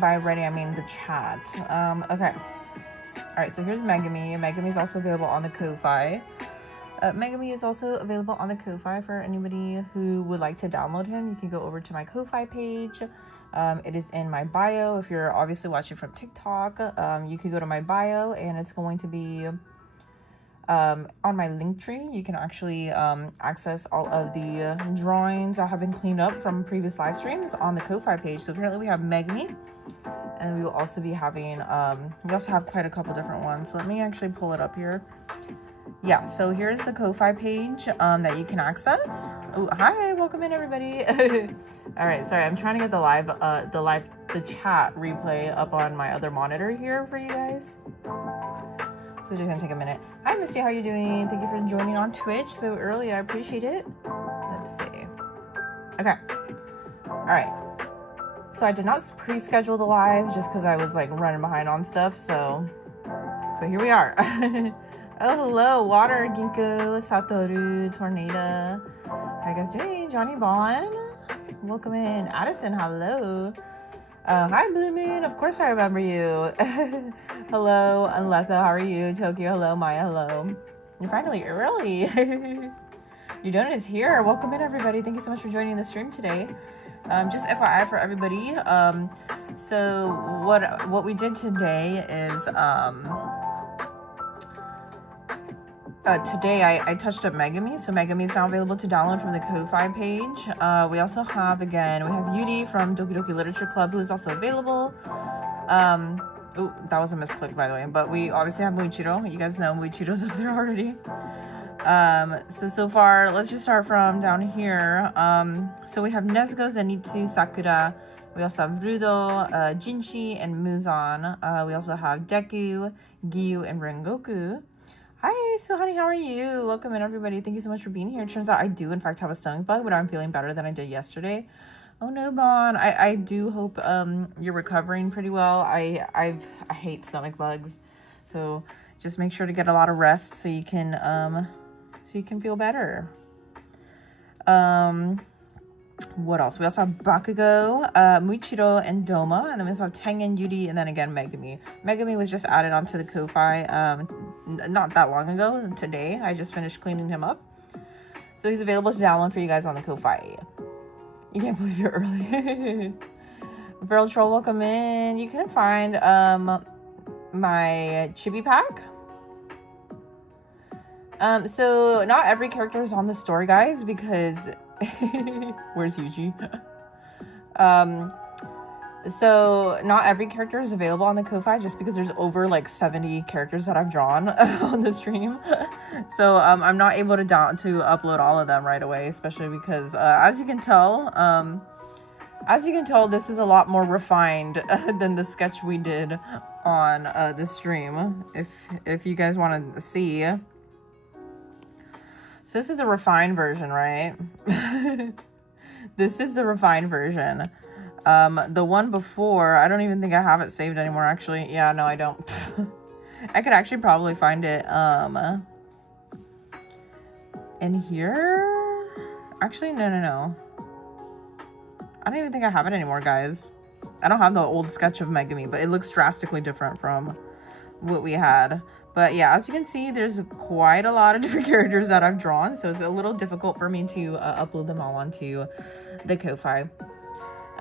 by ready, I mean the chat. Okay. Alright, so here's Megami. Megami is also available on the Ko-Fi. Megami is also available on the Ko-Fi for anybody who would like to download him. You can go over to my Ko-Fi page. It is in my bio. If you're obviously watching from TikTok, you can go to my bio and it's going to be on my link tree. You can actually access all of the drawings that have been cleaned up from previous live streams on the Ko-Fi page. So currently we have Megami, and we will also be having, we also have quite a couple different ones. So let me actually pull it up here. Yeah, so here's the Ko-Fi page that you can access. Oh, hi, welcome in everybody. All right, sorry, I'm trying to get the chat replay up on my other monitor here for you guys. So just gonna take a minute. Hi, Misty, how are you doing? Thank you for joining on Twitch so early. I appreciate it. Let's see. Okay. All right. So I did not pre-schedule the live just because I was like running behind on stuff. So, but here we are. Oh, hello, Water, Ginkgo, Satoru, Tornado. How you guys doing? Johnny Bond, welcome in. Addison, hello. Hi, Blue Moon. Of course I remember you. Hello, Unletha. How are you? Tokyo, hello. Maya, hello. You're finally early. Your donut is here. Welcome in, everybody. Thank you so much for joining the stream today. Just FYI for everybody. So what we did today is today I touched up Megami, so Megami is now available to download from the Ko-Fi page. We also have, again, we have Yuri from Doki Doki Literature Club, who is also available. Oh, that was a misclick, by the way, but we obviously have Muichiro. You guys know Muichiro's up there already. So far, let's just start from down here. So we have Nezuko, Zenitsu, Sakura. We also have Rudo, Jinshi, and Muzan. We also have Deku, Giyu, and Rengoku. Hi, so honey, how are you? Welcome in, everybody. Thank you so much for being here. It turns out I do, in fact, have a stomach bug, but I'm feeling better than I did yesterday. Oh no, Bon. I do hope you're recovering pretty well. I hate stomach bugs, so just make sure to get a lot of rest so you can feel better. What else? We also have Bakugo, Muichiro, and Doma, and then we also have Tengen, Yuri, and then again Megami. Megami was just added onto the Ko-Fi not that long ago. Today, I just finished cleaning him up, so he's available to download for you guys on the Ko-Fi. You can't believe you're early. Feral Troll, welcome in. You can find my chibi pack. So not every character is on the story, guys, because where's Yuji? So not every character is available on the Ko-Fi just because there's over like 70 characters that I've drawn on the stream. So I'm not able to upload all of them right away, especially because as you can tell, this is a lot more refined than the sketch we did on the stream. If you guys want to see. So this is the refined version, right? This is the refined version. The one before, I don't even think I have it saved anymore, actually. Yeah, no, I don't. I could actually probably find it in here. Actually, no. I don't even think I have it anymore, guys. I don't have the old sketch of Megami, but it looks drastically different from what we had. But yeah, as you can see, there's quite a lot of different characters that I've drawn, so it's a little difficult for me to upload them all onto the Ko-Fi.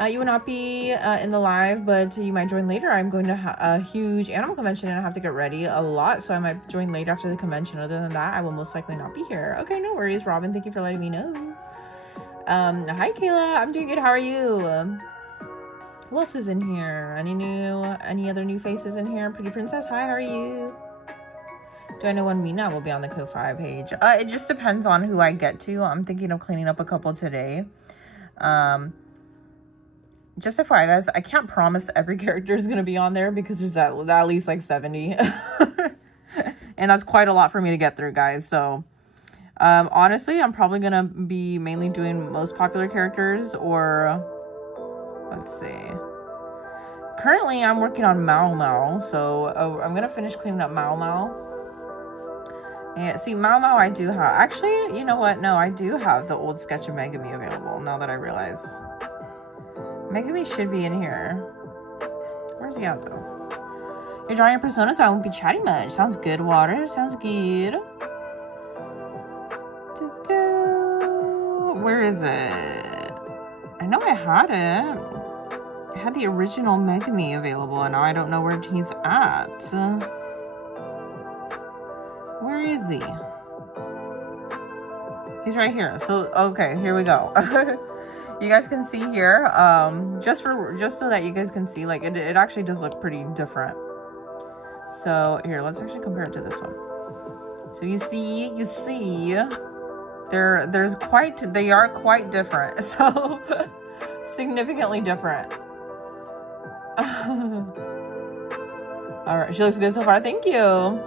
You will not be in the live, but you might join later. I'm going to a huge animal convention and I have to get ready a lot, so I might join later after the convention. Other than that, I will most likely not be here. Okay, no worries, Robin. Thank you for letting me know. Hi, Kayla. I'm doing good. How are you? Who else is in here? Any other new faces in here? Pretty Princess, hi, how are you? Do I know when Mina will be on the Ko-Fi page? It just depends on who I get to. I'm thinking of cleaning up a couple today. Just FYI, guys, I can't promise every character is going to be on there because there's at least like 70. And that's quite a lot for me to get through, guys. So, honestly, I'm probably going to be mainly doing most popular characters or... Let's see. Currently, I'm working on Mao Mao. So, I'm going to finish cleaning up Mao Mao. And see, Mao Mao I do have. Actually, you know what? No, I do have the old sketch of Megami available now that I realize. Megami should be in here. Where's he at, though? You're drawing your persona, so I won't be chatting much. Sounds good, Water. Sounds good. Where is it? I know I had it. I had the original Megami available, and now I don't know where he's at. Where is he? He's right here. So, okay, here we go. You guys can see here, just so that you guys can see, like, it actually does look pretty different. So here, let's actually compare it to this one. So you see, they are quite different. So significantly different. All right, she looks good so far. Thank you.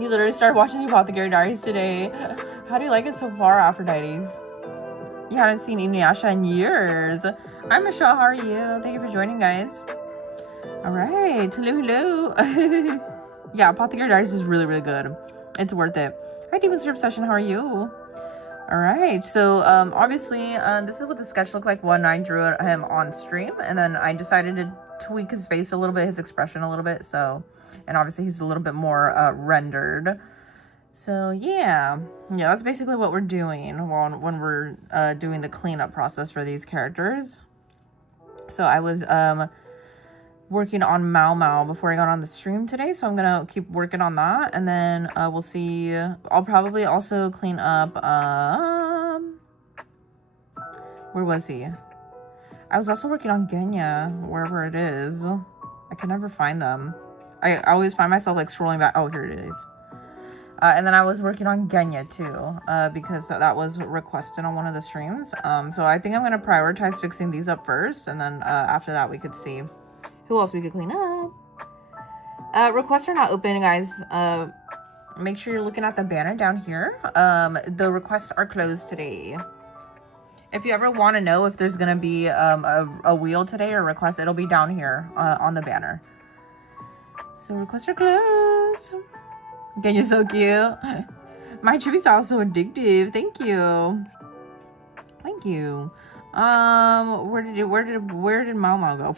You literally started watching the Apothecary Diaries today. How do you like it so far, Aphrodites? You haven't seen Inuyasha in years. Hi, Michelle. How are you? Thank you for joining, guys. All right. Hello. Yeah, Apothecary Diaries is really, really good. It's worth it. Hi, Demon Slayer Obsession. How are you? All right. So, obviously, this is what the sketch looked like when I drew him on stream. And then I decided to tweak his face a little bit, his expression a little bit. So, and obviously, he's a little bit more rendered. So yeah, that's basically what we're doing when we're doing the cleanup process for these characters. So I was working on Mao before I got on the stream today, so I'm gonna keep working on that, and then we'll see. I'll probably also clean up. Where was he? I was also working on Genya, wherever it is. I can never find them. I always find myself like scrolling back. Oh, here it is. And then I was working on Genya too, because that was requested on one of the streams. So I think I'm going to prioritize fixing these up first. And then after that, we could see who else we could clean up. Requests are not open, guys. Make sure you're looking at the banner down here. The requests are closed today. If you ever want to know if there's going to be a wheel today or request, it'll be down here on the banner. So requests are closed. Genya's so cute. My tribute style is so addictive. Thank you. Thank you. Where did Mao go?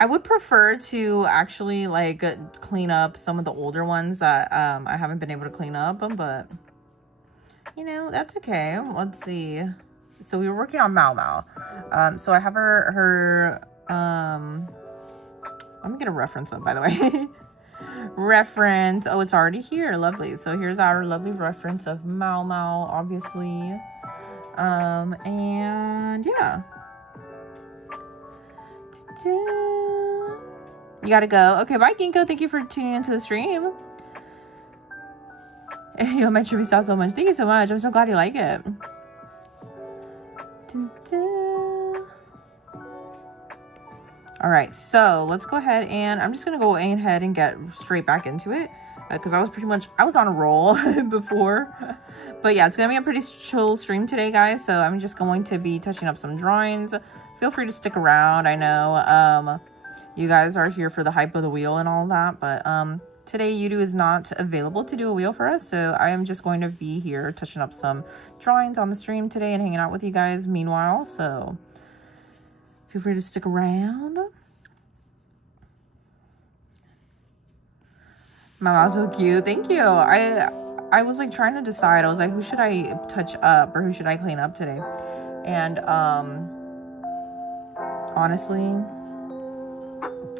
I would prefer to actually like clean up some of the older ones that I haven't been able to clean up, but you know, that's okay. Let's see. So we were working on Mao. So I have her let me get a reference up, by the way. Reference. Oh, it's already here. Lovely. So here's our lovely reference of Mao, obviously. And yeah. You gotta go. Okay, bye, Ginkgo. Thank you for tuning into the stream. You love my tribute style so much. Thank you so much. I'm so glad you like it. All right, so let's go ahead and I'm just gonna go ahead and get straight back into it because I was on a roll before, but yeah, it's gonna be a pretty chill stream today, guys. So I'm just going to be touching up some drawings. Feel free to stick around. I know you guys are here for the hype of the wheel and all that, but today Yudu is not available to do a wheel for us, so I am just going to be here touching up some drawings on the stream today and hanging out with you guys meanwhile. So feel free to stick around. Mama's so cute. Thank you. I was like trying to decide. I was like, who should I touch up or who should I clean up today? And honestly,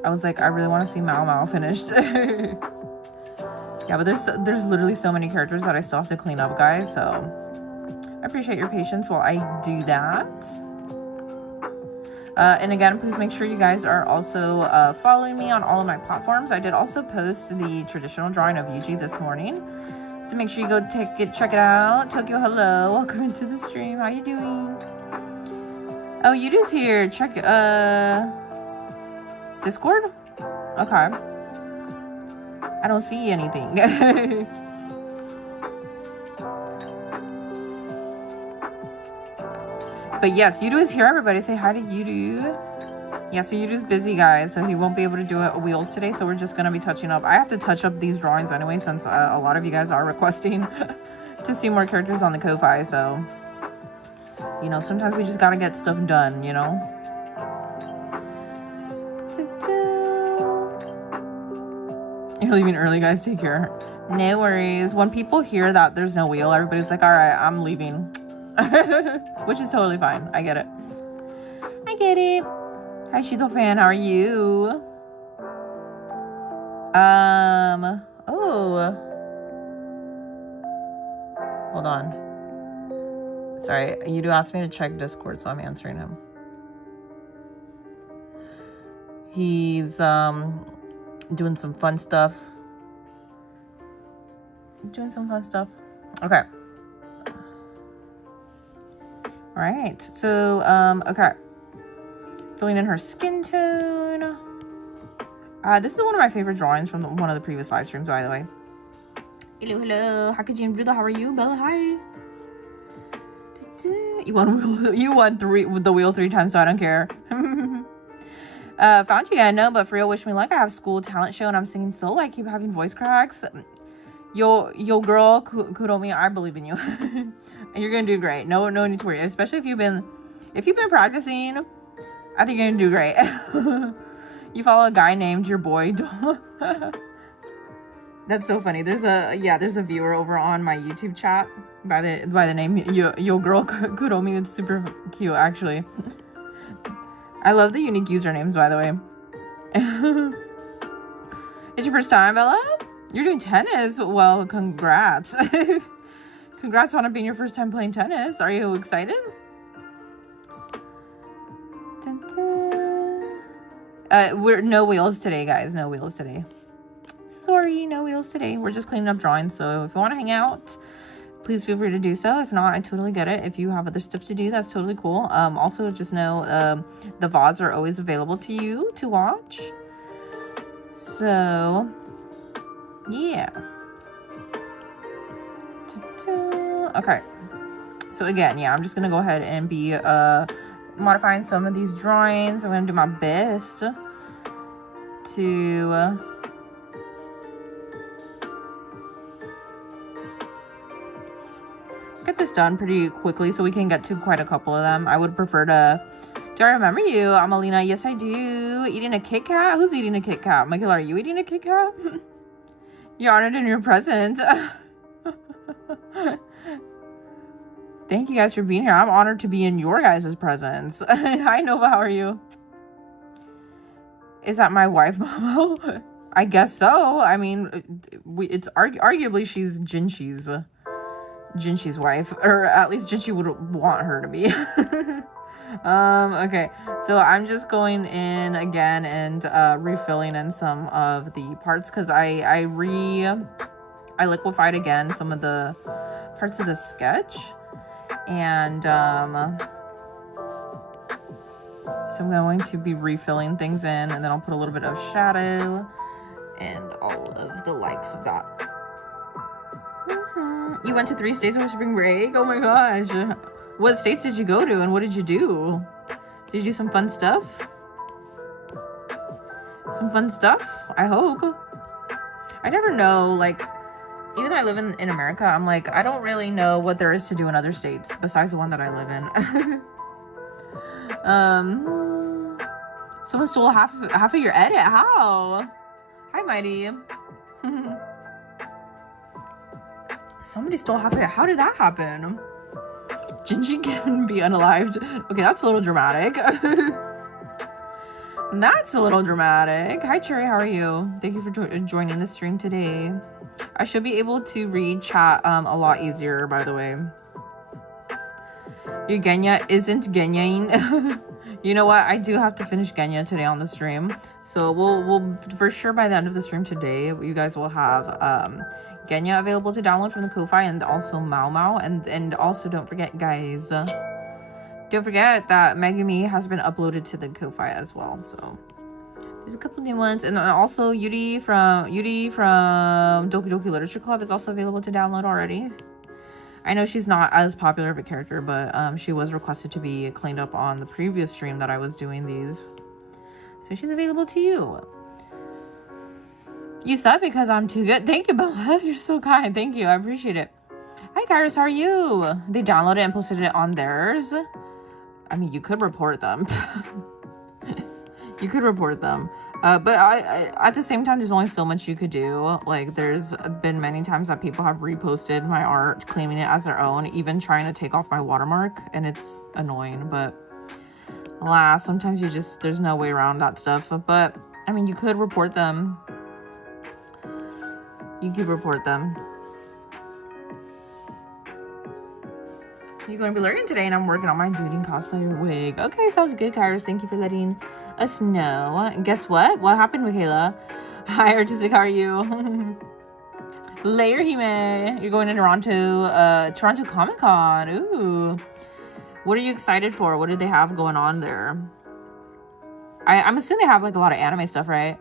I was like, I really want to see Mao finished. Yeah, but there's literally so many characters that I still have to clean up, guys. So I appreciate your patience while I do that. And again, please make sure you guys are also following me on all of my platforms. I did also post the traditional drawing of Yuji this morning, so make sure you go check it out. Tokyo, hello, welcome into the stream. How you doing? Oh, Yuji's here. Check Discord. Okay, I don't see anything. But yes, Yudu is here, everybody. Say hi to Yudu. Yeah, so Yudu's busy, guys, so he won't be able to do wheels today, so we're just going to be touching up. I have to touch up these drawings anyway, since a lot of you guys are requesting to see more characters on the Ko-Fi, so, you know, sometimes we just got to get stuff done, you know? You're leaving early, guys. Take care. No worries. When people hear that there's no wheel, everybody's like, all right, I'm leaving. Which is totally fine. I get it. I get it. Hi, Shido fan. How are you? Oh. Hold on. Sorry, you do ask me to check Discord, so I'm answering him. He's doing some fun stuff. Okay. All right. So okay. Filling in her skin tone. This is one of my favorite drawings from one of the previous live streams, by the way. Hello. Hakaji and Bruda, how are you? Bella, hi. You won the wheel 3 times, so I don't care. Found you, I know, but for real, wish me luck. I have school talent show and I'm singing solo. I keep having voice cracks. Yo girl, Kuromi, I believe in you. And you're gonna do great. No need to worry. Especially if you've been practicing, I think you're gonna do great. You follow a guy named your boy. That's so funny. There's a viewer over on my YouTube chat by the name Yo Girl Kuromi. It's super cute, actually. I love the unique usernames, by the way. It's your first time, Bella? You're doing tennis? Well, congrats. Congrats on it being your first time playing tennis. Are you excited? Dun, dun. We're no wheels today, guys. No wheels today. Sorry, no wheels today. We're just cleaning up drawings. So if you want to hang out, please feel free to do so. If not, I totally get it. If you have other stuff to do, that's totally cool. Also, just know the VODs are always available to you to watch. So, yeah. Okay. So again, yeah, I'm just going to go ahead and be modifying some of these drawings. I'm going to do my best to... get this done pretty quickly so we can get to quite a couple of them. I would prefer to... Do I remember you? I'm Alina. Yes, I do. Eating a Kit Kat? Who's eating a Kit Kat? Michael, are you eating a Kit Kat? You're honored in your presence. Thank you guys for being here. I'm honored to be in your guys' presence. Hi, Nova. How are you? Is that my wife, Momo? I guess so. I mean, it's arguably she's Jinshi's wife, or at least Jinshi would want her to be. Okay, so I'm just going in again and refilling in some of the parts because I liquefied again some of the parts of the sketch, and so I'm going to be refilling things in, and then I'll put a little bit of shadow and all of the likes of that. You went to 3 states over spring break? Oh my gosh. What states did you go to and what did you do? Did you do some fun stuff? I hope. I never know, like, even though I live in America, I'm like, I don't really know what there is to do in other states besides the one that I live in. Someone stole half of your edit. How? Hi, Mighty. Somebody stole half of it. How did that happen? Jinji can be unalived. Okay, that's a little dramatic. That's a little dramatic. Hi, Cherry. How are you? Thank you for joining the stream today. I should be able to read chat a lot easier, by the way. Your Genya isn't Genyaing. You know what? I do have to finish Genya today on the stream. So we'll for sure by the end of the stream today, you guys will have Genya available to download from the Ko-Fi, and also Mao Mao, and also don't forget, guys, don't forget that Megumi has been uploaded to the Ko-Fi as well. So there's a couple new ones, and also Yuri from Doki Doki Literature Club is also available to download already. I know she's not as popular of a character, but she was requested to be cleaned up on the previous stream that I was doing these, so she's available to you. You said because I'm too good. Thank you, Bella. You're so kind. Thank you. I appreciate it. Hi, Kairos. How are you? They downloaded it and posted it on theirs. I mean, you could report them. You could report them. But at the same time, there's only so much you could do. Like, there's been many times that people have reposted my art, claiming it as their own, even trying to take off my watermark, and it's annoying. But alas, sometimes there's no way around that stuff. But, I mean, you could report them. You could report them. You're going to be learning today, and I'm working on my Duding cosplayer wig. Okay, sounds good, Kairos. Thank you for letting us know. And guess what? What happened, Michaela? Hi, Artistic. How are you? Layer Hime. You're going to Toronto Comic Con. Ooh. What are you excited for? What do they have going on there? I'm assuming they have like a lot of anime stuff, right?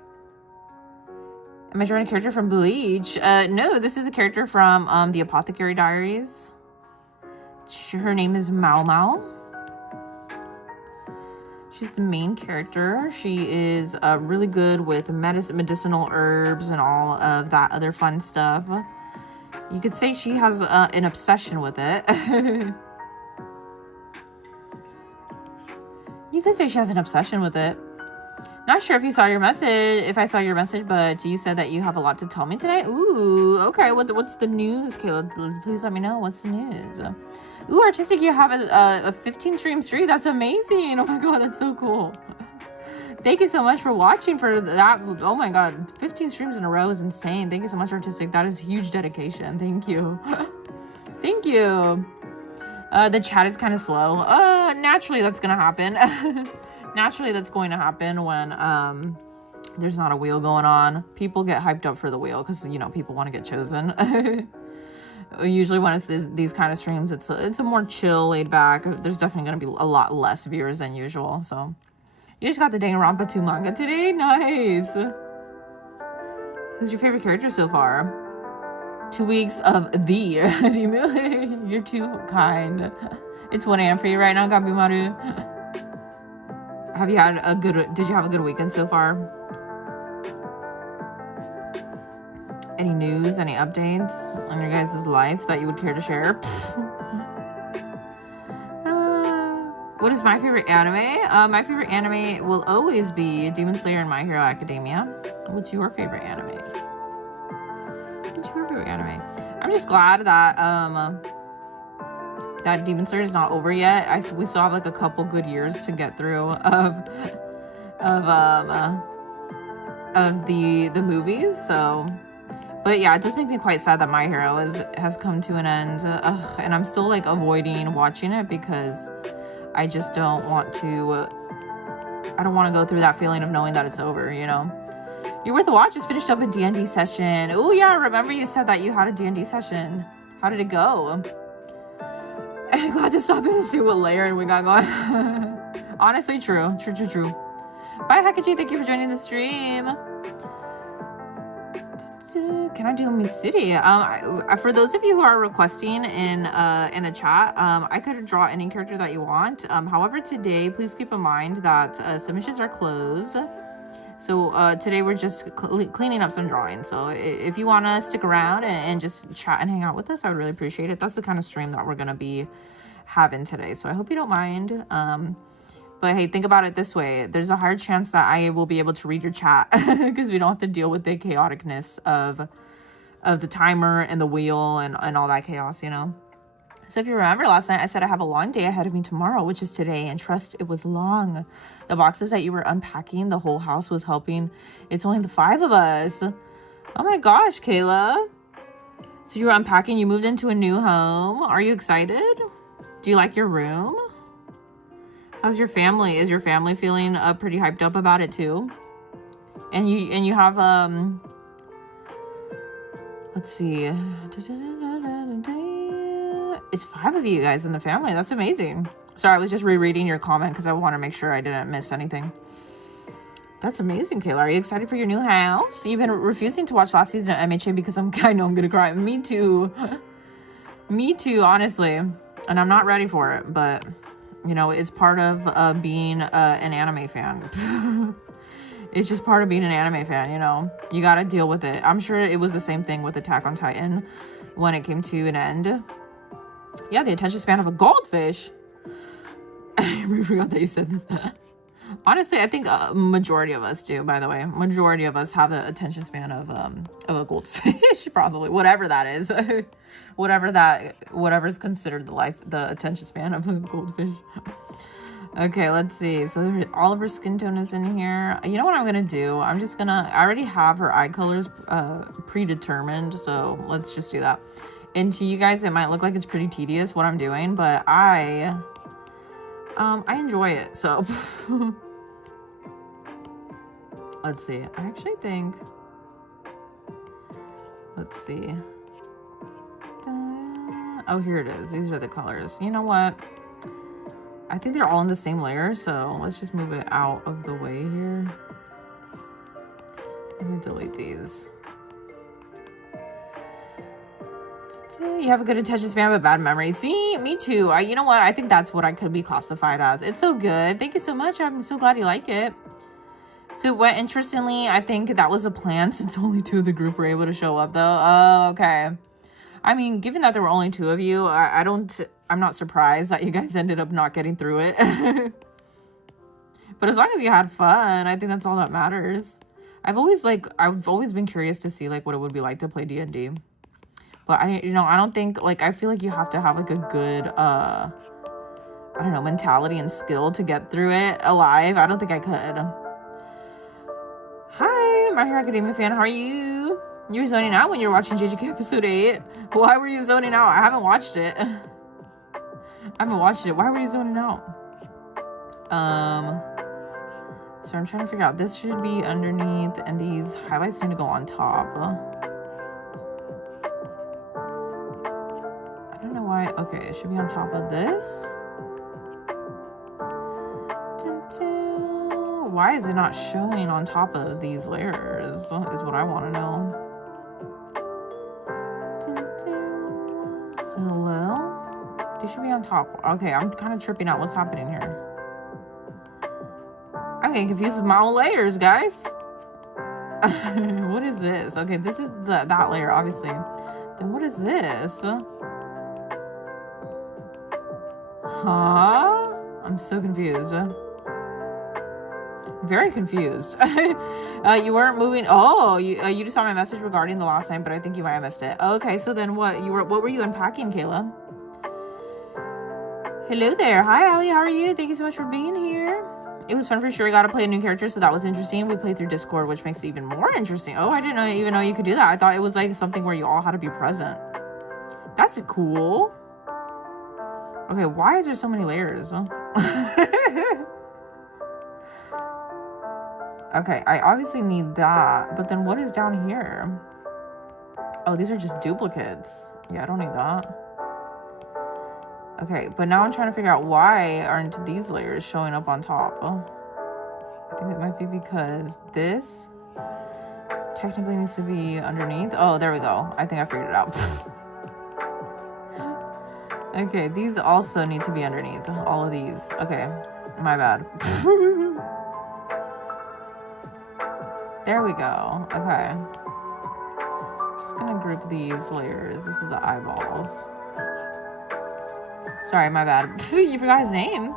Am I drawing a character from Bleach? No, this is a character from the Apothecary Diaries. Her name is Mao Mao. She's the main character. She is really good with medicinal herbs and all of that other fun stuff. You could say she has an obsession with it. You could say she has an obsession with it. Not sure if you saw your message, if I saw your message, but you said that you have a lot to tell me tonight. Ooh, okay. What's the news, Kayla? Please let me know. What's the news? Ooh, Artistic, you have a 15 stream streak. That's amazing. Oh my god, that's so cool. Thank you so much for watching for that. Oh my god, 15 streams in a row is insane. Thank you so much, Artistic. That is huge dedication. Thank you. Thank you. The chat is kind of slow. Naturally, that's gonna happen. Naturally, that's going to happen when there's not a wheel going on. People get hyped up for the wheel because, you know, people want to get chosen. Usually when it's these kind of streams, it's a more chill, laid back. There's definitely going to be a lot less viewers than usual. So you just got the Danganronpa 2 manga today? Nice. Who's your favorite character so far? 2 weeks of the rimuhime. You're too kind. It's 1 a.m. for you right now, Gabimaru. Did you have a good weekend so far? Any news, any updates on your guys' life that you would care to share? What is my favorite anime? My favorite anime will always be Demon Slayer and My Hero Academia. What's your favorite anime? What's your favorite anime? I'm just glad that that Demon Slayer is not over yet. We still have like a couple good years to get through of the movies. So, but yeah, it does make me quite sad that My Hero has come to an end, and I'm still like avoiding watching it because I just don't want to. I don't want to go through that feeling of knowing that it's over. You know, You're Worth a Watch just finished up a D&D session. Oh yeah, remember you said that you had a D&D session. How did it go? I'm glad to stop in and see what layer we got going. Honestly, true. Bye, Hakachi. Thank you for joining the stream. Can I do a Mitsuri? For those of you who are requesting in the chat, I could draw any character that you want. However, today, please keep in mind that submissions are closed. So today we're just cleaning up some drawings. So if you want to stick around and just chat and hang out with us, I would really appreciate it. That's the kind of stream that we're going to be having today. So I hope you don't mind. But hey, think about it this way. There's a higher chance that I will be able to read your chat because we don't have to deal with the chaoticness of the timer and the wheel and all that chaos, you know? So if you remember last night, I said I have a long day ahead of me tomorrow, which is today, and trust it was long. The boxes that you were unpacking, the whole house was helping. It's only the 5 of us. Oh my gosh, Kayla. So you were unpacking, you moved into a new home. Are you excited? Do you like your room? How's your family? Is your family feeling pretty hyped up about it too? And you have let's see, it's 5 of you guys in the family. That's amazing. Sorry, I was just rereading your comment because I want to make sure I didn't miss anything. That's amazing, Kayla. Are you excited for your new house? You've been refusing to watch last season of MHA because I know I'm gonna cry. Me too. Me too, honestly. And I'm not ready for it, but you know, it's part of being an anime fan. It's just part of being an anime fan, you know. You gotta deal with it. I'm sure it was the same thing with Attack on Titan when it came to an end. Yeah, the attention span of a goldfish. I forgot that you said that. Honestly, I think a majority of us do, by the way. Majority of us have the attention span of a goldfish, probably. Whatever that is. Whatever's considered the attention span of a goldfish. Okay, let's see. So all of her skin tone is in here. You know what I'm gonna do? I already have her eye colors predetermined, so let's just do that. And to you guys, it might look like it's pretty tedious what I'm doing, but I enjoy it, so. Let's see. I actually think, let's see. Oh, here it is. These are the colors. You know what? I think they're all in the same layer, so let's just move it out of the way here. Let me delete these. You have a good attention span but bad memory. See, me too. You know what? I think that's what I could be classified as. It's so good. Thank you so much. I'm so glad you like it. So what, interestingly, I think that was a plan since only 2 of the group were able to show up though. Oh, okay. I mean, given that there were only 2 of you, I'm not surprised that you guys ended up not getting through it. But as long as you had fun, I think that's all that matters. I've always been curious to see like what it would be like to play D&D. But I don't think, like, I feel like you have to have like a good I don't know, mentality and skill to get through it alive. I don't think I could. Hi, My Hero Academia fan, how are you? You were zoning out when you were watching JJK episode 8. Why were you zoning out? I haven't watched it. Why were you zoning out? So I'm trying to figure out. This should be underneath, and these highlights need to go on top. I don't know why. Okay, it should be on top of this. Why is it not showing on top of these layers? Is what I want to know. Hello? They should be on top. Okay, I'm kind of tripping out. What's happening here? I'm getting confused with my own layers, guys. What is this? Okay, this is that layer, obviously. Then what is this? Huh? I'm so confused. Very confused. You weren't moving. Oh, you just saw my message regarding the last time, but I think you might have missed it. Okay, so then what were you unpacking, Kayla? Hello there. Hi, Allie. How are you? Thank you so much for being here. It was fun for sure. We got to play a new character, so that was interesting. We played through Discord, which makes it even more interesting. Oh, I didn't even know you could do that. I thought it was like something where you all had to be present. That's cool. Okay, why is there so many layers? Okay, I obviously need that, but then what is down here? Oh, these are just duplicates. Yeah, I don't need that. Okay, but now I'm trying to figure out why aren't these layers showing up on top? I think it might be because this technically needs to be underneath. Oh, there we go. I think I figured it out. Okay, these also need to be underneath. All of these. Okay, my bad. There we go. Okay. Just gonna group these layers. This is the eyeballs. Sorry, my bad. You forgot his name.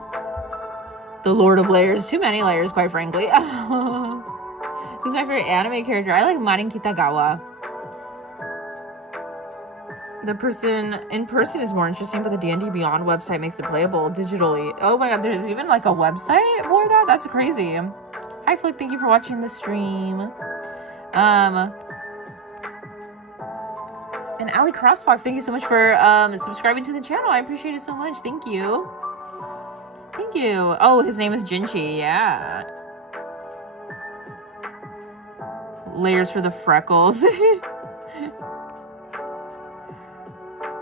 The Lord of Layers. Too many layers, quite frankly. Who's my favorite anime character? I like Marin Kitagawa. The person in person is more interesting, but the D&D Beyond website makes it playable digitally. Oh my god, there's even like a website for that? That's crazy. Hi Flick, thank you for watching the stream. And Ali Crossfox, thank you so much for subscribing to the channel. I appreciate it so much. Thank you. Thank you. Oh, his name is Jinchi. Yeah. Layers for the freckles.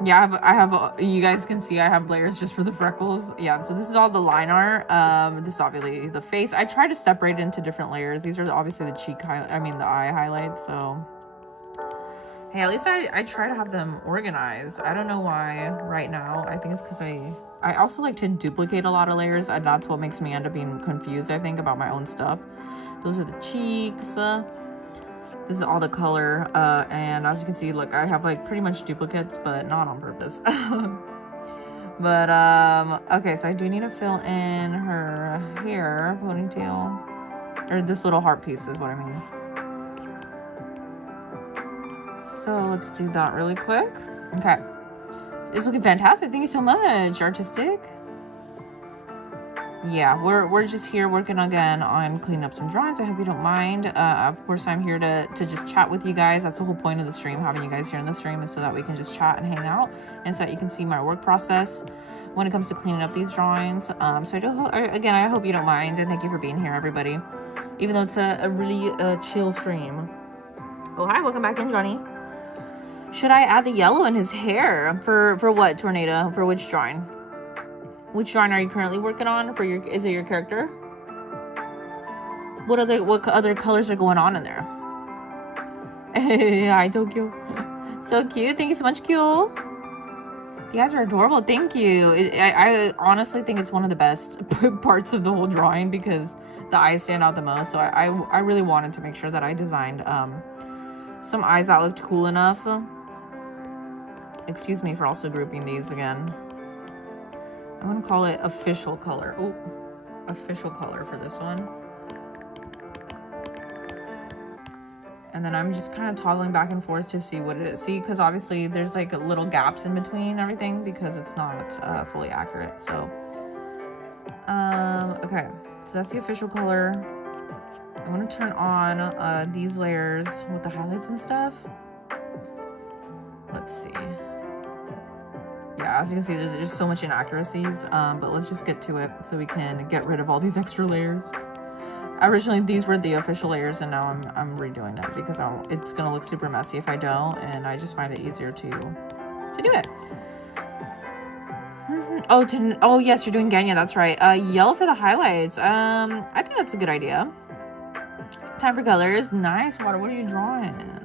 Yeah, I have you guys can see I have layers just for the freckles. Yeah, so this is all the line art. This is obviously the face. I try to separate it into different layers. These are obviously the cheek highlight, the eye highlights, so hey, at least I try to have them organized. I don't know why right now. I think it's because I also like to duplicate a lot of layers, and that's what makes me end up being confused, I think, about my own stuff. Those are the cheeks. This is all the color, and as you can see, look, I have like pretty much duplicates, but not on purpose. But, okay, so I do need to fill in her hair, ponytail. Or this little heart piece is what I mean. So let's do that really quick. Okay. It's looking fantastic. Thank you so much, Artistic. Yeah, we're just here working again on cleaning up some drawings. I hope you don't mind. Of course, I'm here to just chat with you guys. That's the whole point of the stream, having you guys here in the stream, is so that we can just chat and hang out, and so that you can see my work process when it comes to cleaning up these drawings. So I hope you don't mind, and thank you for being here, everybody. Even though it's a really chill stream. Oh, hi, welcome back in, Johnny. Should I add the yellow in his hair for what, Tornado? For which drawing? Which drawing are you currently working on? Is it your character? What other colors are going on in there? Hi, Tokyo. So cute. Thank you so much, Q. You guys are adorable. Thank you. I honestly think it's one of the best parts of the whole drawing because the eyes stand out the most. So I really wanted to make sure that I designed some eyes that looked cool enough. Excuse me for also grouping these again. I'm gonna call it official color. Oh, official color for this one. And then I'm just kind of toggling back and forth to see what it is. See, because obviously there's like little gaps in between everything because it's not fully accurate. So, okay, so that's the official color. I'm gonna turn on these layers with the highlights and stuff. Let's see. Yeah, as you can see, there's just so much inaccuracies, but let's just get to it so we can get rid of all these extra layers. Originally, these were the official layers, and now I'm redoing it because it's gonna look super messy if I don't, and I just find it easier to do it. Oh yes, you're doing Ganya, that's right. Yellow for the highlights. I think that's a good idea. Time for colors. Nice, Water. What are you drawing?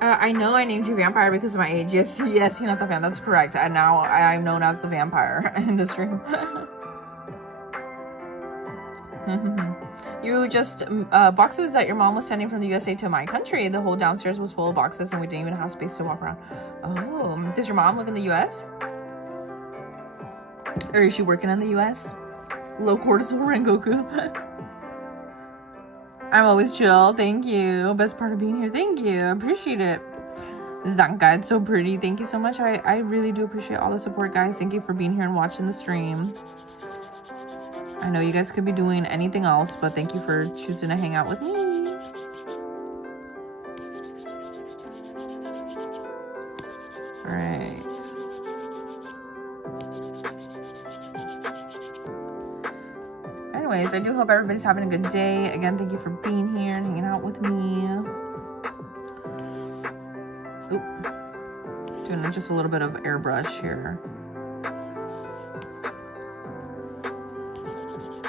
I know I named you Vampire because of my age. Yes, Hinata fan, that's correct. And now I'm known as the Vampire in the stream. You just, boxes that your mom was sending from the USA to my country. The whole downstairs was full of boxes and we didn't even have space to walk around. Oh, does your mom live in the US? Or is she working in the US? Low cortisol Rengoku. I'm always chill. Thank you. Best part of being here. Thank you. I appreciate it. Zanka, it's so pretty. Thank you so much. I really do appreciate all the support, guys. Thank you for being here and watching the stream. I know you guys could be doing anything else, but thank you for choosing to hang out with me. All right. Anyways, I do hope everybody's having a good day. Again, thank you for being here and hanging out with me. Oop. Doing just a little bit of airbrush here.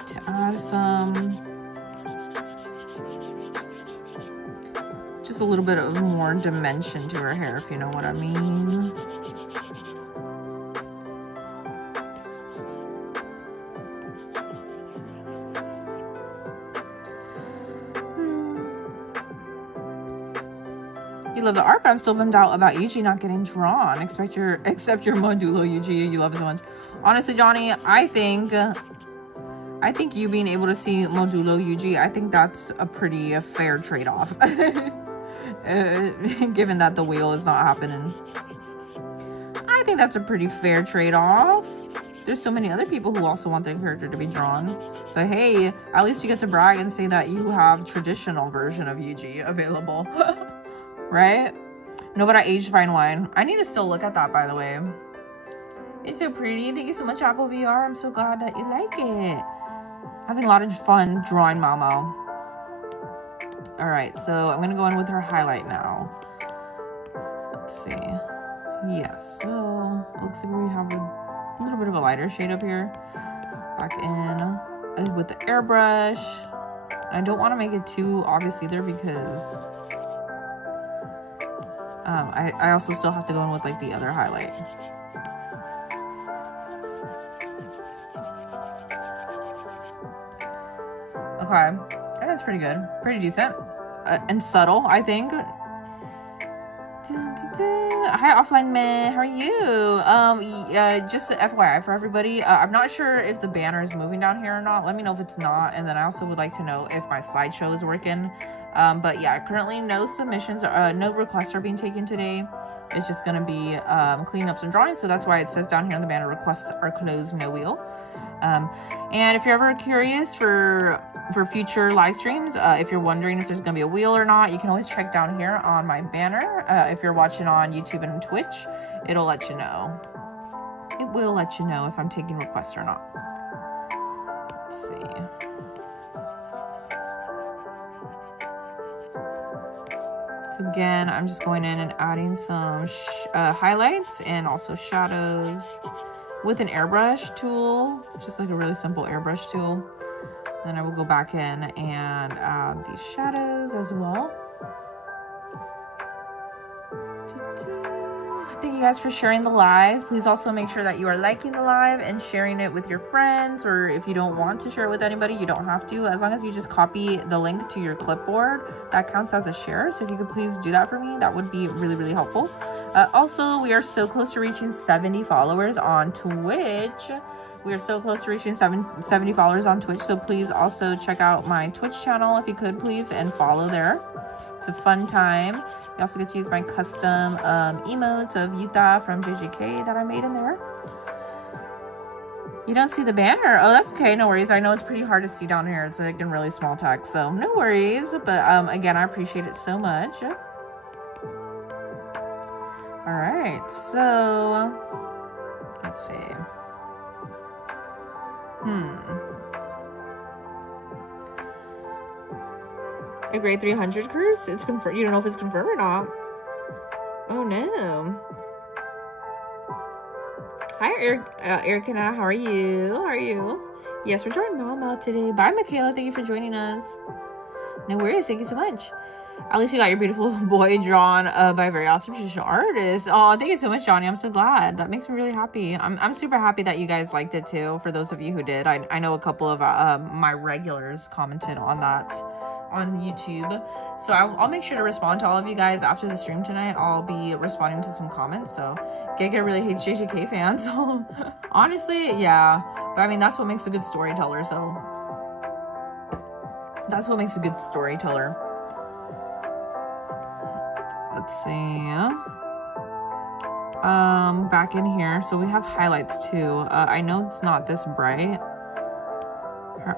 To add just a little bit of more dimension to her hair, if you know what I mean. You love the art, but I'm still bummed out about Yuji not getting drawn. Except your Modulo Yuji you love so much. Honestly, Johnny, I think you being able to see Modulo Yuji, I think that's a pretty fair trade-off. Given that the wheel is not happening. I think that's a pretty fair trade-off. There's so many other people who also want their character to be drawn. But hey, at least you get to brag and say that you have traditional version of Yuji available. Right? No, but I aged fine wine. I need to still look at that, by the way. It's so pretty. Thank you so much, Apple VR. I'm so glad that you like it. Having a lot of fun drawing Momo. Alright, so I'm going to go in with her highlight now. Let's see. Yes, so looks like we have a little bit of a lighter shade up here. Back in with the airbrush. I don't want to make it too obvious either because I also still have to go in with like the other highlight. Okay, I think that's pretty good. Pretty decent. And subtle, I think. Hi, Offline Man. How are you? Just FYI for everybody, I'm not sure if the banner is moving down here or not. Let me know if it's not, and then I also would like to know if my slideshow is working. But yeah, currently no submissions, no requests are being taken today. It's just gonna be cleaning up some drawings, so that's why it says down here in the banner, requests are closed, no wheel. And if you're ever curious for future live streams, if you're wondering if there's gonna be a wheel or not, you can always check down here on my banner. If you're watching on YouTube and Twitch, it'll let you know. It will let you know if I'm taking requests or not. Let's see. So again, I'm just going in and adding some highlights and also shadows with an airbrush tool, just like a really simple airbrush tool. Then I will go back in and add these shadows as well. Thank you guys for sharing the live. Please also make sure that you are liking the live and sharing it with your friends, or if you don't want to share it with anybody, you don't have to. As long as you just copy the link to your clipboard, that counts as a share. So if you could please do that for me, that would be really, really helpful. Also, we are so close to reaching 70 followers on Twitch. We are so close to reaching 70 followers on Twitch. So please also check out my Twitch channel if you could, please, and follow there. It's a fun time. You also get to use my custom emotes of Yuta from JJK that I made in there. You don't see the banner? Oh, that's okay. No worries. I know it's pretty hard to see down here. It's like in really small text, so no worries. But again, I appreciate it so much. All right, so let's see. A grade 300 cruise? It's confirmed. You don't know if it's confirmed or not. Oh no. Hi, Ericana. How are you? How are you? Yes, we're drawing Mama today. Bye, Michaela. Thank you for joining us. No worries. Thank you so much. At least you got your beautiful boy drawn by a very awesome traditional artist. Oh, thank you so much, Johnny. I'm so glad. That makes me really happy. I'm super happy that you guys liked it too. For those of you who did, I know a couple of my regulars commented on that on YouTube, so I'll make sure to respond to all of you guys after the stream tonight. I'll be responding to some comments. So Giga really hates JJK fans. So honestly, yeah, but I mean that's what makes a good storyteller. So that's what makes a good storyteller. Let's see. Back in here, so we have highlights too. I know it's not this bright.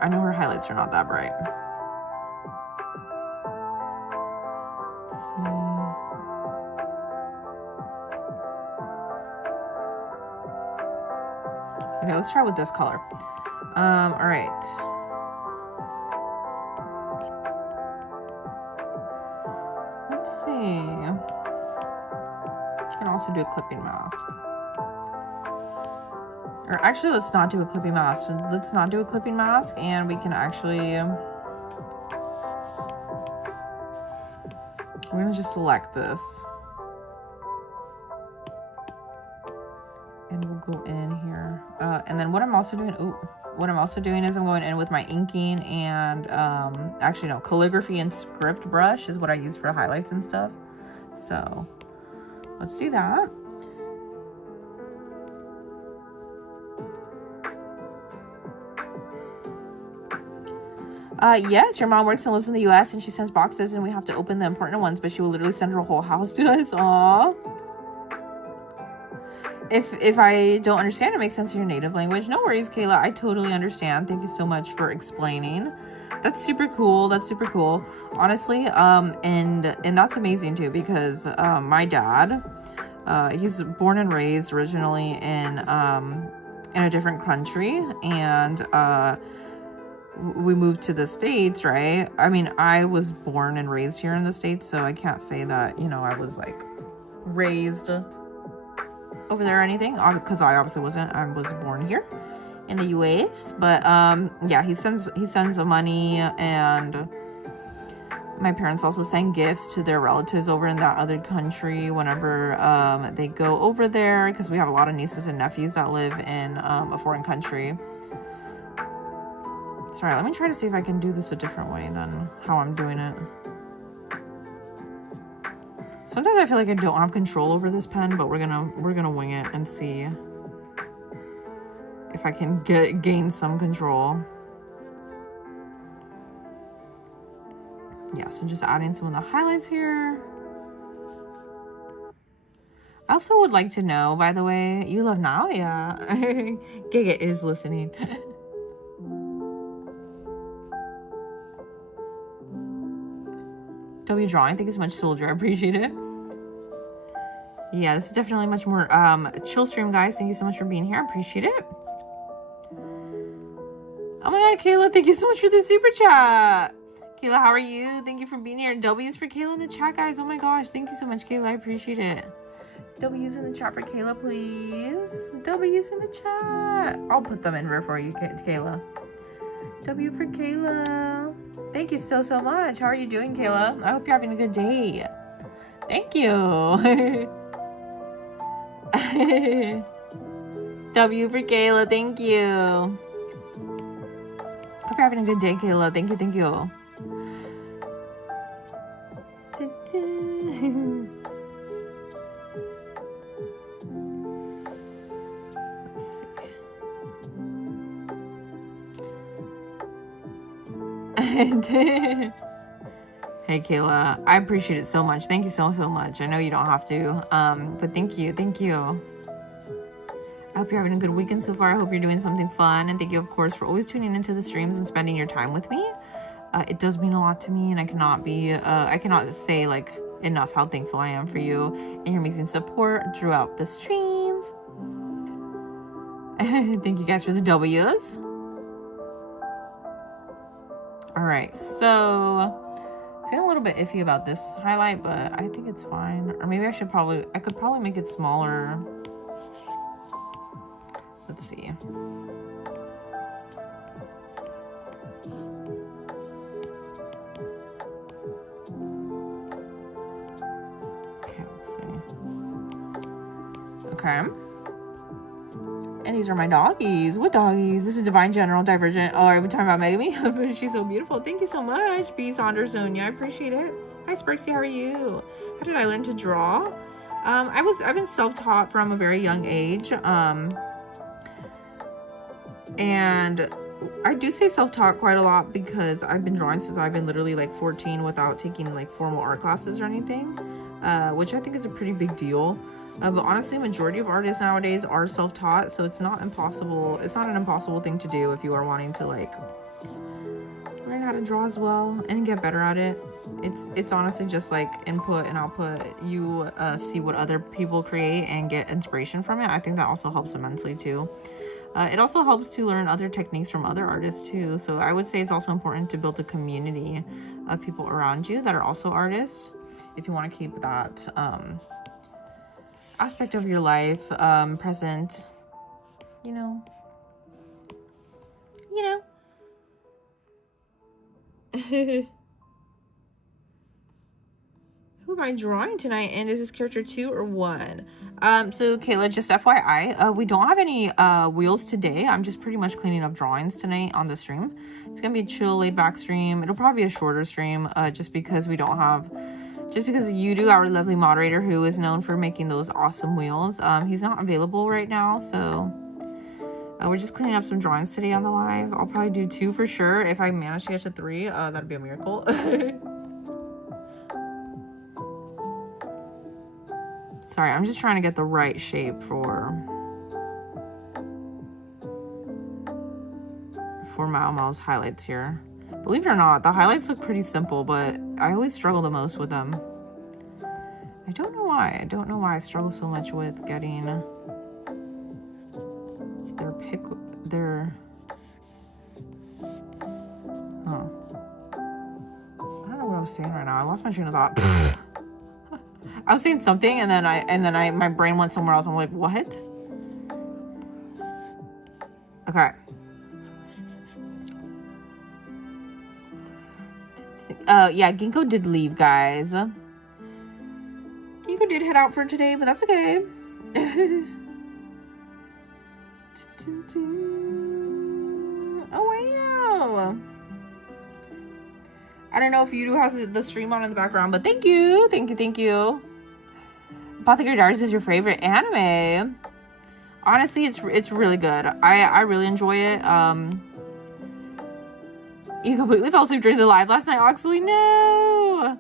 I know her highlights are not that bright. Okay, let's try with this color. All right. Let's see. You can also do a clipping mask. Or actually, let's not do a clipping mask. Let's not do a clipping mask, and we can actually... We're gonna just select this. And we'll go in here. And then what I'm also doing, is I'm going in with my inking and actually no, calligraphy and script brush is what I use for highlights and stuff. So let's do that. Yes, your mom works and lives in the US and she sends boxes and we have to open the important ones, but she will literally send her whole house to us. Aww. If I don't understand, it makes sense in your native language. No worries, Kayla. I totally understand. Thank you so much for explaining. That's super cool. That's super cool. Honestly, and that's amazing too, because my dad, he's born and raised originally in a different country, and we moved to the States, right? I mean, I was born and raised here in the States, so I can't say that, you know, I was like raised over there or anything, because I obviously wasn't. I was born here in the US, but yeah, he sends the money, and my parents also send gifts to their relatives over in that other country whenever they go over there, because we have a lot of nieces and nephews that live in a foreign country. Sorry, let me try to see if I can do this a different way than how I'm doing it. Sometimes I feel like I don't have control over this pen, but we're gonna wing it and see if I can gain some control. Yeah, so just adding some of the highlights here. I also would like to know, by the way, you love now? Yeah. Giga is listening. W drawing, thank you so much, Soldier. I appreciate it. Yeah, this is definitely much more chill stream, guys. Thank you so much for being here. I appreciate it. Oh my god, Kayla, thank you so much for the super chat. Kayla, how are you? Thank you for being here. W's for Kayla in the chat, guys. Oh my gosh, thank you so much, Kayla. I appreciate it. W's in the chat for Kayla, please. W's in the chat. I'll put them in there for you, Kayla. W for Kayla. Thank you so much. How are you doing, Kayla? I hope you're having a good day. Thank you. W for Kayla. Thank you. Hope you're having a good day, Kayla. Thank you. Thank you. Hey Kayla, I appreciate it so much. Thank you so much. I know you don't have to, but thank you. I hope you're having a good weekend so far. I hope you're doing something fun, and thank you, of course, for always tuning into the streams and spending your time with me. It does mean a lot to me, and I cannot say like enough how thankful I am for you and your amazing support throughout the streams. Thank you guys for the W's. All right, so feeling a little bit iffy about this highlight, but I think it's fine. Or maybe I could probably make it smaller. Let's see. Okay, let's see. Okay. And these are my doggies. What doggies? This is Divine General Divergent. Oh, are we talking about Megami? She's so beautiful. Thank you so much, B. Saunders Sonia. I appreciate it. Hi, Sparksy. How are you? How did I learn to draw? I've been self-taught from a very young age. And I do say self-taught quite a lot because I've been drawing since I've been literally like 14 without taking like formal art classes or anything, which I think is a pretty big deal. But honestly, majority of artists nowadays are self-taught, so it's not impossible. It's not an impossible thing to do if you are wanting to like learn how to draw as well and get better at it. It's honestly just like input and output. You see what other people create and get inspiration from it. I think that also helps immensely too. It also helps to learn other techniques from other artists too. So I would say it's also important to build a community of people around you that are also artists if you want to keep that aspect of your life present, you know. Who am I drawing tonight, and is this character 2 or 1? So Kayla, just FYI, we don't have any wheels today. I'm just pretty much cleaning up drawings tonight on the stream. It's gonna be a chill, laid back stream. It'll probably be a shorter stream, just because we don't have, just because Yudu, our lovely moderator, who is known for making those awesome wheels, he's not available right now, so we're just cleaning up some drawings today on the live. I'll probably do 2 for sure. If I manage to get to 3, that'd be a miracle. Sorry, I'm just trying to get the right shape for Mao Mao's highlights here. Believe it or not, the highlights look pretty simple, but I always struggle the most with them. I don't know why. I don't know why I struggle so much with getting their huh. I don't know what I was saying right now. I lost my train of thought. I was saying something and then my brain went somewhere else. I'm like, what? Okay. Yeah, Ginkgo did leave, guys. Ginkgo did head out for today, but that's okay. Oh, wow. I don't know if Yudu has the stream on in the background, but thank you. Thank you. Apothecary Diaries is your favorite anime. Honestly, it's really good. I really enjoy it. You completely fell asleep during the live last night, Oxley? No!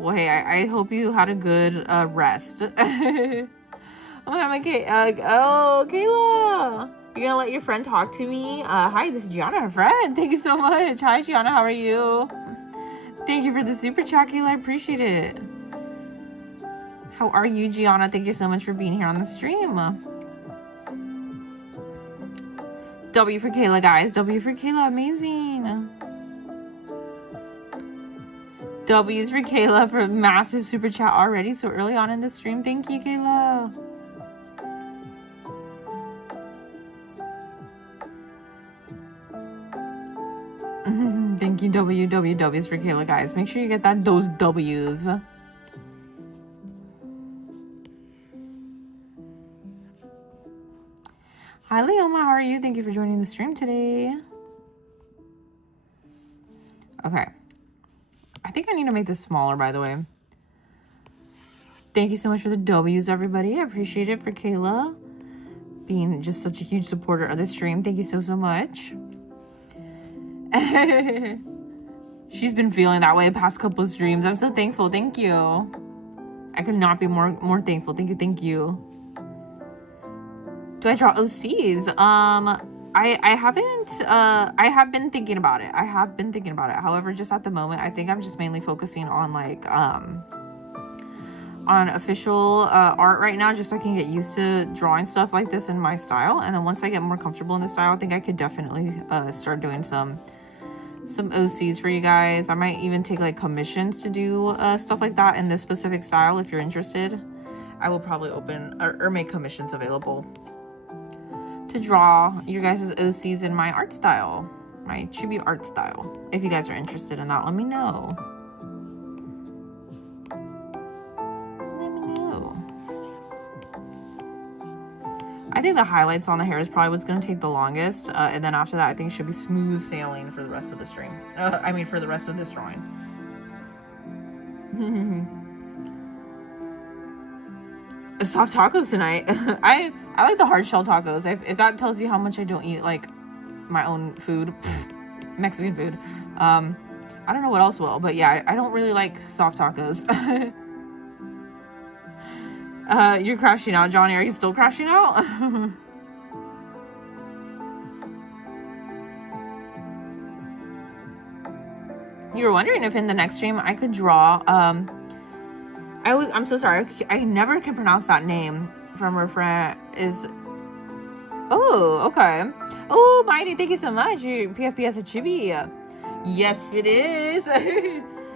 Well, hey, I hope you had a good rest. Oh my God, Kayla! You're gonna let your friend talk to me? Hi, this is Gianna, her friend. Thank you so much. Hi, Gianna, how are you? Thank you for the super chat, Kayla. I appreciate it. How are you, Gianna? Thank you so much for being here on the stream. W for Kayla, guys. W for Kayla. Amazing. W's for Kayla for massive super chat already so early on in the stream. Thank you, Kayla. Thank you, W's for Kayla, guys. Make sure you get those W's. Hi, Leoma. How are you? Thank you for joining the stream today. Okay. I think I need to make this smaller, by the way. Thank you so much for the W's, everybody. I appreciate it for Kayla being just such a huge supporter of the stream. Thank you so much. She's been feeling that way the past couple of streams. I'm so thankful. Thank you. I could not be more thankful. Thank you. Do I draw OCs? I haven't. I have been thinking about it. However, just at the moment, I think I'm just mainly focusing on like on official art right now, just so I can get used to drawing stuff like this in my style. And then once I get more comfortable in the style, I think I could definitely start doing some OCs for you guys. I might even take like commissions to do stuff like that in this specific style. If you're interested, I will probably open or make commissions available to draw your guys' OCs in my art style, my chibi art style. If you guys are interested in that, let me know. I think the highlights on the hair is probably what's going to take the longest. And then after that, I think it should be smooth sailing for the rest of the stream. For the rest of this drawing. Soft tacos tonight. I like the hard shell tacos. If that tells you how much I don't eat like my own food, Mexican food. I don't know what else will, but yeah, I don't really like soft tacos. You're crashing out, Johnny. Are you still crashing out? You were wondering if in the next stream I could draw. I'm so sorry. I never can pronounce that name from her friend. Oh, okay. Oh, Mighty, thank you so much. Your PFP as a chibi. Yes, it is.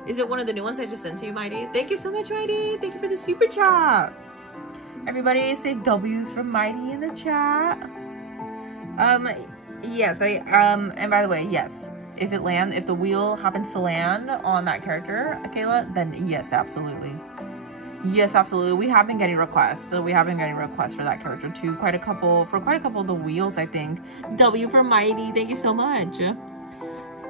Is it one of the new ones I just sent to you, Mighty? Thank you so much, Mighty. Thank you for the super chat. Everybody say W's from Mighty in the chat. Yes, and by the way, yes. If the wheel happens to land on that character, Kayla, then yes, absolutely. Yes, absolutely. We have been getting requests. So we have been getting requests for that character too. Quite a couple of the wheels, I think. W for Mighty. Thank you so much.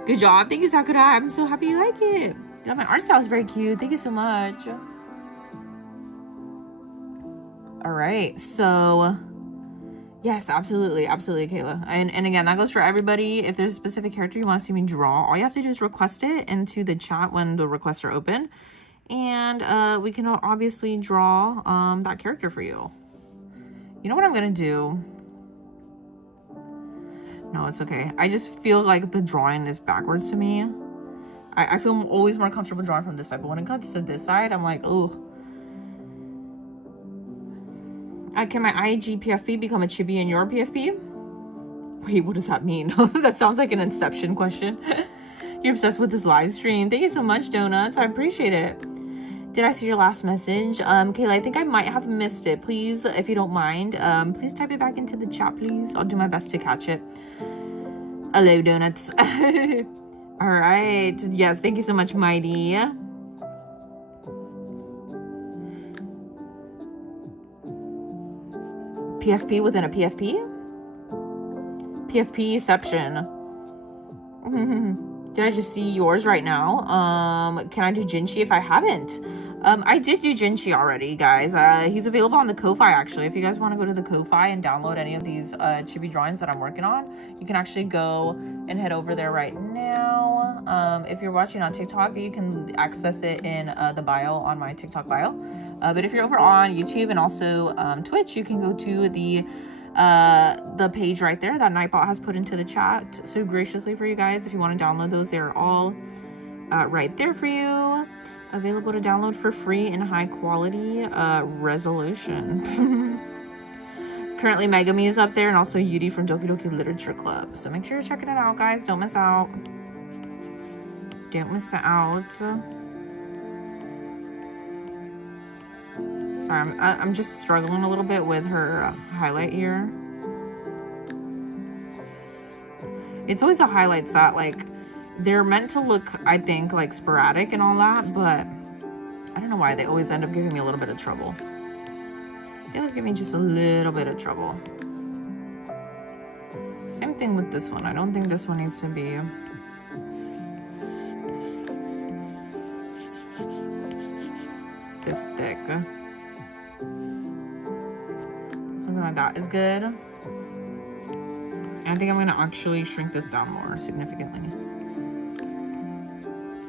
Good job. Thank you, Sakura. I'm so happy you like it. Yeah, my art style is very cute. Thank you so much. All right, so yes, absolutely, Kayla. And again, that goes for everybody. If there's a specific character you want to see me draw, all you have to do is request it into the chat when the requests are open, and we can obviously draw that character for you. You know what I'm gonna do? No, it's okay. I just feel like the drawing is backwards to me. I feel always more comfortable drawing from this side, but when it comes to this side, I'm like, oh. Can my IG PFP become a chibi in your PFP? Wait, what does that mean? That sounds like an Inception question. You're obsessed with this live stream. Thank you so much, Donuts. I appreciate it. Did I see your last message? Kayla, I think I might have missed it. Please, if you don't mind, please type it back into the chat, please. I'll do my best to catch it. Hello, Donuts. All right. Yes, thank you so much, Mighty. PFP within a PFP? PFP-ception. Did I just see yours right now? Can I do Jinchi if I haven't? I did do Jinchi already, guys. He's available on the Ko-Fi, actually. If you guys want to go to the Ko-Fi and download any of these chibi drawings that I'm working on, you can actually go and head over there right now. If you're watching on TikTok, you can access it in the bio on my TikTok bio. But if you're over on YouTube and also Twitch, you can go to the page right there that Nightbot has put into the chat so graciously for you guys. If you want to download those, they're all right there for you, available to download for free in high quality resolution. Currently Megami is up there, and also Yuri from Doki Doki Literature Club, so make sure you're checking it out, guys. Don't miss out. Sorry, I'm just struggling a little bit with her highlight here. It's always the highlights that, like, they're meant to look, I think, like, sporadic and all that, but I don't know why they always end up giving me a little bit of trouble. They always give me just a little bit of trouble. Same thing with this one. I don't think this one needs to be this thick. Something like that is good. And I think I'm gonna actually shrink this down more significantly.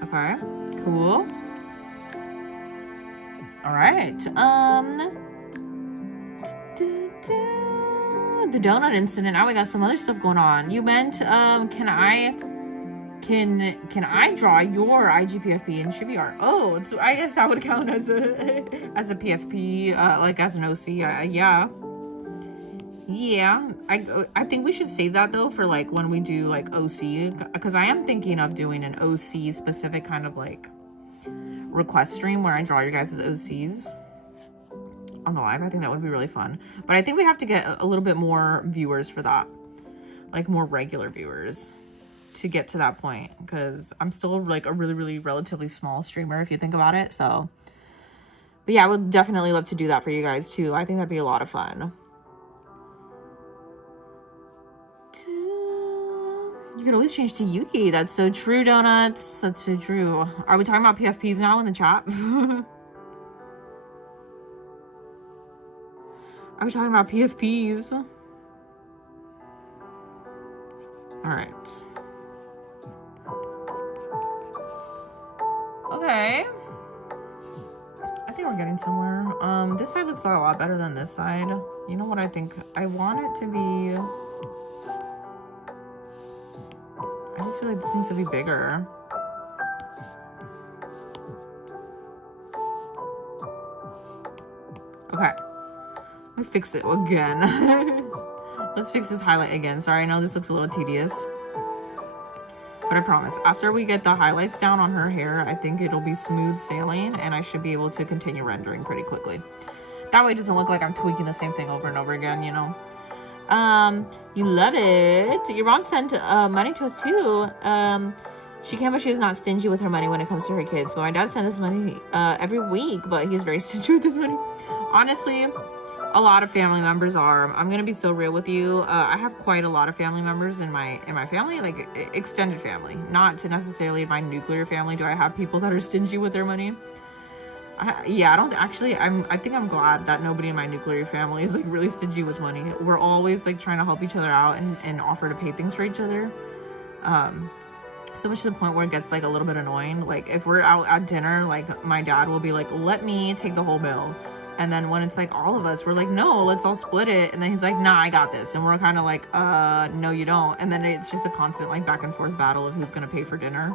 Okay, cool. All right. The donut incident. Now we got some other stuff going on. You meant, can I draw your IGPFP and chibi art? Oh, so I guess that would count as a PFP, like as an OC. Yeah. I think we should save that though for like when we do like OC, because I am thinking of doing an OC specific kind of like request stream where I draw your guys' OCs on the live. I think that would be really fun, but I think we have to get a little bit more viewers for that, like more regular viewers, to get to that point, because I'm still like a really relatively small streamer if you think about it. So, but yeah, I would definitely love to do that for you guys too. I think that'd be a lot of fun. You can always change to Yuki. That's so true, Donuts. That's so true. Are we talking about PFPs now in the chat? Are we talking about PFPs? All right. Okay. I think we're getting somewhere. This side looks a lot better than this side. You know what I think? I want it to be... I just feel like this needs to be bigger. Okay. Let me fix it again. Let's fix this highlight again. Sorry, I know this looks a little tedious, but I promise, after we get the highlights down on her hair, I think it'll be smooth sailing and I should be able to continue rendering pretty quickly. That way it doesn't look like I'm tweaking the same thing over and over again, you know? You love it. Your mom sent money to us too. She can, but she's not stingy with her money when it comes to her kids. But my dad sends us money every week, but he's very stingy with his money. Honestly, a lot of family members are. I'm gonna be so real with you. I have quite a lot of family members in my family, like extended family, not to necessarily my nuclear family. Do I have people that are stingy with their money? Yeah, I don't actually. I think I'm glad that nobody in my nuclear family is like really stingy with money. We're always like trying to help each other out and offer to pay things for each other. So much to the point where it gets like a little bit annoying. Like if we're out at dinner, like my dad will be like, "Let me take the whole bill." And then when it's like all of us, we're like, "No, let's all split it." And then he's like, "Nah, I got this." And we're kind of like, no, you don't." And then it's just a constant like back and forth battle of who's gonna pay for dinner.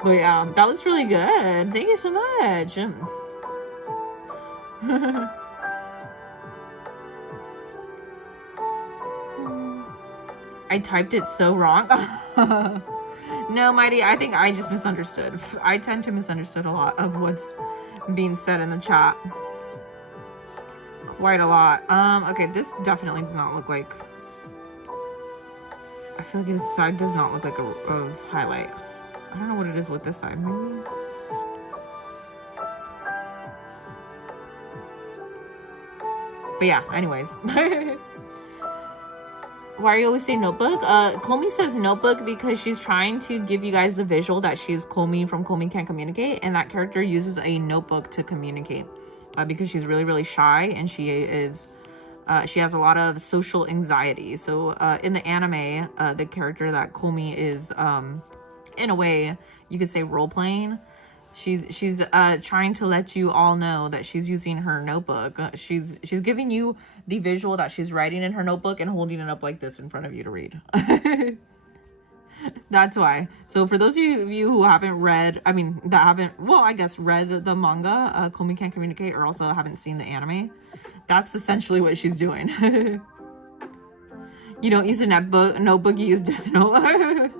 But yeah, that looks really good. Thank you so much. I typed it so wrong. No, Mighty, I think I just misunderstood. I tend to misunderstood a lot of what's being said in the chat. Quite a lot. Okay, this definitely does not look like... I feel like this side does not look like a highlight. I don't know what it is with this side, maybe. But yeah, anyways. Why are you always saying notebook? Komi says notebook because she's trying to give you guys the visual that she's Komi from Komi Can't Communicate, and that character uses a notebook to communicate because she's really, really shy, and she has a lot of social anxiety. So in the anime, the character that Komi is, in a way, you could say role-playing. She's trying to let you all know that she's using her notebook. She's giving you the visual that she's writing in her notebook and holding it up like this in front of you to read. That's why. So for those of you who haven't read, I guess read the manga, Komi Can't Communicate, or also haven't seen the anime, that's essentially what she's doing. You don't use a notebook, you use Death Note.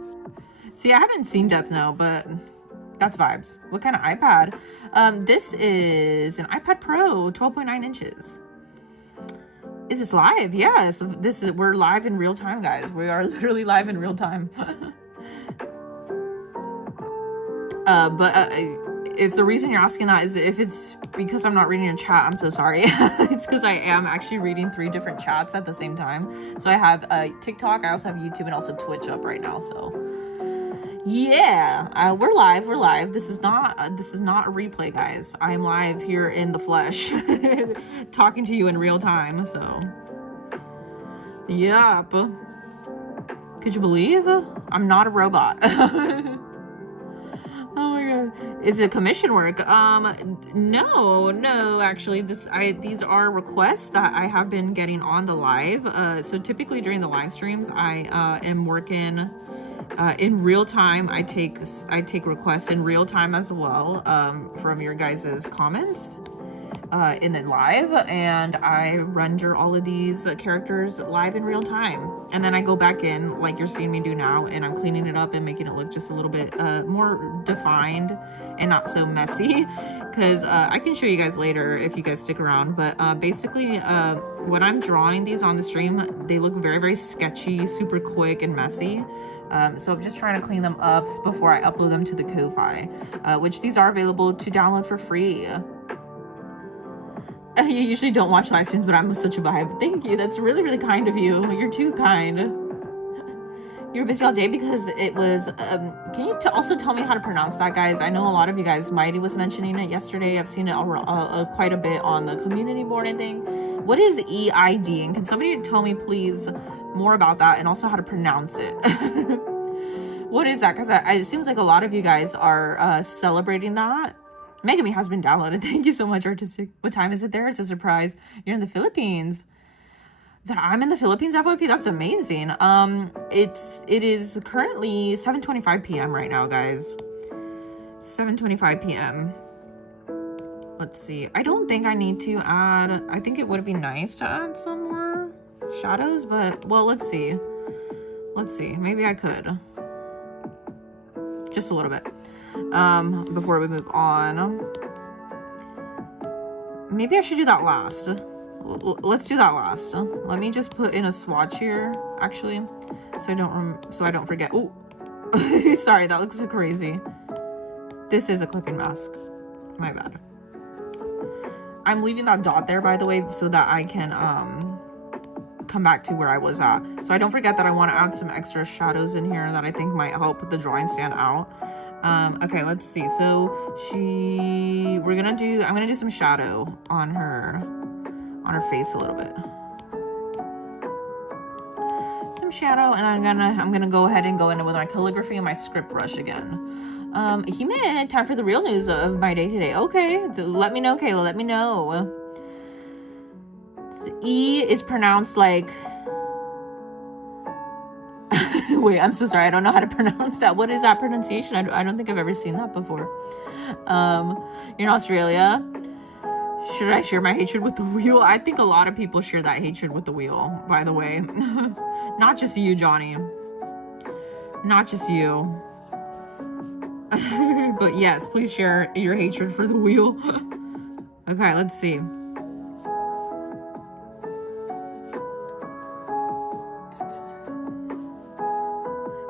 See, I haven't seen Death Note, but that's vibes. What kind of iPad? This is an iPad Pro, 12.9 inches. Is this live? Yes. We're live in real time, guys. We are literally live in real time. If the reason you're asking that is if it's because I'm not reading your chat, I'm so sorry. It's because I am actually reading 3 different chats at the same time. So I have TikTok, I also have YouTube, and also Twitch up right now. So yeah, we're live. This is not a replay, guys. I am live here in the flesh, talking to you in real time. So yep. Could you believe I'm not a robot? Oh my god. Is it commission work? No, actually these are requests that I have been getting on the live. So typically during the live streams, I am working in real time. I take requests in real time as well, from your guys' comments. And then live, and I render all of these characters live in real time, and then I go back in like you're seeing me do now, and I'm cleaning it up and making it look just a little bit more defined and not so messy, because I can show you guys later if you guys stick around. But basically when I'm drawing these on the stream, they look very, very sketchy, super quick and messy. So I'm just trying to clean them up before I upload them to the Ko-Fi, which these are available to download for free. You usually don't watch live streams, but I'm such a vibe. Thank you. That's really, really kind of you. You're too kind. You were busy all day because it was... can you also tell me how to pronounce that, guys? I know a lot of you guys... Mighty was mentioning it yesterday. I've seen it quite a bit on the community board, I think. What is EID? And can somebody tell me, please, more about that, and also how to pronounce it? What is that? Because it seems like a lot of you guys are celebrating that. Megami has been downloaded. Thank you so much, Artistic. What time is it there? It's a surprise. You're in the Philippines. That I'm in the Philippines, FYP? That's amazing. It is currently 7:25 p.m. right now, guys. 7:25 p.m. Let's see. I don't think I need to add... I think it would be nice to add some more shadows, but... Well, let's see. Let's see. Maybe I could. Just a little bit. Before we move on. Maybe I should do that last. Let's do that last. Let me just put in a swatch here, actually, so I don't forget. Oh, sorry, that looks so crazy. This is a clipping mask. My bad. I'm leaving that dot there, by the way, so that I can come back to where I was at. So I don't forget that I want to add some extra shadows in here that I think might help the drawing stand out. Okay, let's see. So I'm gonna do some shadow on her face a little bit. Some shadow, and I'm gonna go ahead and go in with my calligraphy and my script brush again. Hime, time for the real news of my day today. Okay, let me know, Kayla, let me know. So E is pronounced like... Wait, I'm so sorry. I don't know how to pronounce that. What is that pronunciation? I don't think I've ever seen that before. You're in Australia. Should I share my hatred with the wheel? I think a lot of people share that hatred with the wheel, by the way. Not just you, Johnny. Not just you. But yes, please share your hatred for the wheel. Okay, let's see.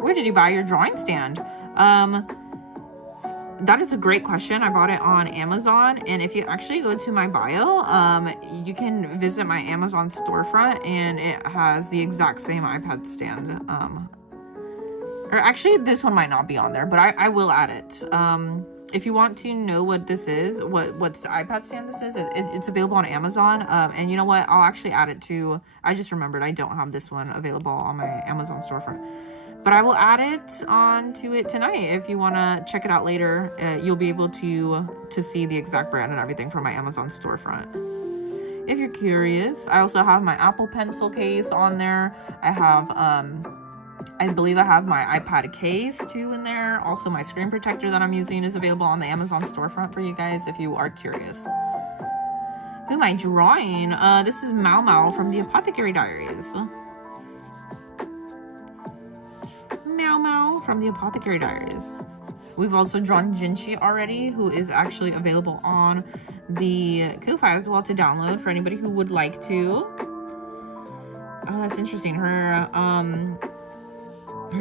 Where did you buy your drawing stand? that is a great question. I bought it on Amazon, and if you actually go to my bio, you can visit my Amazon storefront, and it has the exact same iPad stand. Or actually, this one might not be on there, but I will add it. If you want to know what this is, what's the iPad stand this is, it's available on Amazon. And you know what? I'll actually add it to, I just remembered I don't have this one available on my Amazon storefront. But I will add it onto it tonight. If you want to check it out later, you'll be able to see the exact brand and everything from my Amazon storefront. If you're curious, I also have my Apple Pencil case on there. I have, I believe I have my iPad case too in there. Also, my screen protector that I'm using is available on the Amazon storefront for you guys if you are curious. Who am I drawing? This is Mau Mau from the Apothecary Diaries. Mau Mau from the Apothecary Diaries. We've also drawn Jinshi already, who is actually available on the Ko-Fi as well to download for anybody who would like to. Oh, that's interesting. Her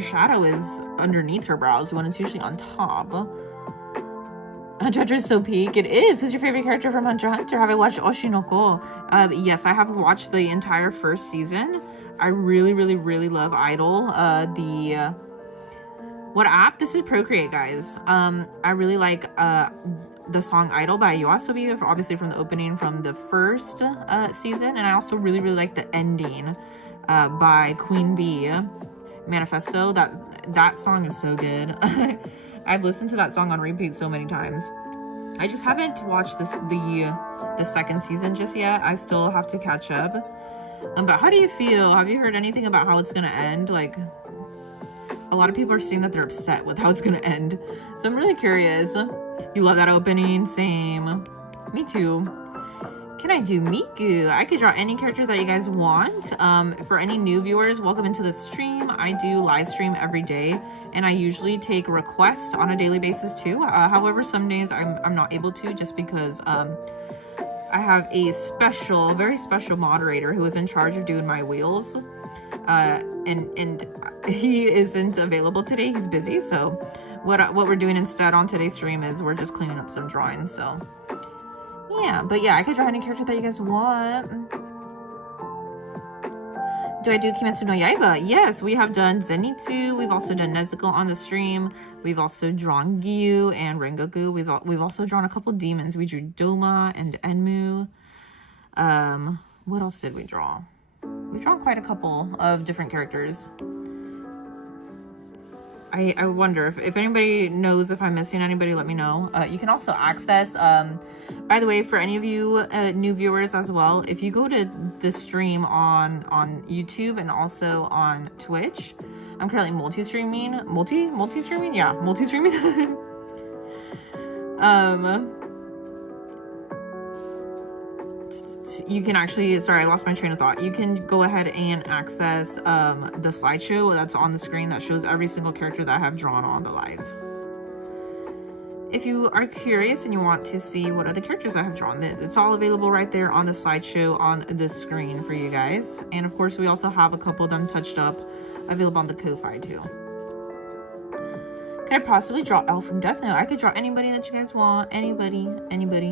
shadow is underneath her brows when it's usually on top. Hunter is so peak. It is. Who's your favorite character from Hunter x Hunter? Have I watched Oshinoko? Yes, I have watched the entire first season. I really, really, really love Idol. What app? This is Procreate, guys. I really like the song Idol by Yoasobi, obviously from the opening from the first season. And I also really, really like the ending by Queen Bee, Manifesto. That song is so good. I've listened to that song on repeat so many times. I just haven't watched the second season just yet. I still have to catch up. But how do you feel? Have you heard anything about how it's gonna end? Like, a lot of people are saying that they're upset with how it's gonna end. So I'm really curious. You love that opening? Same. Me too. Can I do Miku? I could draw any character that you guys want. For any new viewers, welcome into the stream. I do live stream every day, and I usually take requests on a daily basis too. However, some days I'm not able to, just because I have a special, very special moderator who is in charge of doing my wheels. And he isn't available today. He's busy. So what we're doing instead on today's stream is we're just cleaning up some drawings. So yeah, but yeah, I could draw any character that you guys want. Do I do Kimetsu no Yaiba? Yes, we have done Zenitsu. We've also done Nezuko on the stream. We've also drawn Gyu and Rengoku. We've also drawn a couple demons. We drew Doma and Enmu. What else did we draw? We've drawn quite a couple of different characters. I wonder if anybody knows if I'm missing anybody, let me know. You can also access, by the way, for any of you new viewers as well, if you go to the stream on YouTube and also on Twitch, I'm currently multi-streaming. Multi-streaming? Yeah, multi-streaming. You can actually, sorry, I lost my train of thought. You can go ahead and access the slideshow that's on the screen that shows every single character that I have drawn on the live. If you are curious and you want to see what other characters I have drawn, it's all available right there on the slideshow on the screen for you guys. And of course, we also have a couple of them touched up available on the Ko-Fi too. Could I possibly draw Elle from Death Note? I could draw anybody that you guys want. Anybody.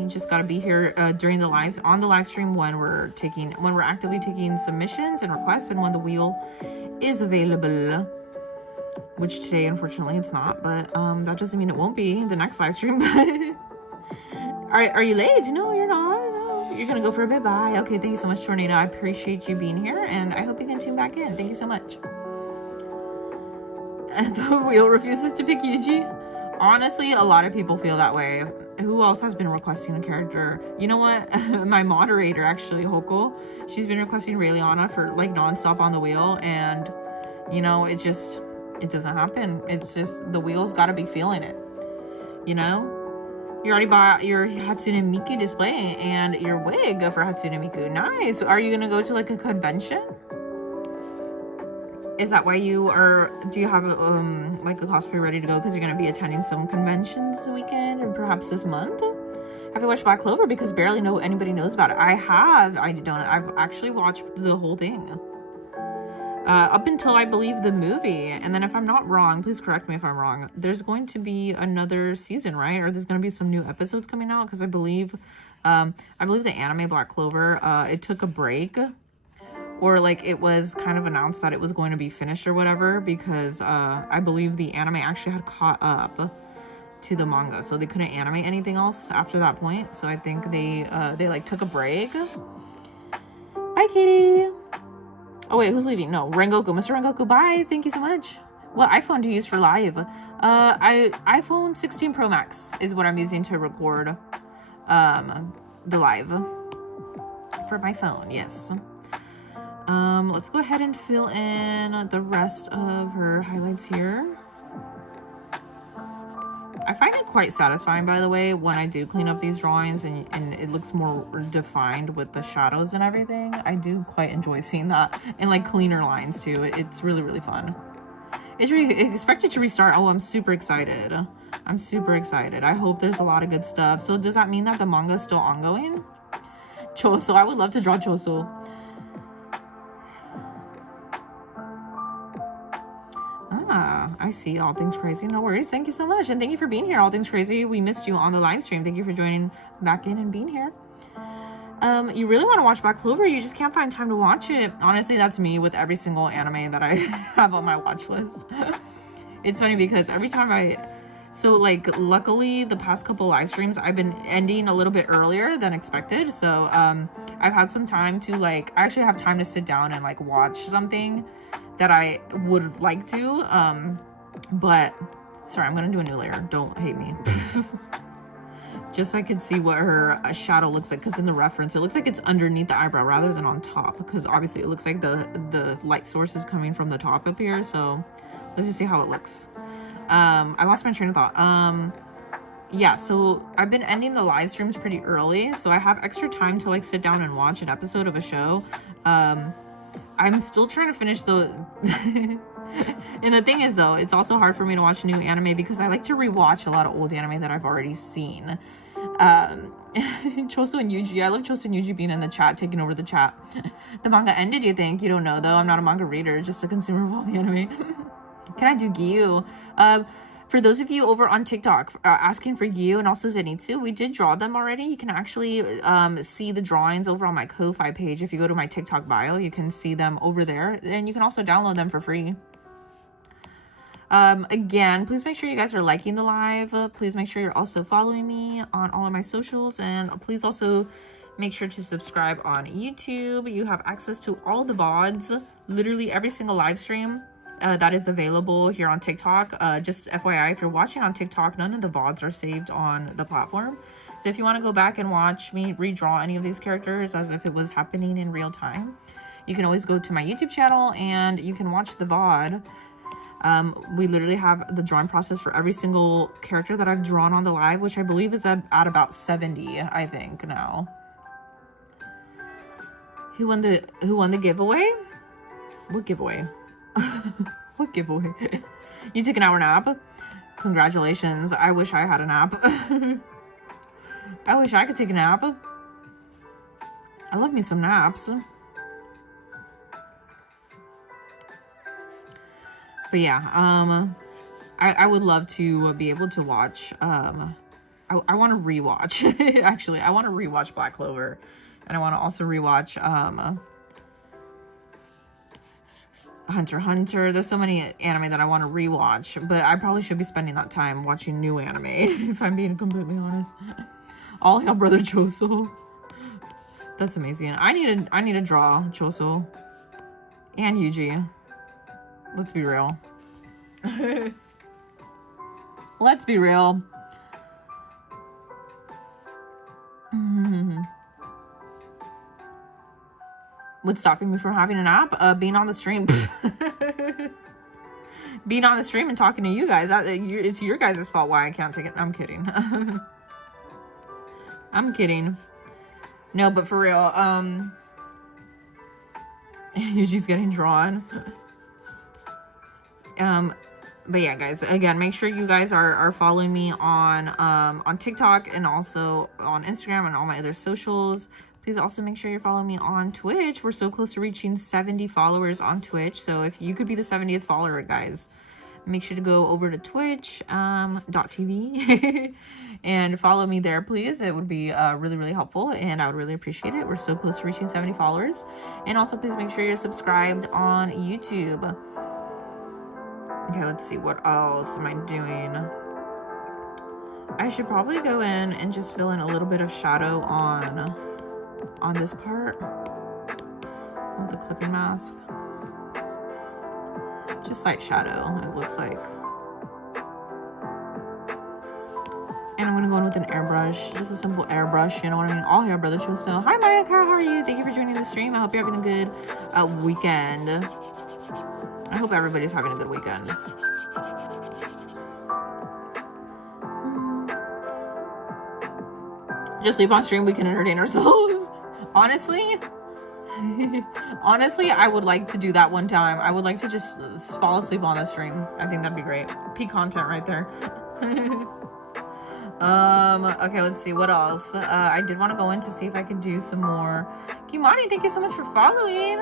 Just gotta be here during the live stream when we're actively taking submissions and requests, and when the wheel is available. Which today, unfortunately, it's not. But that doesn't mean it won't be the next live stream. Are you late? No, you're not. No, you're gonna go for a bit. Bye. Okay, thank you so much, Tornado. I appreciate you being here, and I hope you can tune back in. Thank you so much. The wheel refuses to pick Yuji. Honestly, a lot of people feel that way. Who else has been requesting a character? You know what? My moderator, actually, Hoko, she's been requesting Raeliana for like nonstop on the wheel, and you know, it doesn't happen. It's just the wheel's got to be feeling it. You know, you already bought your Hatsune Miku display and your wig for Hatsune Miku. Nice. Are you gonna go to like a convention? Is that why you are, do you have like a cosplay ready to go because you're going to be attending some conventions this weekend or perhaps this month? Have you watched Black Clover? Because barely anybody knows about it. I have. I've actually watched the whole thing. up until I believe the movie. And then if I'm not wrong, please correct me if I'm wrong, there's going to be another season, right? Or there's going to be some new episodes coming out, because I believe the anime Black Clover, it took a break, or like it was kind of announced that it was going to be finished or whatever, because I believe the anime actually had caught up to the manga, so they couldn't animate anything else after that point. So I think they like took a break. Bye, Katie. Oh wait, who's leaving? No, Rengoku. Mr. Rengoku, bye. Thank you so much. What iPhone do you use for live? iPhone 16 Pro Max is what I'm using to record the live for my phone. Yes. Let's go ahead and fill in the rest of her highlights here. I find it quite satisfying, by the way, when I do clean up these drawings and it looks more defined with the shadows and everything. I do quite enjoy seeing that, and like cleaner lines too. It's really, really fun. It's expected to restart. Oh, I'm super excited. I'm super excited. I hope there's a lot of good stuff. So does that mean that the manga is still ongoing? Choso, I would love to draw Choso. I see. All Things Crazy. No worries. Thank you so much. And thank you for being here, All Things Crazy. We missed you on the live stream. Thank you for joining back in and being here. You really want to watch Black Clover, you just can't find time to watch it. Honestly, that's me with every single anime that I have on my watch list. It's funny because every time so like luckily the past couple live streams I've been ending a little bit earlier than expected. So I've had some time to I actually have time to sit down and like watch something that I would like to. But sorry, I'm gonna do a new layer. Don't hate me. Just so I could see what her shadow looks like, because in the reference it looks like it's underneath the eyebrow rather than on top, because obviously it looks like the light source is coming from the top up here. So let's just see how it looks. I lost my train of thought. Yeah, so I've been ending the live streams pretty early, so I have extra time to like sit down and watch an episode of a show. I'm still trying to finish the and the thing is though, it's also hard for me to watch new anime because I like to rewatch a lot of old anime that I've already seen. Choso and Yuji, I love Choso and Yuji being in the chat, taking over the chat. The manga ended, you think? You don't know though, I'm not a manga reader, just a consumer of all the anime. Can I do Gyu? For those of you over on TikTok asking for Gyu and also Zenitsu, we did draw them already. You can actually see the drawings over on my Ko-Fi page. If you go to my TikTok bio, you can see them over there. And you can also download them for free. Again, please make sure you guys are liking the live. Please make sure you're also following me on all of my socials. And please also make sure to subscribe on YouTube. You have access to all the VODs, literally every single live stream that is available here on TikTok. Just FYI, if you're watching on TikTok, none of the VODs are saved on the platform. So if you want to go back and watch me redraw any of these characters as if it was happening in real time, you can always go to my YouTube channel and you can watch the VOD. We literally have the drawing process for every single character that I've drawn on the live, which I believe is at about 70, I think now. Who won the giveaway? What giveaway? What giveaway? You took an hour nap? Congratulations. I wish I had a nap. I wish I could take a nap. I love me some naps. But yeah, I would love to be able to watch, I want to rewatch, actually, I want to rewatch Black Clover, and I want to also rewatch, Hunter x Hunter. There's so many anime that I want to rewatch, but I probably should be spending that time watching new anime, if I'm being completely honest. All Hail Brother Choso. That's amazing. I need to draw Choso and Yuji. Let's be real. Let's be real. What's stopping me from having a nap? Being on the stream. Being on the stream and talking to you guys. It's your guys' fault why I can't take it. I'm kidding. I'm kidding. No, but for real. Yuji's getting drawn. But yeah, guys, again, make sure you guys are following me on TikTok and also on Instagram and all my other socials. Please also make sure you're following me on Twitch. We're so close to reaching 70 followers on Twitch. So if you could be the 70th follower, guys, make sure to go over to twitch.tv and follow me there, please. It would be really, really helpful, and I would really appreciate it. We're so close to reaching 70 followers. And also, please make sure you're subscribed on YouTube. Okay, let's see. What else am I doing? I should probably go in and just fill in a little bit of shadow on this part with the clipping mask. Just light shadow, it looks like. And I'm gonna go in with an airbrush, just a simple airbrush, you know what I mean? All hair brother chose. So hi Mayaka, how are you? Thank you for joining the stream. I hope you're having a good weekend. I hope everybody's having a good weekend. Just leave on stream, we can entertain ourselves. Honestly, I would like to do that one time. I would like to just fall asleep on the stream. I think that'd be great. Peak content right there. Okay, let's see what else. I did want to go in to see if I could do some more. Kimani, thank you so much for following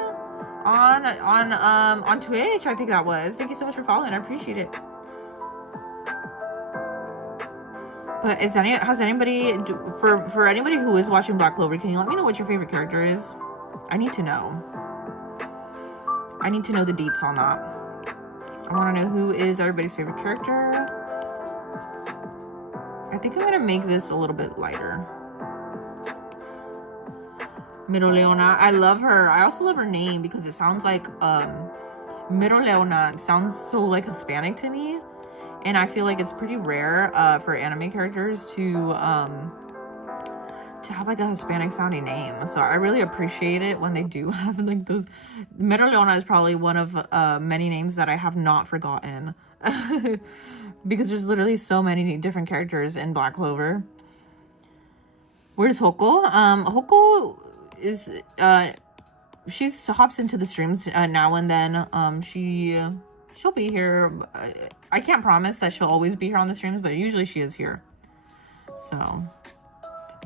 on Twitch. I think that was. Thank you so much for following. I appreciate it. But has anybody, for anybody who is watching Black Clover, can you let me know what your favorite character is? I need to know. I need to know the deets on that. I want to know who is everybody's favorite character. I think I'm going to make this a little bit lighter. Miroleona. I love her. I also love her name because it sounds like, Miroleona. It sounds so like Hispanic to me. And I feel like it's pretty rare for anime characters to have like a Hispanic sounding name. So I really appreciate it when they do have like those. Meteorleona is probably one of many names that I have not forgotten. Because there's literally so many different characters in Black Clover. Where's Hoko? Hoko is she hops into the streams now and then. She'll be here. I can't promise that she'll always be here on the streams, but usually she is here. So,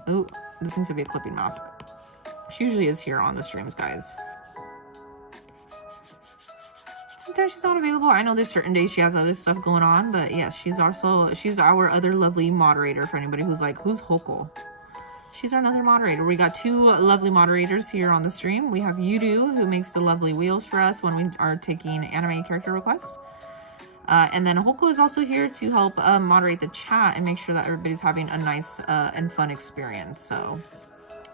oh, this needs to be a clipping mask. She usually is here on the streams, guys. Sometimes she's not available. I know there's certain days she has other stuff going on, but yes, she's our other lovely moderator for anybody who's like, who's Hoko? She's our another moderator. We got two lovely moderators here on the stream. We have Yudu, who makes the lovely wheels for us when we are taking anime character requests. And then Hoko is also here to help moderate the chat and make sure that everybody's having a nice and fun experience. So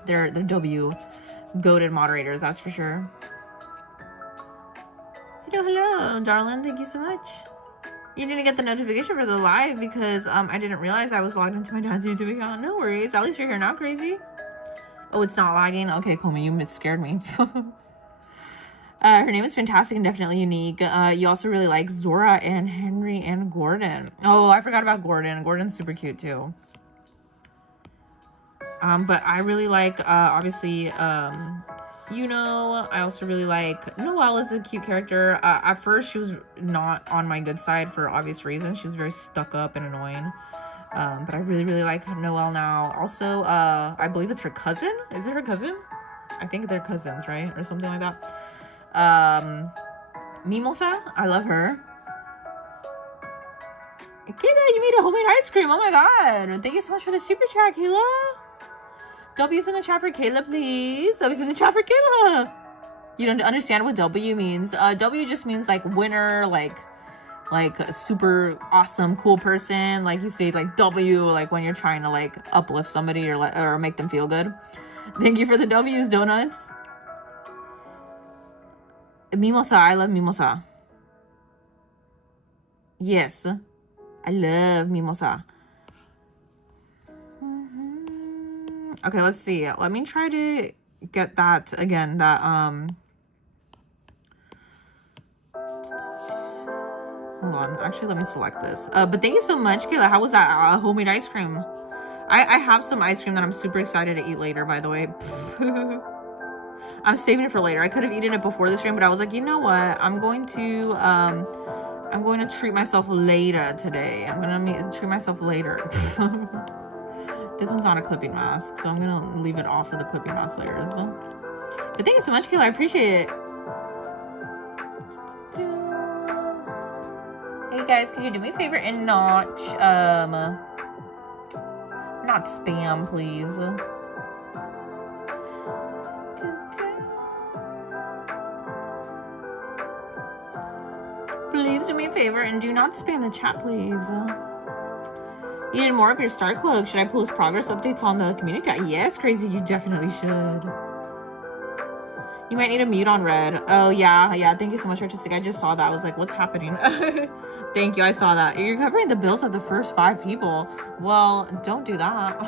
they're goated moderators, that's for sure. Hello, darling. Thank you so much. You didn't get the notification for the live because I didn't realize I was logged into my dad's YouTube account. No worries. At least you're here now, crazy. Oh, it's not lagging? Okay, Komi, you scared me. Her name is fantastic and definitely unique. You also really like Zora and Henry and Gordon. Oh, I forgot about Gordon. Gordon's super cute too. But I really like, obviously, you know, I also really like Noelle is a cute character. At first, she was not on my good side for obvious reasons. She was very stuck up and annoying. But I really, really like Noelle now. Also, I believe it's her cousin. Is it her cousin? I think they're cousins, right? Or something like that. Mimosa, I love her. Kayla, you made a homemade ice cream. Oh my god. Thank you so much for the super chat, Kayla. W's in the chat for Kayla, please. W's in the chat for Kayla. You don't understand what W means. W just means like winner, like a super awesome, cool person. Like you say like W, like when you're trying to like uplift somebody or make them feel good. Thank you for the W's, donuts. Mimosa, I love Mimosa. Yes, I love Mimosa. Okay, let's see. Let me try to get that again. That hold on. Actually, let me select this. But thank you so much, Kayla. How was that homemade ice cream? I have some ice cream that I'm super excited to eat later, by the way. I'm saving it for later. I could have eaten it before the stream, but I was like, you know what? I'm going to treat myself later today. I'm gonna treat myself later. This one's not a clipping mask, so I'm gonna leave it off of the clipping mask layers. But thank you so much, Kayla. I appreciate it. Hey guys, could you do me a favor and not spam, please? Please do me a favor and do not spam the chat, please. You need more of your Star Cloak. Should I post progress updates on the community tab? Yes, Crazy, you definitely should. You might need a mute on red. Oh, yeah. Thank you so much, Artistic. I just saw that. I was like, what's happening? Thank you. I saw that. You're covering the bills of the first 5 people. Well, don't do that.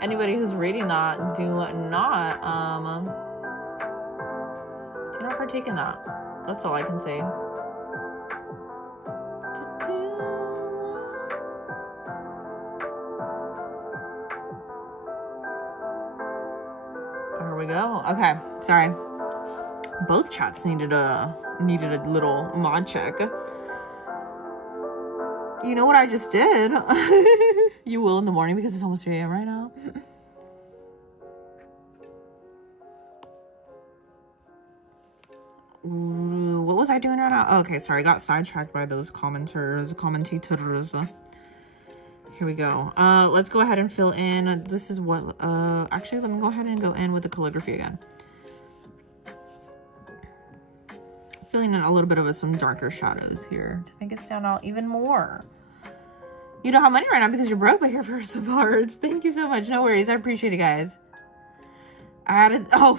Anybody who's reading that, do not partake in that. That's all I can say. Here we go. Okay, sorry. Both chats needed a little mod check. You know what I just did? You will in the morning because it's almost 3 a.m. right now. What was I doing right now? Okay, sorry, I got sidetracked by those commentators. Here we go. Let's go ahead and fill in. This is what, actually, let me go ahead and go in with the calligraphy again. Filling in a little bit of some darker shadows here to make it stand out even more. You don't have money right now because you're broke, but here for some parts. Thank you so much. No worries. I appreciate it, guys. I added, oh.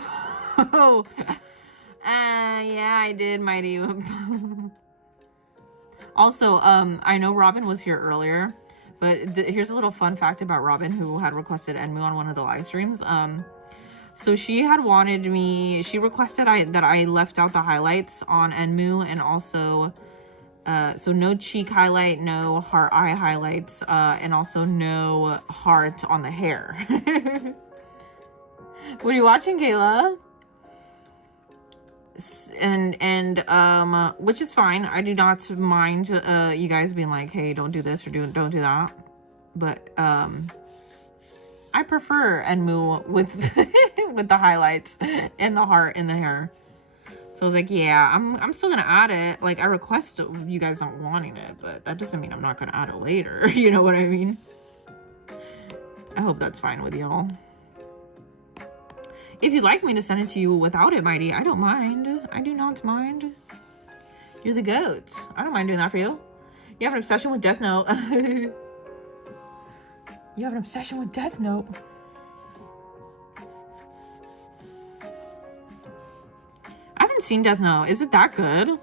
Yeah, I did, Mighty. Also, I know Robin was here earlier, but here's a little fun fact about Robin, who had requested Enmu on one of the live streams. So she had wanted me, she requested that I left out the highlights on Enmu, and also, so no cheek highlight, no heart eye highlights, and also no heart on the hair. What are you watching, Kayla? And which is fine. I do not mind you guys being like, hey, don't do this or don't do that. But I prefer Enmu with with the highlights and the heart in the hair. So I was like, yeah, I'm still gonna add it. Like, I request you guys not wanting it, but that doesn't mean I'm not gonna add it later. You know what I mean? I hope that's fine with y'all. If you'd like me to send it to you without it, Mighty, I don't mind. I do not mind. You're the goat. I don't mind doing that for you. You have an obsession with Death Note. You have an obsession with Death Note. I haven't seen Death Note. Is it that good?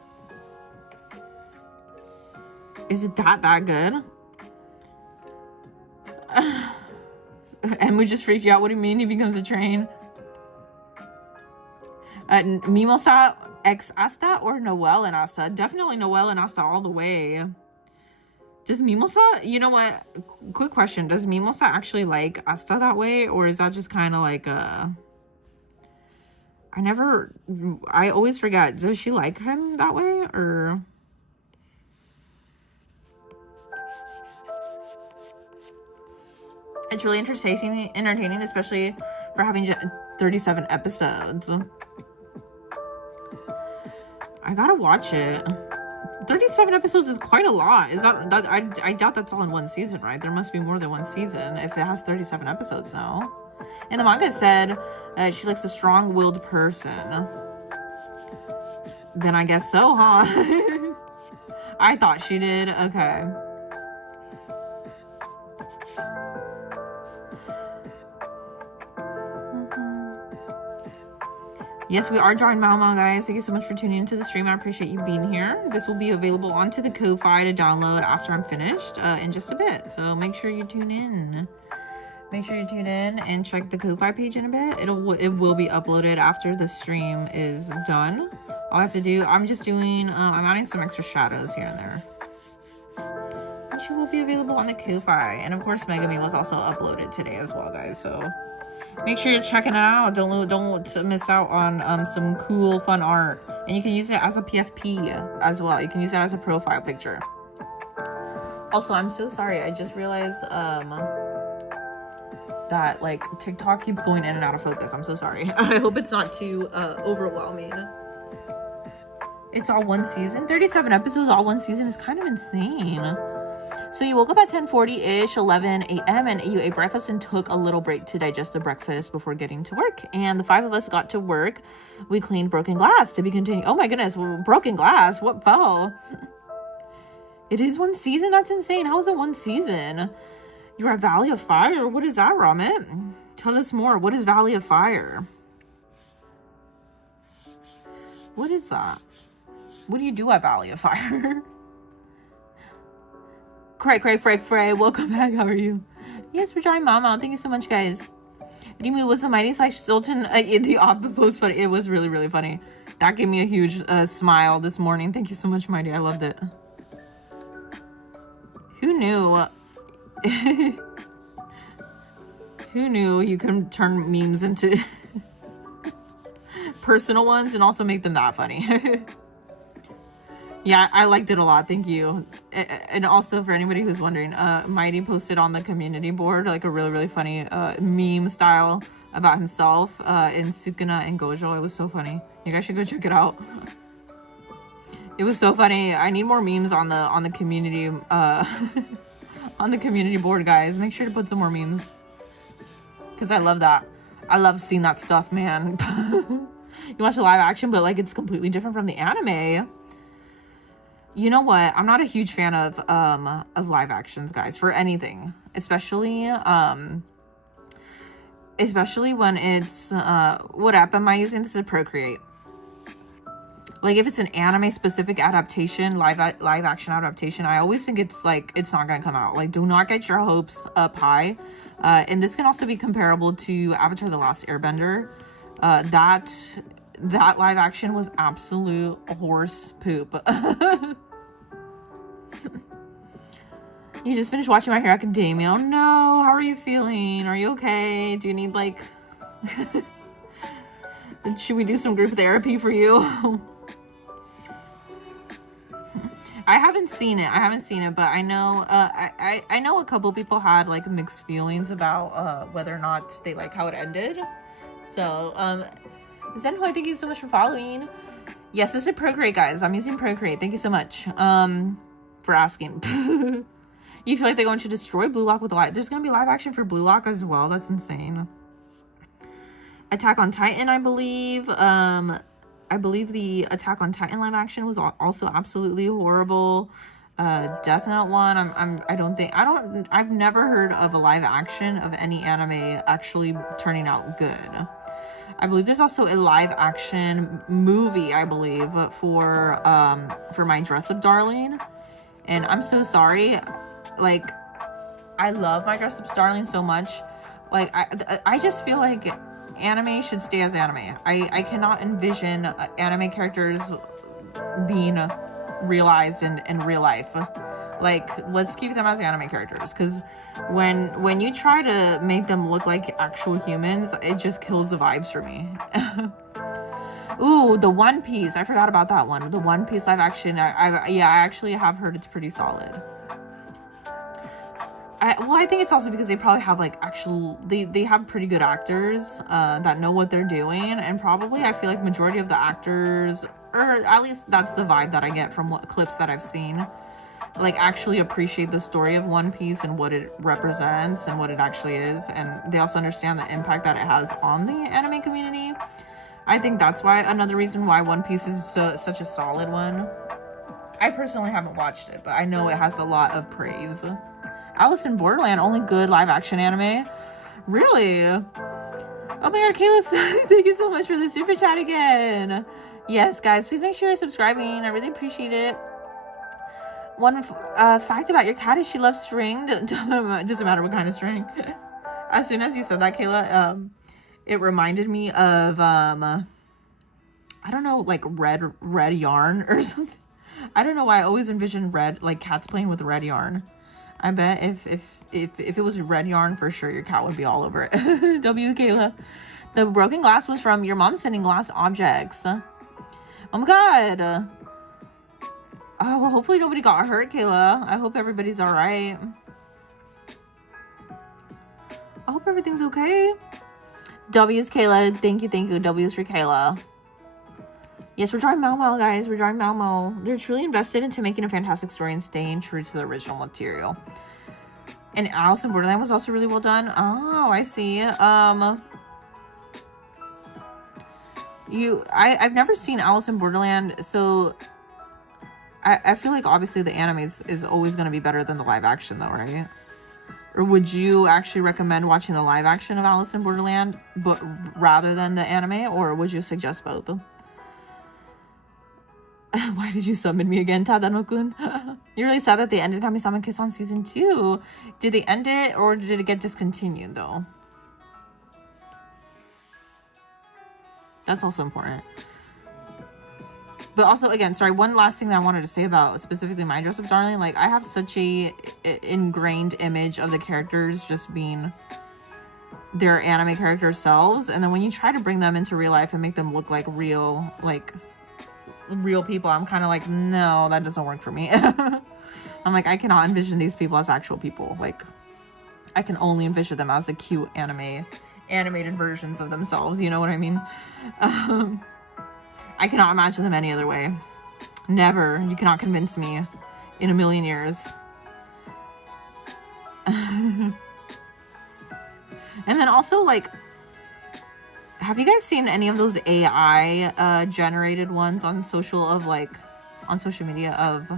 Is it that good? And we just freaked you out. What do you mean he becomes a train? Mimosa X Asta or Noelle and Asta? Definitely Noelle and Asta all the way. Does Mimosa, you know what? Quick question. Does Mimosa actually like Asta that way? Or is that just kind of like I always forget. Does she like him that way? Or... It's really entertaining, especially for having 37 episodes. I gotta watch it. 37 episodes is quite a lot. Is that I doubt that's all in one season, right? There must be more than one season if it has 37 episodes now. And the manga said she likes a strong-willed person. Then I guess so, huh? I thought she did. Okay. Yes, we are drawing Malmo, guys. Thank you so much for tuning into the stream. I appreciate you being here. This will be available onto the Ko-Fi to download after I'm finished in just a bit. So make sure you tune in. Make sure you tune in and check the Ko-Fi page in a bit. It will be uploaded after the stream is done. All I have to do, I'm just doing, I'm adding some extra shadows here and there. And she will be available on the Ko-Fi. And of course, Megami was also uploaded today as well, guys. So make sure you're checking it out. Don't miss out on some cool, fun art. And you can use it as a PFP as well. You can use it as a profile picture. Also, I'm so sorry. I just realized that like TikTok keeps going in and out of focus. I'm so sorry. I hope it's not too overwhelming. It's all one season. 37 episodes all one season is kind of insane. So you woke up at 10:40-ish, 11 a.m. and you ate breakfast and took a little break to digest the breakfast before getting to work. And the 5 of us got to work. We cleaned broken glass to be continued. Oh my goodness, broken glass. What fell? It is one season? That's insane. How is it one season? You're at Valley of Fire? What is that, Ramit? Tell us more. What is Valley of Fire? What is that? What do you do at Valley of Fire? Cray, Frey, welcome back. How are you? Yes, we're trying Mama. Thank you so much, guys. Rimu was the mighty / Sultan in the odd post funny. It was really, really funny. That gave me a huge smile this morning. Thank you so much, Mighty. I loved it. Who knew? Who knew you can turn memes into personal ones and also make them that funny? Yeah, I liked it a lot. Thank you. And also for anybody who's wondering, Mighty posted on the community board like a really, really funny meme style about himself in Sukuna and Gojo. It was so funny. You guys should go check it out. It was so funny. I need more memes on the community on the community board, guys. Make sure to put some more memes because I love that. I love seeing that stuff, man. You watch the live action, but like it's completely different from the anime. You know what? I'm not a huge fan of live actions, guys, for anything, especially when it's what app am I using? This is Procreate. Like if it's an anime specific adaptation, live action adaptation, I always think it's like it's not gonna come out. Like do not get your hopes up high. And this can also be comparable to Avatar: The Last Airbender. That live action was absolute horse poop. You just finished watching My Hero Academia. Oh no, how are you feeling? Are you okay? Do you need like should we do some group therapy for you? I haven't seen it, but I know I know a couple people had like mixed feelings about whether or not they like how it ended. So Zenhoi, thank you so much for following. Yes, this is Procreate, guys. I'm using Procreate. Thank you so much for asking. You feel like they're going to destroy Blue Lock with a live? There's going to be live action for Blue Lock as well. That's insane. Attack on Titan, I believe. I believe the Attack on Titan live action was also absolutely horrible. Death Note one, I've never heard of a live action of any anime actually turning out good. I believe there's also a live action movie, I believe, for My Dress Up Darling. And I'm so sorry. Like, I love My Dress Up Darling so much. Like, I just feel like anime should stay as anime. I cannot envision anime characters being realized in real life. Like, let's keep them as anime characters, because when you try to make them look like actual humans, it just kills the vibes for me. Ooh, the One Piece. I forgot about that one. The One Piece live action. I actually have heard it's pretty solid. I think it's also because they probably have like they have pretty good actors that know what they're doing, and probably I feel like majority of the actors, or at least that's the vibe that I get from what clips that I've seen, like actually appreciate the story of One Piece and what it represents and what it actually is, and they also understand the impact that it has on the anime community. I think that's why another reason why One Piece is such a solid one. I personally haven't watched it, but I know it has a lot of praise. Alice in Borderland, only good live action anime? Really? Oh my god, Caleb, thank you so much for the super chat again. Yes, guys, please make sure you're subscribing. I really appreciate it. One fact about your cat is she loves string. Doesn't matter what kind of string. As soon as you said that, Kayla, it reminded me of, I don't know, like red yarn or something. I don't know why I always envision like cats playing with red yarn. I bet if it was red yarn, for sure your cat would be all over it. W, Kayla. The broken glass was from your mom sending glass objects. Oh my god. Oh, well, hopefully nobody got hurt, Kayla. I hope everybody's all right. I hope everything's okay. W's Kayla. Thank you. W's for Kayla. Yes, we're drawing Mau, guys. We're drawing Mau. They're truly invested into making a fantastic story and staying true to the original material. And Alice in Borderland was also really well done. Oh, I see. I've never seen Alice in Borderland, so I feel like obviously the anime is always going to be better than the live action, though, right? Or would you actually recommend watching the live action of Alice in Borderland, but rather than the anime, or would you suggest both? Why did you summon me again, Tadano-kun? You're really sad that they ended Kami-sama Kiss on season 2. Did they end it, or did it get discontinued, though? That's also important. But also, again, sorry, one last thing that I wanted to say about specifically My Dress Up Darling. Like, I have such a ingrained image of the characters just being their anime character selves. And then when you try to bring them into real life and make them look like real people, I'm kind of like, no, that doesn't work for me. I'm like, I cannot envision these people as actual people. Like, I can only envision them as a cute animated versions of themselves. You know what I mean? I cannot imagine them any other way. Never. You cannot convince me in a million years. And then also, like, have you guys seen any of those AI generated ones on social media of,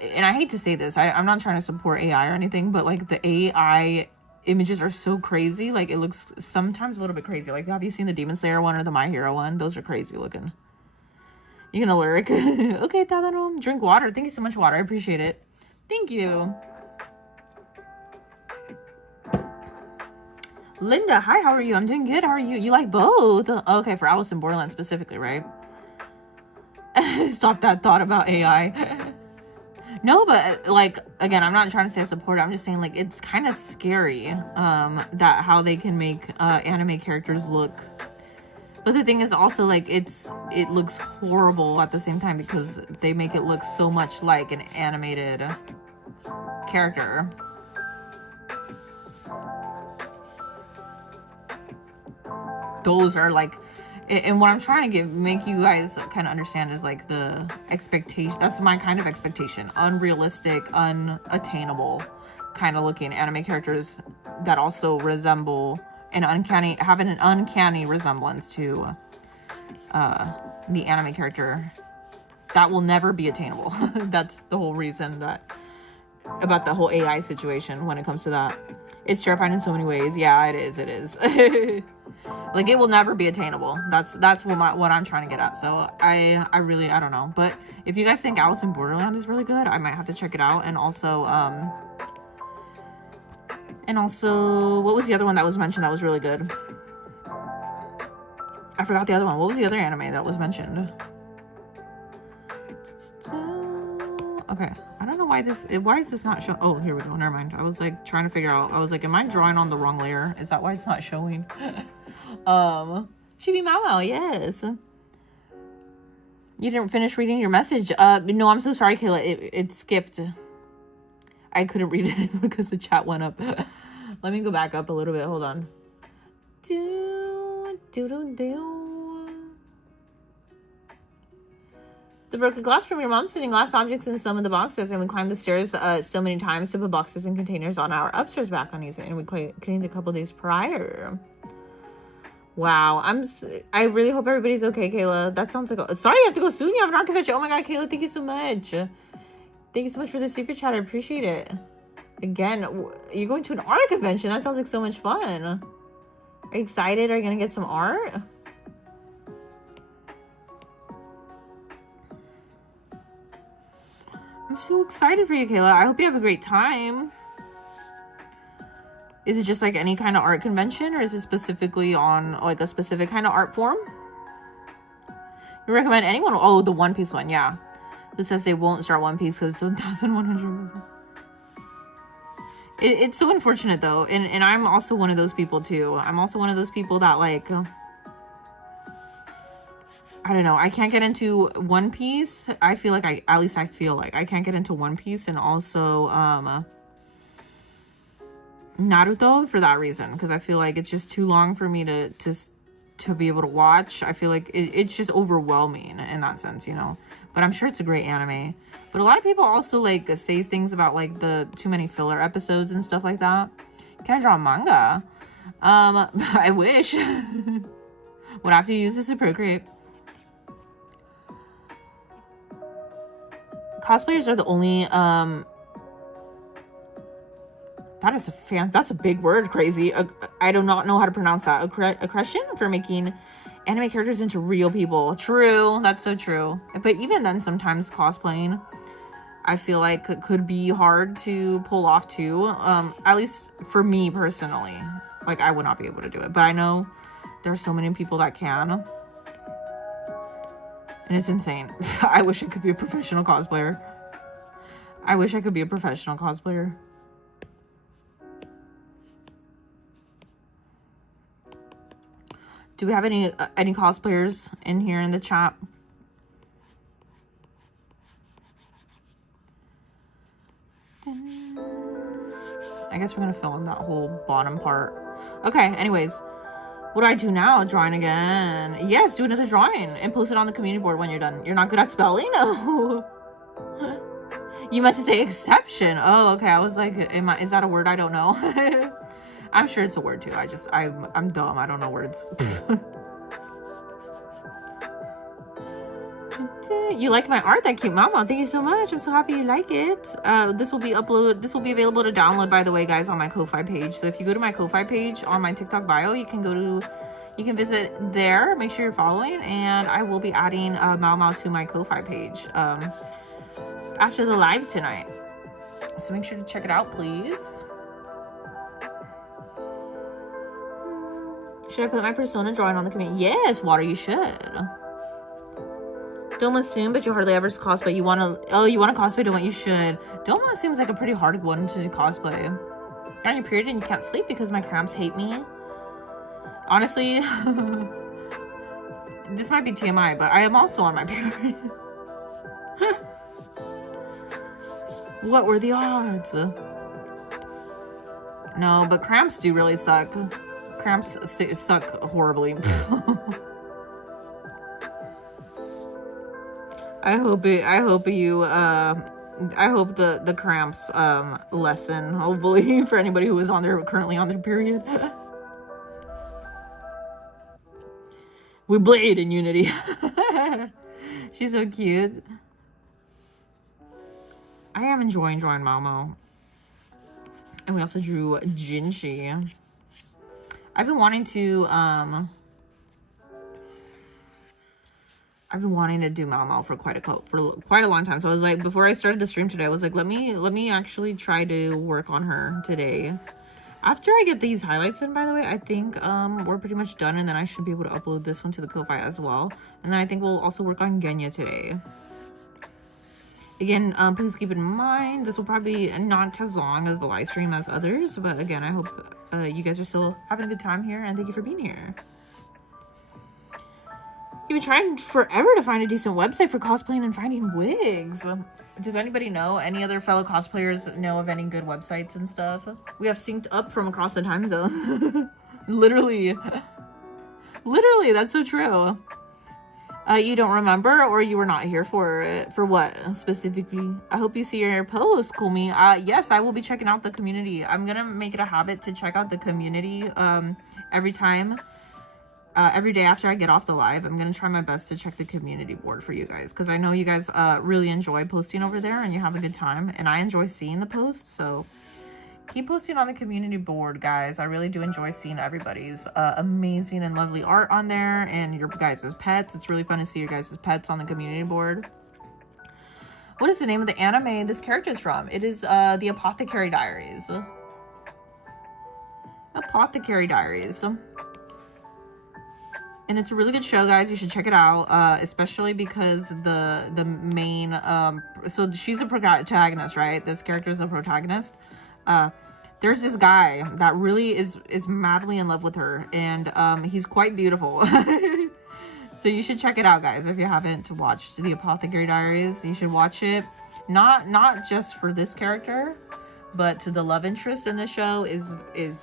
and I hate to say this, I'm not trying to support AI or anything, but like the AI images are so crazy. Like, it looks sometimes a little bit crazy. Like, have you seen the Demon Slayer one or the My Hero one? Those are crazy looking. You gonna lyric? Okay, Tadano, drink water. Thank you so much, water. I appreciate it. Thank you. Linda, hi, how are you? I'm doing good. How are you? You like both? Okay, for Alice in Borderland specifically, right? Stop that thought about AI. No, but like, again, I'm not trying to say I support it. I'm just saying, like, it's kind of scary that how they can make anime characters look. But the thing is also, like, it looks horrible at the same time because they make it look so much like an animated character. Those are like, and what I'm trying to make you guys kind of understand is like the expectation. That's my kind of expectation. Unrealistic, unattainable kind of looking anime characters that also resemble have an uncanny resemblance to the anime character that will never be attainable. That's the whole reason about the whole AI situation when it comes to that. It's terrifying in so many ways. Yeah, it is. Like, it will never be attainable. That's what I'm trying to get at. So I don't know. But if you guys think Alice in Borderland is really good, I might have to check it out. And also, what was the other one that was mentioned that was really good? I forgot the other one. What was the other anime that was mentioned? Okay, I don't know why is this not showing? Oh, here we go. Never mind. I was like trying to figure out. I was like, am I drawing on the wrong layer? Is that why it's not showing? Chibi Mao, yes. You didn't finish reading your message. No, I'm so sorry, Kayla. It skipped. I couldn't read it because the chat went up. Let me go back up a little bit. Hold on. The broken glass from your mom sending glass objects in some of the boxes, and we climbed the stairs so many times to put boxes and containers on our upstairs balconies, and we cleaned a couple days prior. Wow, I really hope everybody's okay, Kayla. That sounds like sorry you have to go soon. You have an art convention. Oh my god, Kayla, thank you so much. Thank you so much for the super chat. I appreciate it. Again, you're going to an art convention. That sounds like so much fun. Are you excited? Are you gonna get some art? I'm so excited for you, Kayla. I hope you have a great time. Is it just like any kind of art convention, or is it specifically on like a specific kind of art form? You recommend anyone? Oh, the One Piece one, yeah. It says they won't start One Piece because it's 1,100. It's so unfortunate though, and I'm also one of those people too. I'm also one of those people that like, I don't know. I can't get into One Piece. I feel like at least I feel like I can't get into One Piece, and also Naruto for that reason, because I feel like it's just too long for me to be able to watch. I feel like it's just overwhelming in that sense, you know. But I'm sure it's a great anime. But a lot of people also like say things about like the too many filler episodes and stuff like that. Can I draw manga? I wish. Would have to use this to procreate. Cosplayers are the only that's a big word, crazy. I do not know how to pronounce that. Accretion for making anime characters into real people. True, that's so true. But even then, sometimes cosplaying, I feel like it could be hard to pull off too. At least for me personally, like I would not be able to do it. But I know there are so many people that can, and it's insane. I wish I could be a professional cosplayer. I wish I could be a professional cosplayer. Do we have any cosplayers in here in the chat? I guess we're gonna fill in that whole bottom part. Okay, anyways. What do I do now? Drawing again. Yes, do another drawing and post it on the community board when you're done. You're not good at spelling? No. You meant to say exception. Oh, okay. I was like, is that a word I don't know? I'm sure it's a word too. I'm dumb. I don't know words. You like my art? That cute, Mama. Thank you so much. I'm so happy you like it. This will be available to download, by the way, guys, on my Ko-Fi page. So if you go to my Ko-Fi page on my TikTok bio, you can visit there. Make sure you're following, and I will be adding Mau Mau to my Ko-Fi page after the live tonight. So make sure to check it out, please. Should I put my persona drawing on the community? Yes, Water, you should. Doma soon, but you hardly ever cosplay. You want to cosplay Doma? You should. Doma seems like a pretty hard one to cosplay. You're on your period and you can't sleep because my cramps hate me. Honestly, this might be TMI, but I am also on my period. What were the odds? No, but cramps do really suck. Cramps suck horribly. I hope the cramps lessen, hopefully, for anybody who is currently on their period. We blade in unity. She's so cute. I am enjoying drawing Momo. And we also drew Jinshi. I've been wanting to do Mau Mau for quite a long time. So I was like, before I started the stream today, I was like, let me actually try to work on her today. After I get these highlights in, by the way, I think we're pretty much done, and then I should be able to upload this one to the Ko-Fi as well. And then I think we'll also work on Genya today. Again, please keep in mind, this will probably be not as long of a live stream as others, but again, I hope you guys are still having a good time here, and thank you for being here. You've been trying forever to find a decent website for cosplaying and finding wigs. Does anybody know? Any other fellow cosplayers know of any good websites and stuff? We have synced up from across the time zone. Literally, that's so true. You don't remember, or you were not here for it? For what specifically? I hope you see your post, Kumi. Yes, I will be checking out the community. I'm gonna make it a habit to check out the community every day after I get off the live. I'm gonna try my best to check the community board for you guys, because I know you guys really enjoy posting over there and you have a good time, and I enjoy seeing the posts. So keep posting on the community board, guys. I really do enjoy seeing everybody's amazing and lovely art on there, and your guys' pets. It's really fun to see your guys' pets on the community board. What is the name of the anime this character is from? It is the Apothecary Diaries. Apothecary Diaries. And it's a really good show, guys. You should check it out, especially because the main so she's a protagonist, right? This character is a protagonist. There's this guy that really is madly in love with her, and he's quite beautiful. So you should check it out, guys. If you haven't watched The Apothecary Diaries, you should watch it. Not just for this character, but to the love interest in the show is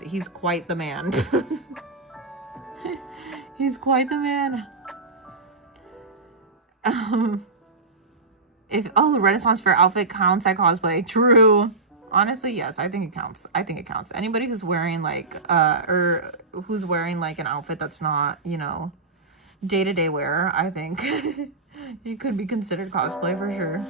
he's quite the man. He's quite the man. If Renaissance fair outfit counts at cosplay. True. Honestly, yes, I think it counts. I think it counts. Anybody who's wearing like or who's wearing like an outfit that's not, you know, day-to-day wear, I think you could be considered cosplay for sure.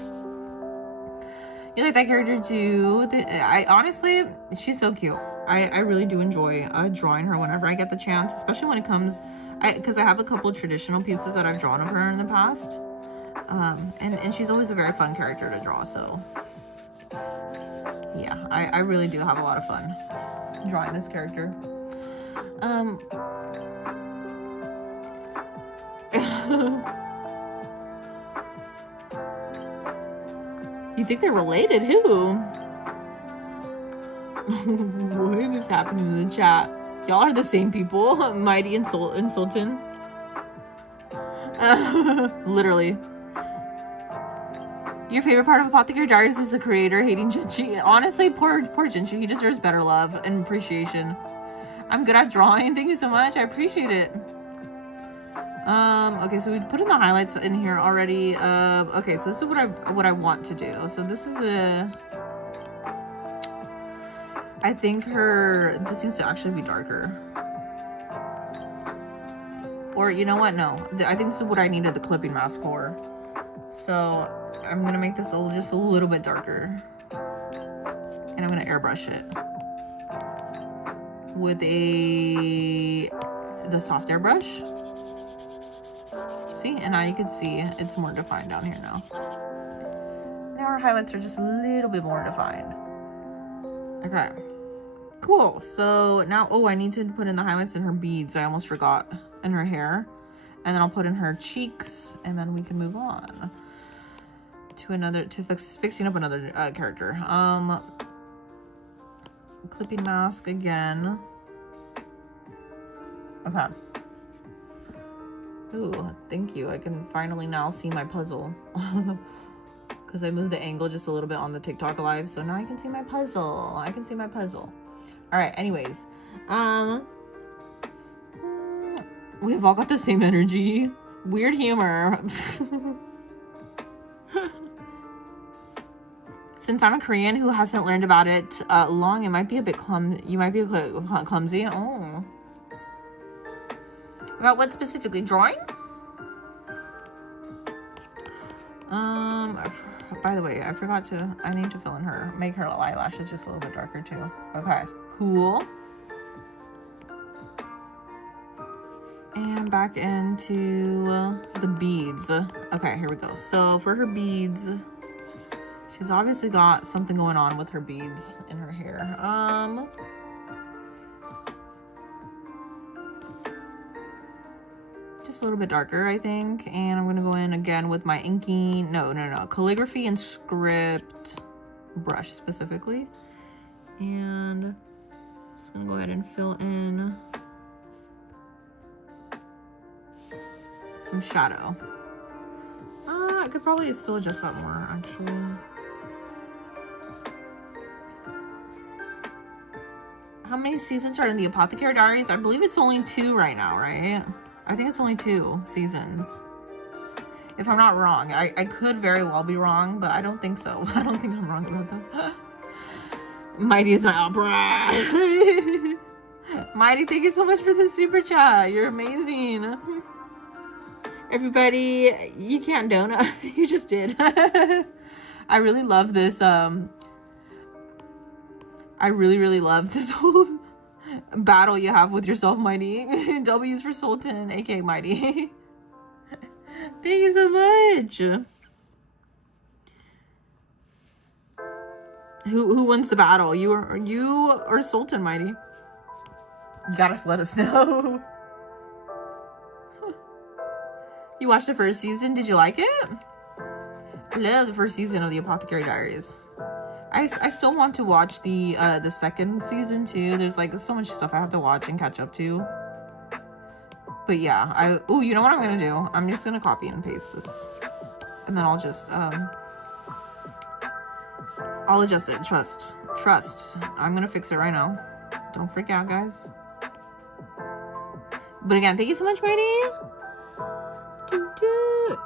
You like that character too? I honestly, she's so cute. I really do enjoy drawing her whenever I get the chance, especially when it comes, because I have a couple traditional pieces that I've drawn of her in the past, and she's always a very fun character to draw. So yeah, I really do have a lot of fun drawing this character. You think they're related? Who? What is happening in the chat? Y'all are the same people. Mighty and Sultan. Literally. Your favorite part of Apothecary Diaries is the creator hating Jinchi. Honestly, poor Jinchi. He deserves better love and appreciation. I'm good at drawing. Thank you so much. I appreciate it. Okay, so we put in the highlights in here already. Okay, so this is what I want to do. So this is I think this needs to actually be darker. Or you know what? No, I think this is what I needed the clipping mask for. So I'm gonna make this just a little bit darker, and I'm gonna airbrush it with the soft airbrush. See, and now you can see it's more defined down here now. Now our highlights are just a little bit more defined. Okay, cool. So now, I need to put in the highlights in her beads. I almost forgot. In her hair, and then I'll put in her cheeks, and then we can move on to fixing up another character. Clipping mask again. Okay. Ooh, thank you. I can finally now see my puzzle. Because I moved the angle just a little bit on the TikTok live, so now I can see my puzzle. I can see my puzzle. Alright, anyways. We've all got the same energy. Weird humor. Since I'm a Korean who hasn't learned about it long, it might be a bit you might be a bit clumsy. Oh. About what specifically? Drawing? By the way, I need to fill in make her eyelashes just a little bit darker too. Okay, cool. And back into the beads. Okay, here we go. So for her beads, she's obviously got something going on with her beads in her hair. Just a little bit darker, I think. And I'm gonna go in again with my inking. No, calligraphy and script brush specifically. And just gonna go ahead and fill in some shadow. I could probably still adjust that more, actually. How many seasons are in the Apothecary Diaries? I believe it's only 2 right now, right? I think it's only 2 seasons. If I'm not wrong. I could very well be wrong, but I don't think so. I don't think I'm wrong about that. Mighty is my opera. Mighty, thank you so much for the super chat. You're amazing. Everybody, you can't donut. You just did. I really love this. I really love this whole battle you have with yourself, Mighty. W's for Sultan, aka Mighty. Thank you so much. Who wins the battle? You or Sultan, Mighty? You gotta let us know. You watched the first season. Did you like it? I love the first season of the Apothecary Diaries. I still want to watch the second season too. There's like so much stuff I have to watch and catch up to. But yeah, oh, you know what I'm gonna do? I'm just gonna copy and paste this, and then I'll just I'll adjust it. Trust. I'm gonna fix it right now. Don't freak out, guys. But again, thank you so much, Mighty.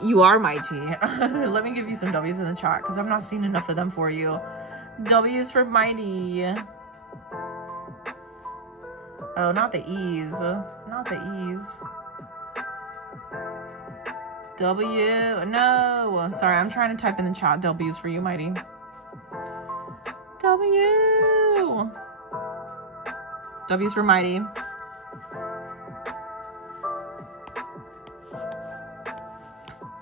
You are mighty. Let me give you some W's in the chat because I've not seen enough of them for you. W's for mighty. Oh, not the E's. Not the E's. W. No. Sorry, I'm trying to type in the chat W's for you, mighty. W. W's for mighty.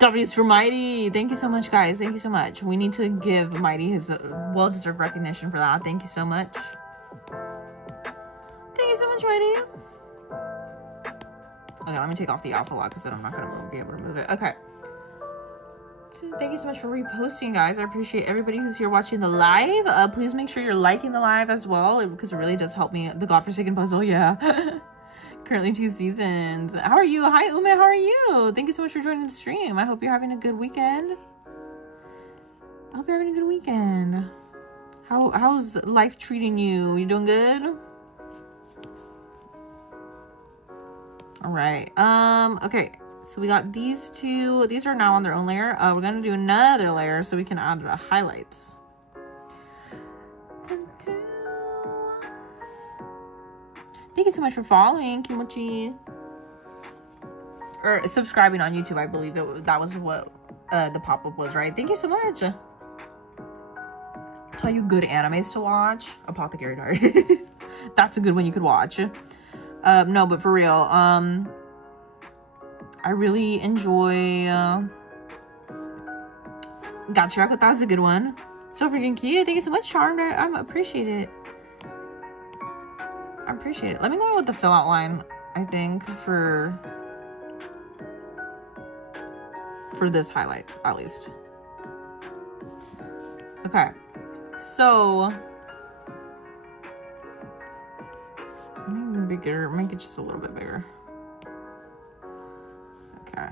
W's for Mighty. Thank you so much, guys. Thank you so much. We need to give Mighty his well-deserved recognition for that. Thank you so much. Thank you so much, Mighty. Okay, let me take off the alpha lock because then I'm not going to be able to move it. Okay. Thank you so much for reposting, guys. I appreciate everybody who's here watching the live. Please make sure you're liking the live as well because it really does help me. The Godforsaken puzzle, yeah. Currently 2 seasons. How are you? Hi, Ume. How are you? Thank you so much for joining the stream. I hope you're having a good weekend. I hope you're having a good weekend. How's life treating you? You doing good? All right. Okay. So we got these two. These are now on their own layer. We're gonna do another layer so we can add the highlights. Thank you so much for following, Kimochi. Or subscribing on YouTube, I believe that was what the pop-up was, right? Thank you so much. Tell you good animes to watch. Apothecary Diary. That's a good one you could watch. No, but for real, I really enjoy Gachiraku. That's a good one. So freaking cute. Thank you so much, Charmed. I appreciate it. I appreciate it. Let me go with the fill out line, I think, for this highlight, at least. Okay. So make it just a little bit bigger. Okay.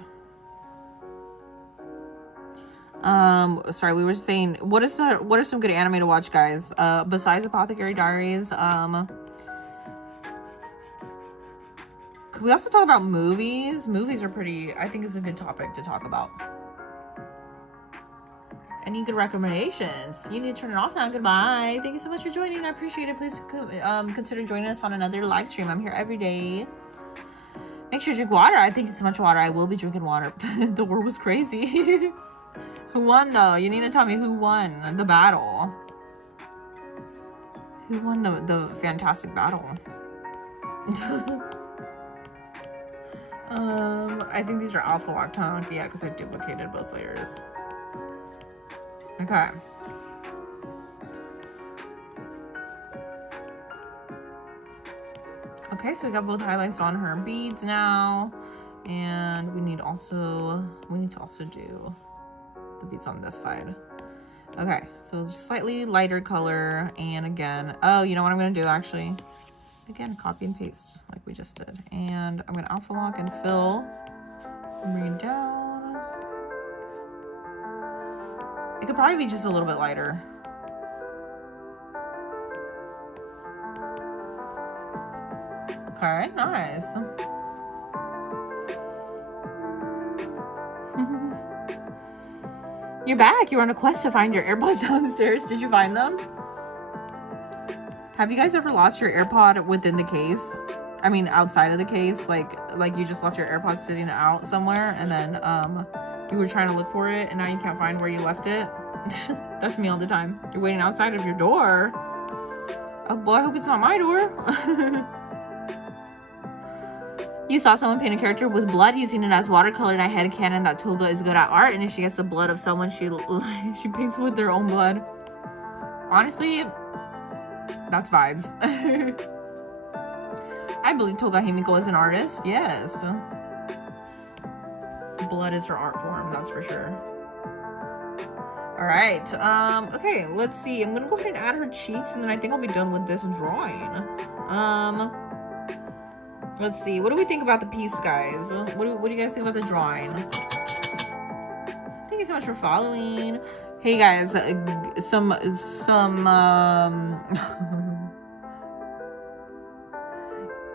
Sorry, we were saying what are some good anime to watch, guys? Besides Apothecary Diaries, could we also talk about movies? Movies are pretty, I think, is a good topic to talk about. Any good recommendations? You need to turn it off now. Goodbye. Thank you so much for joining. I appreciate it. Please consider joining us on another live stream. I'm here every day. Make sure you drink water. I think it's so much water. I will be drinking water. The war was crazy. Who won, though? You need to tell me who won the battle. Who won the fantastic battle? I think these are alpha locked. Yeah, because I duplicated both layers. Okay. Okay, so we got both highlights on her beads now, and we need to also do the beads on this side. Okay, so just slightly lighter color, and again, oh, you know what I'm gonna do actually? Again, copy and paste like we just did, and I'm gonna alpha lock and fill, and bring it down. It could probably be just a little bit lighter. Okay, nice. You're back. You're on a quest to find your AirPods downstairs. Did you find them? Have you guys ever lost your AirPod within the case? I mean, outside of the case, like you just left your AirPods sitting out somewhere, and then you were trying to look for it, and now you can't find where you left it. That's me all the time. You're waiting outside of your door. Oh boy, I hope it's not my door. You saw someone paint a character with blood using it as watercolor, and I had a canon that Toga is good at art, and if she gets the blood of someone, she paints with their own blood. Honestly, that's vibes. I believe Toga Himiko is an artist. Yes. Blood is her art form, that's for sure. All right. Okay, let's see. I'm gonna go ahead and add her cheeks, and then I think I'll be done with this drawing. Let's see. What do we think about the piece, guys? What do you guys think about the drawing? Thank you so much for following. Hey guys, some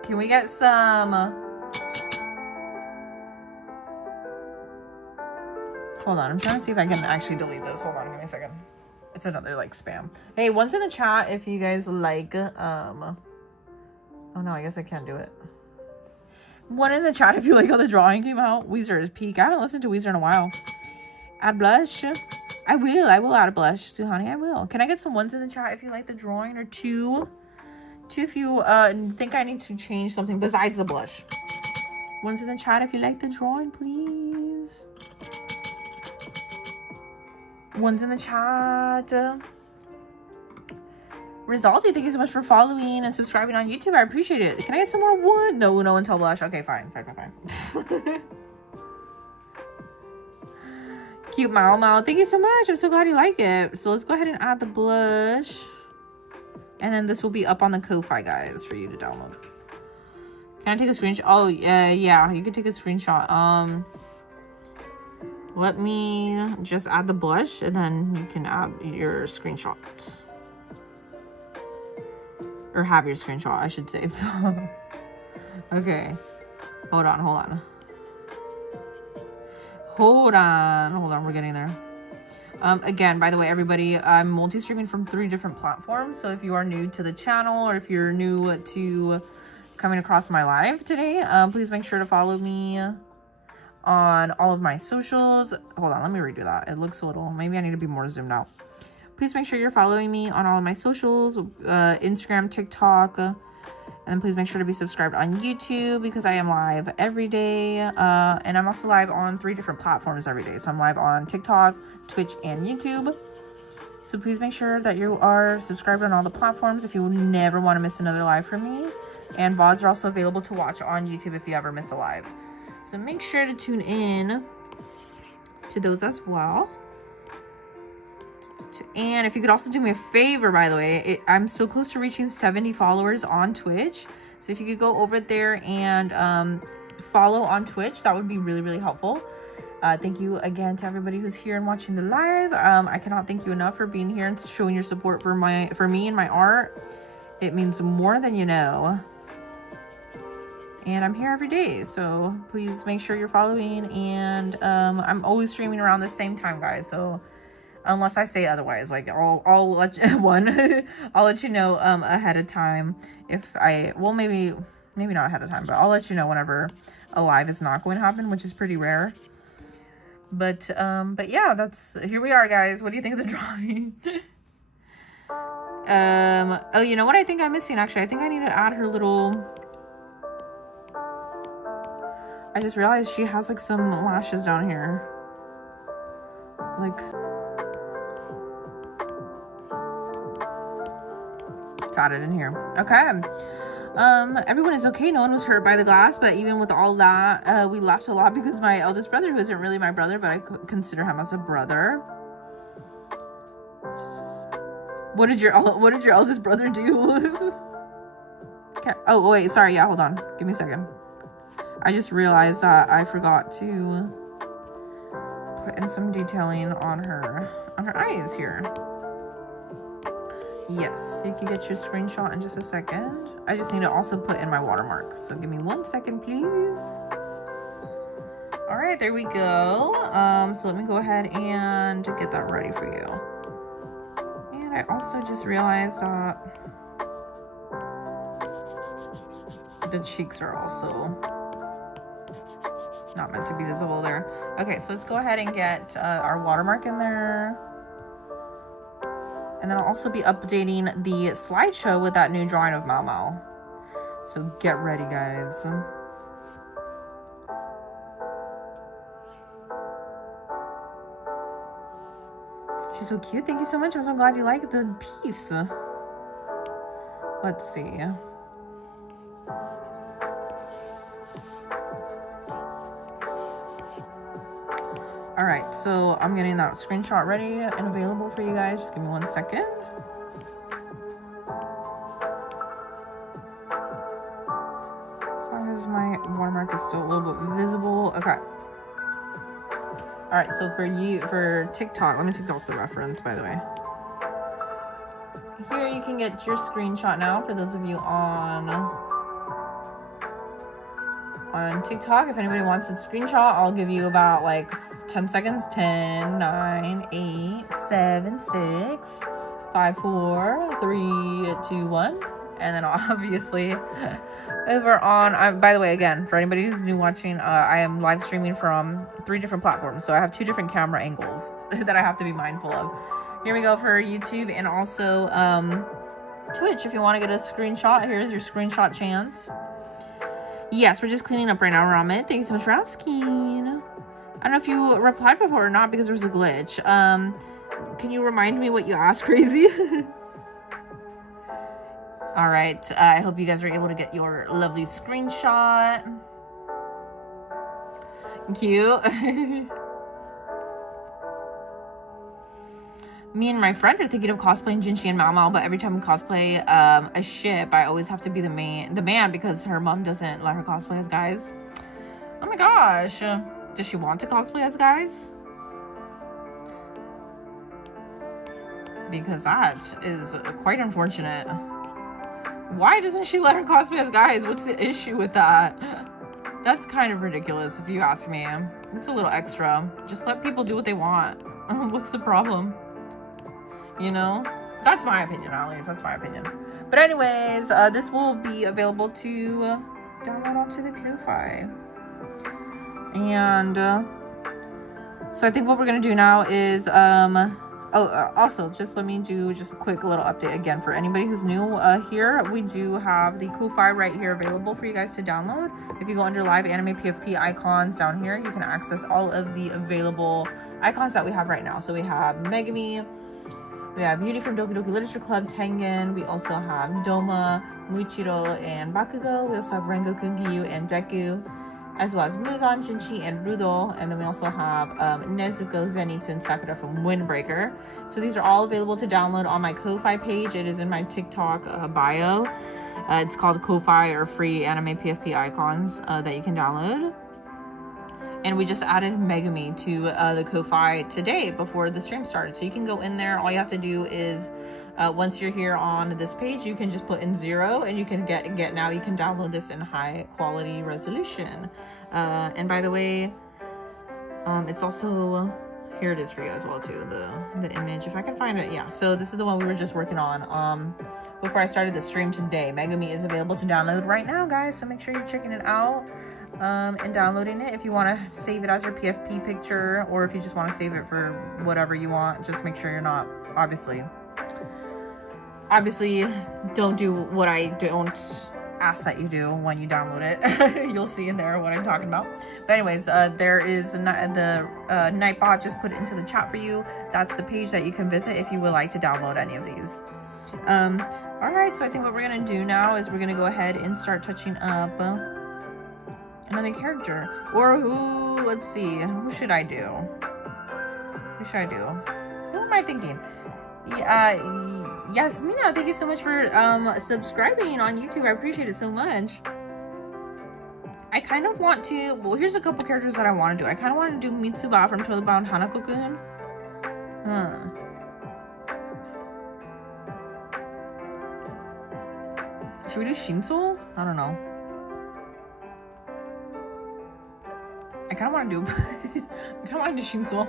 can we get some hold on, I'm trying to see if I can actually delete this. Hold on, give me a second. It's another like spam. Hey, one's in the chat if you guys like oh no, I guess I can't do it. One in the chat if you like how the drawing came out. Weezer's peak. I haven't listened to Weezer in a while. Add blush. I will add a blush, Suhani. I will. Can I get some ones in the chat if you like the drawing, or two if you think I need to change something besides the blush. Ones in the chat if you like the drawing, please. Ones in the chat. Rizaldi, thank you so much for following and subscribing on YouTube. I appreciate it. Can I get some more one? No one tell blush. Okay, fine. Cute Mao. Thank you so much. I'm so glad you like it. So let's go ahead and add the blush. And then this will be up on the Ko-Fi, guys, for you to download. Can I take a screenshot? Oh, yeah, you can take a screenshot. Let me just add the blush, and then you can add your screenshots. Or have your screenshot, I should say. Okay. Hold on. Hold on, we're getting there. Again, by the way, everybody, I'm multi-streaming from 3 different platforms. So if you are new to the channel, or if you're new to coming across my live today, please make sure to follow me on all of my socials. Hold on, let me redo that. It looks a little, maybe I need to be more zoomed out. Please make sure you're following me on all of my socials, Instagram, TikTok, and please make sure to be subscribed on YouTube, because I am live every day. And I'm also live on 3 different platforms every day. So I'm live on TikTok, Twitch, and YouTube. So please make sure that you are subscribed on all the platforms if you never want to miss another live from me. And VODs are also available to watch on YouTube if you ever miss a live. So make sure to tune in to those as well. And if you could also do me a favor, by the way, I'm so close to reaching 70 followers on Twitch. So if you could go over there and follow on Twitch, that would be really, really helpful. Thank you again to everybody who's here and watching the live. I cannot thank you enough for being here and showing your support for me and my art. It means more than you know. And I'm here every day, so please make sure you're following. And I'm always streaming around the same time, guys. So unless I say otherwise, like I'll let you, I'll let you know ahead of time if maybe not ahead of time, but I'll let you know whenever a live is not going to happen, which is pretty rare. But yeah, here we are, guys. What do you think of the drawing? Oh, you know what I think I'm missing, actually? I think I need to add her little, I just realized she has like some lashes down here. Like, it's added in here. Okay. Everyone is okay. No one was hurt by the glass, but even with all that, we laughed a lot because my eldest brother, who isn't really my brother, but I consider him as a brother. What did your eldest brother do? Okay. Oh, wait, sorry. Yeah, hold on. Give me a second. I just realized that I forgot to put in some detailing on her eyes here. Yes, you can get your screenshot in just a second. I just need to also put in my watermark. So give me 1 second, please. All right, there we go. So let me go ahead and get that ready for you. And I also just realized that the cheeks are also not meant to be visible there. Okay, so let's go ahead and get our watermark in there. And then I'll also be updating the slideshow with that new drawing of Mao Mao. So get ready, guys. She's so cute. Thank you so much. I'm so glad you like the piece. Let's see. All right, so I'm getting that screenshot ready and available for you guys. Just give me 1 second. As long as watermark is still a little bit visible. Okay. All right, so for TikTok, let me take off the reference, by the way. Here you can get your screenshot now for those of you on TikTok. If anybody wants a screenshot, I'll give you about like 10 seconds. 10, 9, 8, 7, 6, 5, 4, 3, 2, 1. And then obviously over on, by the way, again, for anybody who's new watching, I am live streaming from 3 different platforms. So I have 2 different camera angles that I have to be mindful of. Here we go for YouTube and also Twitch. If you want to get a screenshot, here's your screenshot chance. Yes, we're just cleaning up right now, Ramit. Thanks so much for asking. I don't know if you replied before or not because there was a glitch. Can you remind me what you asked, Crazy? All right, I hope you guys are able to get your lovely screenshot. Cute. Me and my friend are thinking of cosplaying Jinchi and Mao Mao, but every time we cosplay a ship, I always have to be the man because her mom doesn't let her cosplay as guys. Oh my gosh. Does she want to cosplay as guys? Because that is quite unfortunate. Why doesn't she let her cosplay as guys? What's the issue with that? That's kind of ridiculous if you ask me. It's a little extra. Just let people do what they want. What's the problem? You know? That's my opinion, at least. That's my opinion. But anyways, this will be available to download onto the Ko-Fi. And so I think what we're going to do now is... also, just let me do just a quick little update again for anybody who's new here. We do have the Ko-Fi right here available for you guys to download. If you go under live anime PFP icons down here, you can access all of the available icons that we have right now. So we have Megami, we have Beauty from Doki Doki Literature Club, Tengen. We also have Doma, Muichiro, and Bakugo. We also have Rengoku, Gyu, and Deku, as well as Muzan, Jinchi, and Rudo. And then we also have Nezuko, Zenitsu, and Sakura from Windbreaker. So these are all available to download on my Ko-Fi page. It is in my TikTok bio. It's called Ko-Fi or Free Anime PFP Icons that you can download. And we just added Megami to the Ko-Fi today before the stream started. So you can go in there. All you have to do is once you're here on this page, you can just put in 0 and you can get now you can download this in high quality resolution. And by the way, it's also here it is for you as well too, the image, if I can find it. Yeah, so this is the one we were just working on before I started the stream today. Megami is available to download right now, guys, so make sure you're checking it out and downloading it. If you want to save it as your PFP picture, or if you just want to save it for whatever you want, just make sure you're not obviously don't do what I don't ask that you do when you download it. You'll see in there what I'm talking about. But anyways, there is the Nightbot just put it into the chat for you. That's the page that you can visit if you would like to download any of these. All right, so I think what we're gonna do now is we're gonna go ahead and start touching up another character. Or who? Let's see. Who should I do? Who should I do? Who am I thinking? Yasmina, thank you so much for subscribing on YouTube. I appreciate it so much. I kind of want to, well, here's a couple characters that I want to do. I kind of want to do Mitsuba from Totally Bound Hanako-kun. Should we do Shinso? I don't know. I kind of want to do I kind of want to do Shinso.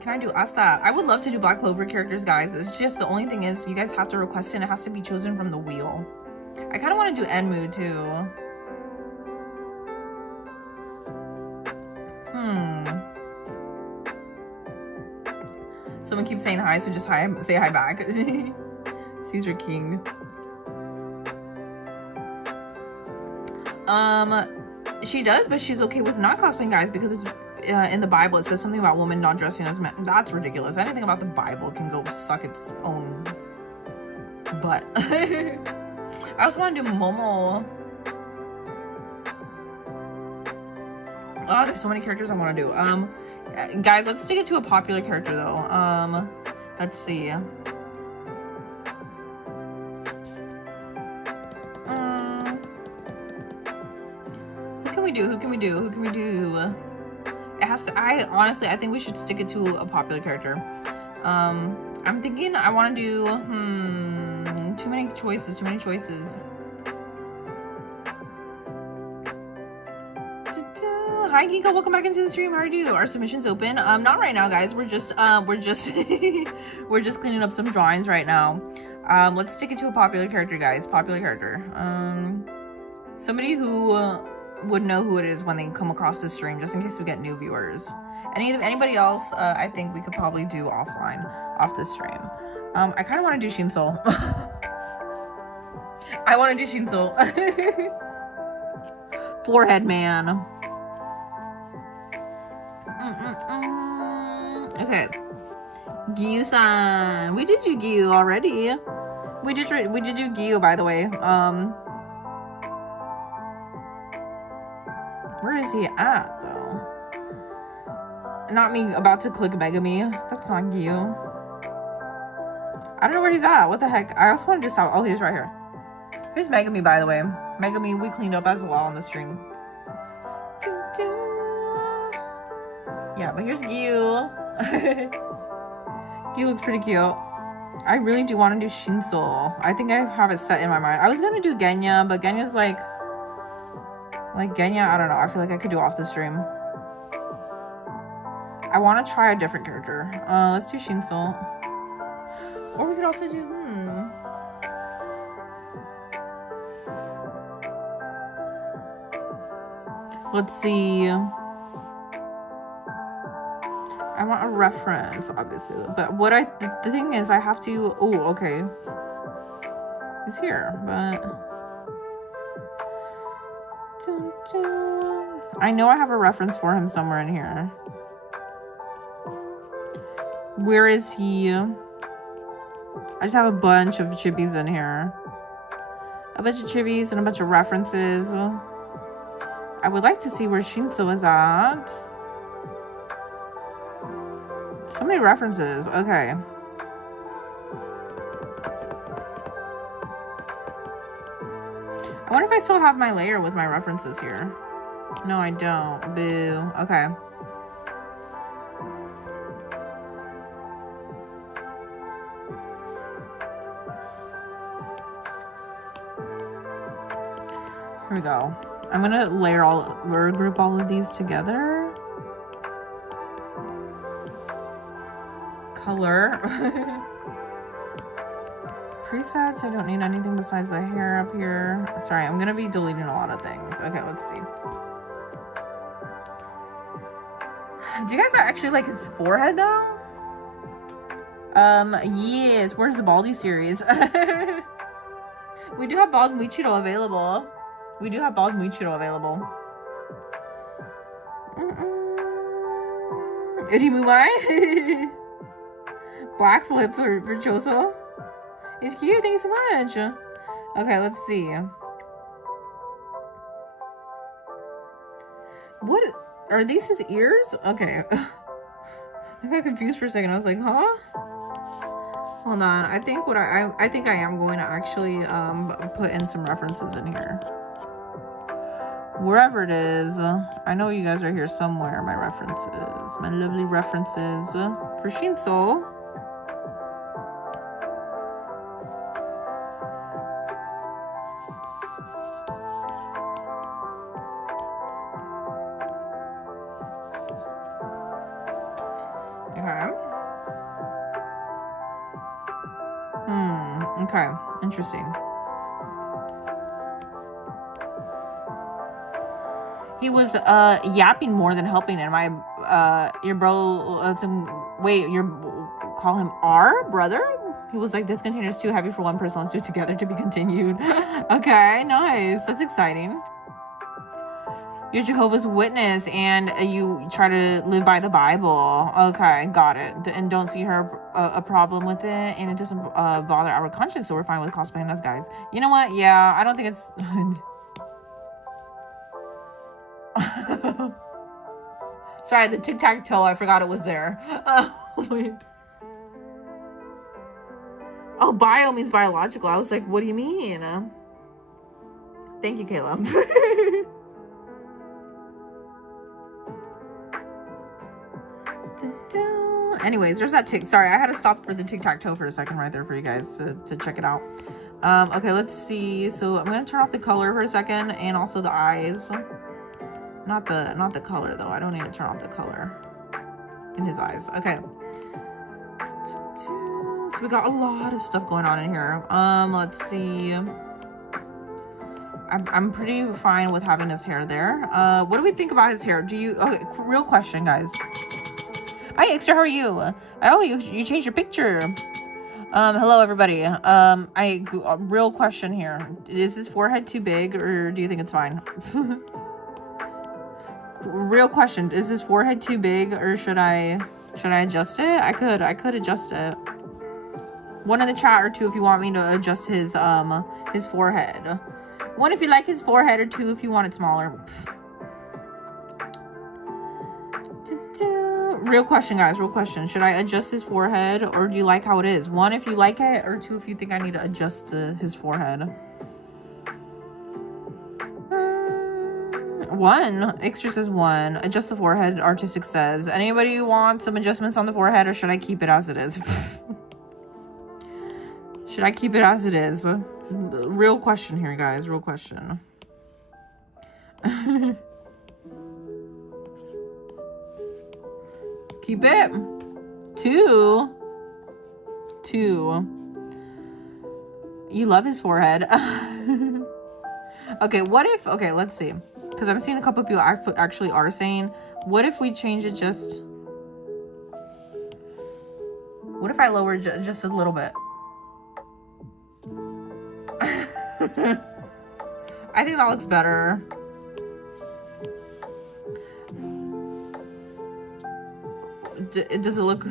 Can I do Asta? I would love to do Black Clover characters, guys. It's just the only thing is you guys have to request it and it has to be chosen from the wheel. I kind of want to do Enmu too. Someone keeps saying hi, so just say hi back. Caesar King. She does, but she's okay with not cosplaying guys because it's in the Bible it says something about women not dressing as men. That's ridiculous. Anything about the Bible can go suck its own butt. I also want to do Momo. Oh, there's so many characters I want to do. Guys, let's take it to a popular character though. Let's see. we do? Who can we do? Who can we do? It has to, honestly, I think we should stick it to a popular character. I'm thinking I want to do, too many choices. Hi Geeko, welcome back into the stream. How are you? Our submission's open. Not right now, guys. We're just we're just cleaning up some drawings right now. Let's stick it to a popular character, guys. Popular character. Somebody who would know who it is when they come across this stream, just in case we get new viewers. Anybody else, I think we could probably do offline, off this stream. I kind of want to do Shinso. I want to do Shinso. Forehead man. Okay. Gyu-san. We did do Gyu already. We did do Gyu, by the way. Where is he at, though? Not me about to click Megami. That's not Gyu. I don't know where he's at. What the heck? I also want to do Sao. Oh, he's right here. Here's Megami, by the way. Megami, we cleaned up as well on the stream. Yeah, but here's Gyu. Gyu looks pretty cute. I really do want to do Shinso. I think I have it set in my mind. I was gonna do Genya, but Genya's like Genya, I don't know. I feel like I could do off the stream. I want to try a different character. Let's do Shinso. Or we could also do, let's see. I want a reference, obviously. But what the thing is, I have to, oh, okay. He's here, but. I know I have a reference for him somewhere in here. Where is he? I just have a bunch of chibis in here. A bunch of chibis and a bunch of references. I would like to see where Shinso is at. So many references. Okay. I wonder if I still have my layer with my references here. No, I don't. Boo. Okay. Here we go. I'm gonna group all of these together. Color. Presets, I don't need anything besides the hair up here. Sorry, I'm gonna be deleting a lot of things. Okay, let's see. Do you guys actually like his forehead though? Yes. Where's the Baldy series? We do have Bald Muichiro available. Rimuhime. Black flip for Choso. He's cute. Thank you so much. Okay, let's see. What are these? His ears? Okay. I got confused for a second. I was like, huh? Hold on. I think I think I am going to actually put in some references in here. Wherever it is. I know you guys are here somewhere. My references. My lovely references for Shinso. Okay, interesting. He was yapping more than helping, and your bro wait, call him our brother? He was like, this container is too heavy for one person, let's do it together, to be continued. Okay, nice. That's exciting. You're Jehovah's Witness and you try to live by the Bible. Okay, got it. And don't see a problem with it, and it doesn't bother our conscience, so we're fine with cosplaying as guys. You know what? Yeah, I don't think it's... Sorry, the tic-tac-toe, I forgot it was there. Wait. Oh, bio means biological. I was like, what do you mean? Thank you, Caleb. Anyways, there's that sorry, I had to stop for the tic-tac-toe for a second right there for you guys to check it out. Okay, let's see. So I'm gonna turn off the color for a second, and also the eyes. Not the color though. I don't need to turn off the color in his eyes. Okay. So we got a lot of stuff going on in here. Let's see. I'm pretty fine with having his hair there. What do we think about his hair? Okay, real question, guys. Hi, Extra, how are you? Oh, you changed your picture. Hello, everybody. Real question here. Is his forehead too big, or do you think it's fine? Real question. Is his forehead too big, or should I adjust it? I could adjust it. One in the chat, or two if you want me to adjust his forehead. One if you like his forehead, or two if you want it smaller. Real question, guys. Real question. Should I adjust his forehead, or do you like how it is? One if you like it, or two if you think I need to adjust his forehead. One. Extra says one. Adjust the forehead. Artistic says. Anybody want some adjustments on the forehead, or should I keep it as it is? Should I keep it as it is? Real question here, guys. Real question. Keep it. Two. You love his forehead. Okay, what if... Okay, let's see. Because I'm seeing a couple of people actually are saying, what if we change it just... What if I lower just a little bit? I think that looks better. Does it look...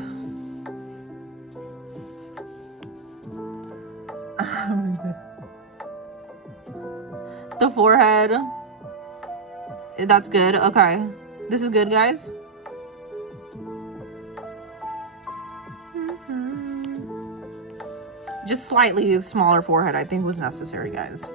The forehead. That's good. Okay. This is good, guys. Just slightly smaller forehead, I think, was necessary, guys.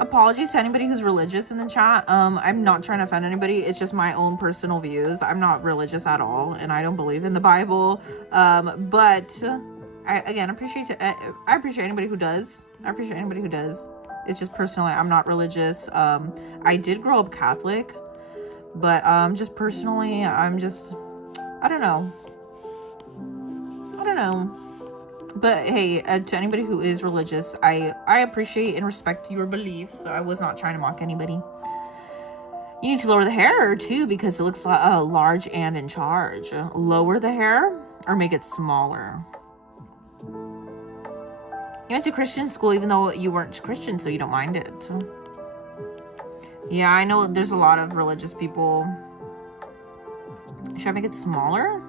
Apologies to anybody who's religious in the chat. I'm not trying to offend anybody. It's just my own personal views. I'm not religious at all, and I don't believe in the Bible. But I appreciate anybody who does. I appreciate anybody who does. It's just personally, I'm not religious. I did grow up Catholic, but just personally, I don't know. But hey, to anybody who is religious, I appreciate and respect your beliefs. So I was not trying to mock anybody. You need to lower the hair too, because it looks large and in charge. Lower the hair or make it smaller. You went to Christian school even though you weren't Christian, so you don't mind it. Yeah, I know there's a lot of religious people. Should I make it smaller?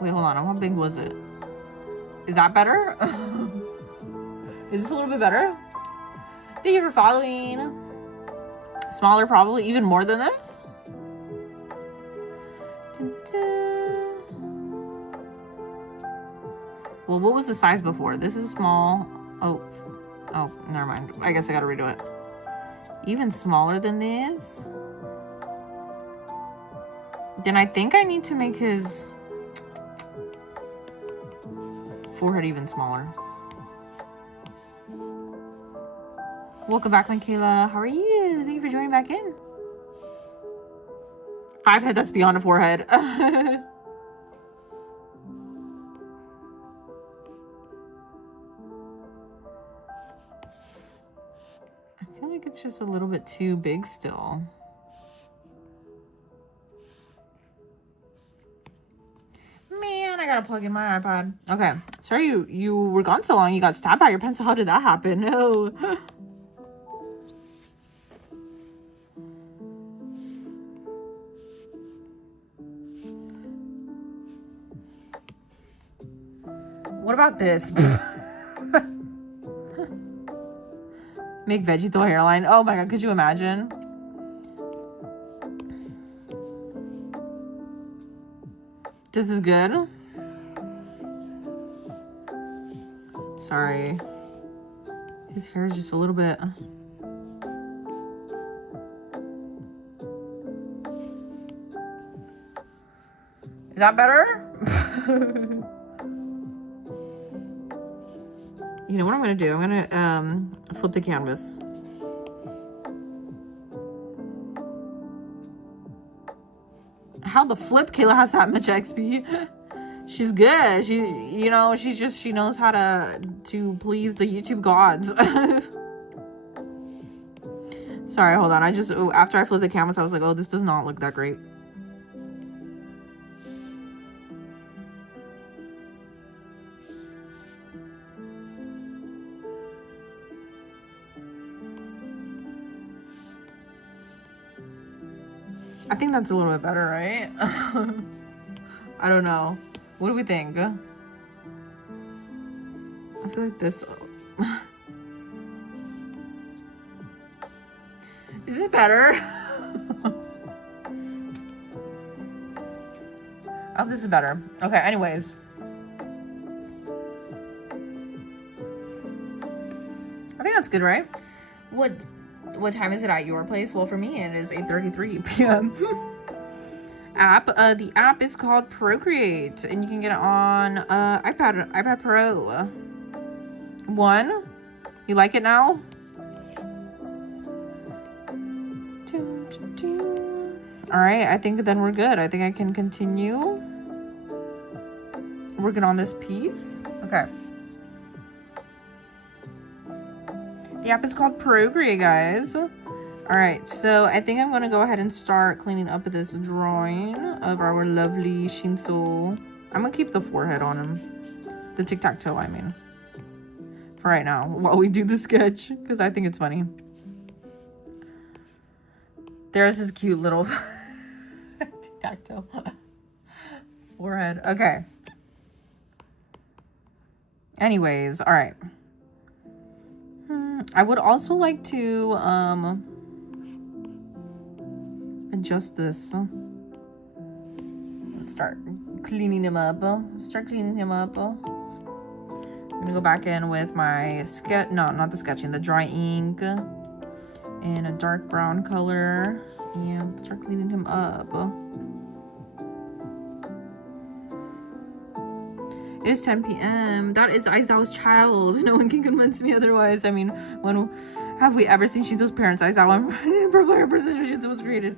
Wait, hold on. How big was it? Is that better? Is this a little bit better? Thank you for following. Smaller, probably. Even more than this? Well, what was the size before? This is small. Oh, never mind. I guess I gotta redo it. Even smaller than this? Then I think I need to make his forehead even smaller. Welcome back, Michaela. How are you? Thank you for joining back in. 5 head, that's beyond a forehead. I feel like it's just a little bit too big still. Man, I gotta plug in my iPod. Okay, sorry you were gone so long. You got stabbed by your pencil. How did that happen? No. What about this? Make Vegetal hairline. Oh my god, could you imagine? This is good. Sorry. His hair is just a little bit... Is that better? You know what I'm gonna do? I'm gonna flip the canvas. How the flip? Kayla has that much XP. She's good. She, you know, she knows how to please the YouTube gods. Sorry, hold on. After I flipped the canvas, I was like, oh, this does not look that great. I think that's a little bit better, right? I don't know. What do we think? I feel like this... Is this better? I hope this is better. Okay, anyways. I think that's good, right? What time is it at your place? Well, for me, it is 8:33 p.m. App. The app is called Procreate, and you can get it on iPad Pro 1. You like it now? All right, I think then we're good. I think I can continue working on this piece. Okay. The app is called Procreate, guys. All right, so I think I'm going to go ahead and start cleaning up this drawing of our lovely Shinso. I'm going to keep the forehead on him. The tic-tac-toe, I mean. For right now, while we do the sketch, because I think it's funny. There's his cute little tic-tac-toe forehead. Okay. Anyways, all right. I would also like to adjust this. Let's start cleaning him up. I'm gonna go back in with my not the sketching, the dry ink and a dark brown color and start cleaning him up. It is 10 p.m. That is Aizawa's child. No one can convince me otherwise. I mean, when have we ever seen Shinzo's parents? Aizawa and purple hair person Shinzo was created.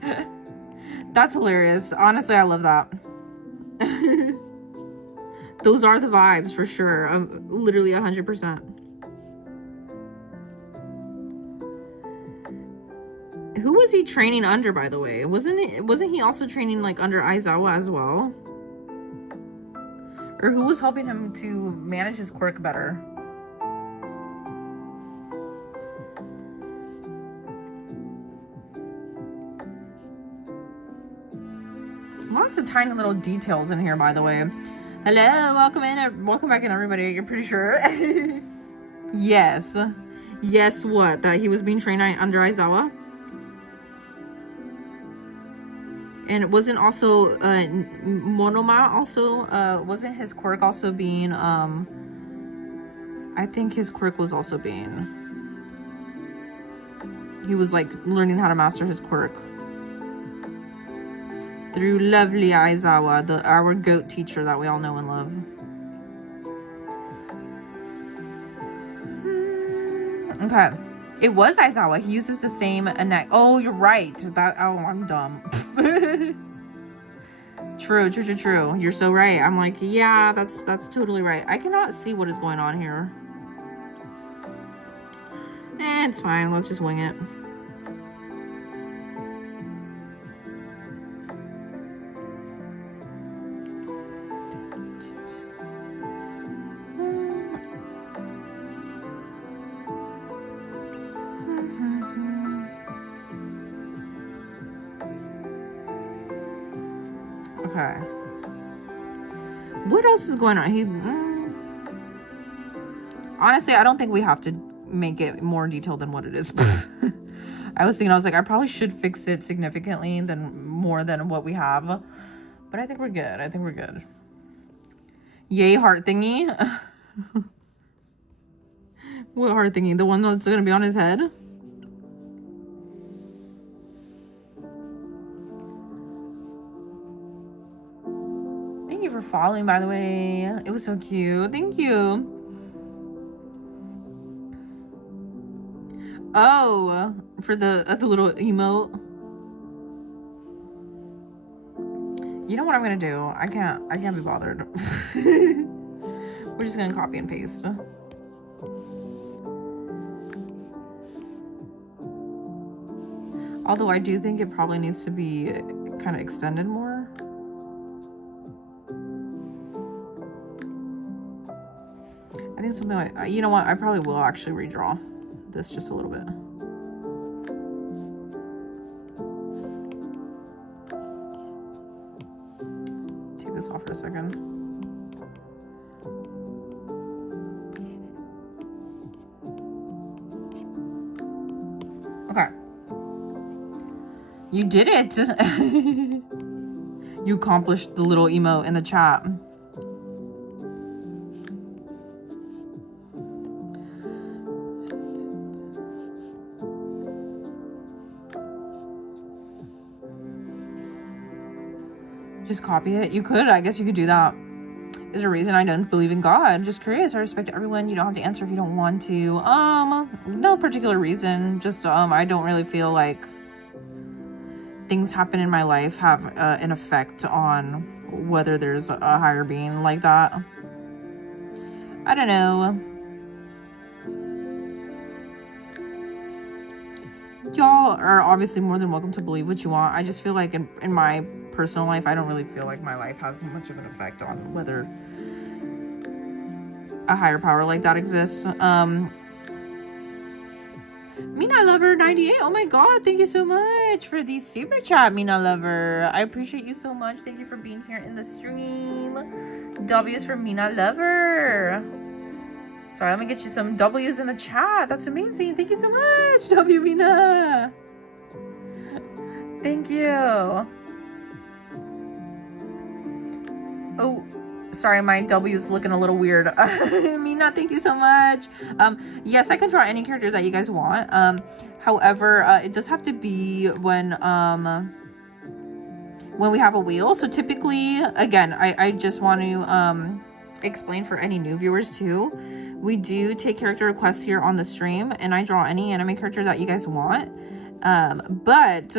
That's hilarious. Honestly, I love that. Those are the vibes for sure. Literally 100%. Who was he training under, by the way? Wasn't he also training like under Aizawa as well? Or who was helping him to manage his quirk better? Lots of tiny little details in here, by the way. Hello, welcome back in, everybody. You're pretty sure? Yes. Yes, what? That he was being trained under Aizawa? And it wasn't also Monoma also wasn't his quirk also being I think his quirk was also being, he was like learning how to master his quirk through lovely Aizawa, our goat teacher that we all know and love. Okay, it was Aizawa. He uses the same neck. Oh, you're right. I'm dumb. True. You're so right. I'm like, yeah, that's totally right. I cannot see what is going on here. It's fine. Let's just wing it. Okay. What else is going on? Honestly, I don't think we have to make it more detailed than what it is. I was like, I probably should fix it significantly more than what we have. But I think we're good. I think we're good. Yay, heart thingy. What heart thingy? The one that's gonna be on his head? Thank you for following, by the way. It was so cute. Thank you. Oh, for the little emote. You know what I'm gonna do? I can't be bothered. We're just gonna copy and paste. Although I do think it probably needs to be kind of extended more. I think something like, you know what? I probably will actually redraw this just a little bit. Take this off for a second. Okay. You did it. You accomplished the little emote in the chat. Just copy it. You could. I guess you could do that. Is there a reason I don't believe in God? Just curious. I respect everyone. You don't have to answer if you don't want to. No particular reason. Just I don't really feel like things happen in my life have an effect on whether there's a higher being like that. I don't know. Y'all are obviously more than welcome to believe what you want. I just feel like in my personal life, I don't really feel like my life has much of an effect on whether a higher power like that exists. Mina Lover 98. Oh my god, thank you so much for the super chat, Mina Lover. I appreciate you so much. Thank you for being here in the stream. W's for Mina Lover. Sorry, let me get you some W's in the chat. That's amazing. Thank you so much, W Mina. Thank you. Oh, sorry, my W's looking a little weird. Mina, thank you so much. Yes, I can draw any characters that you guys want. However, it does have to be when we have a wheel. So typically, again, I just want to explain for any new viewers too. We do take character requests here on the stream, and I draw any anime character that you guys want. But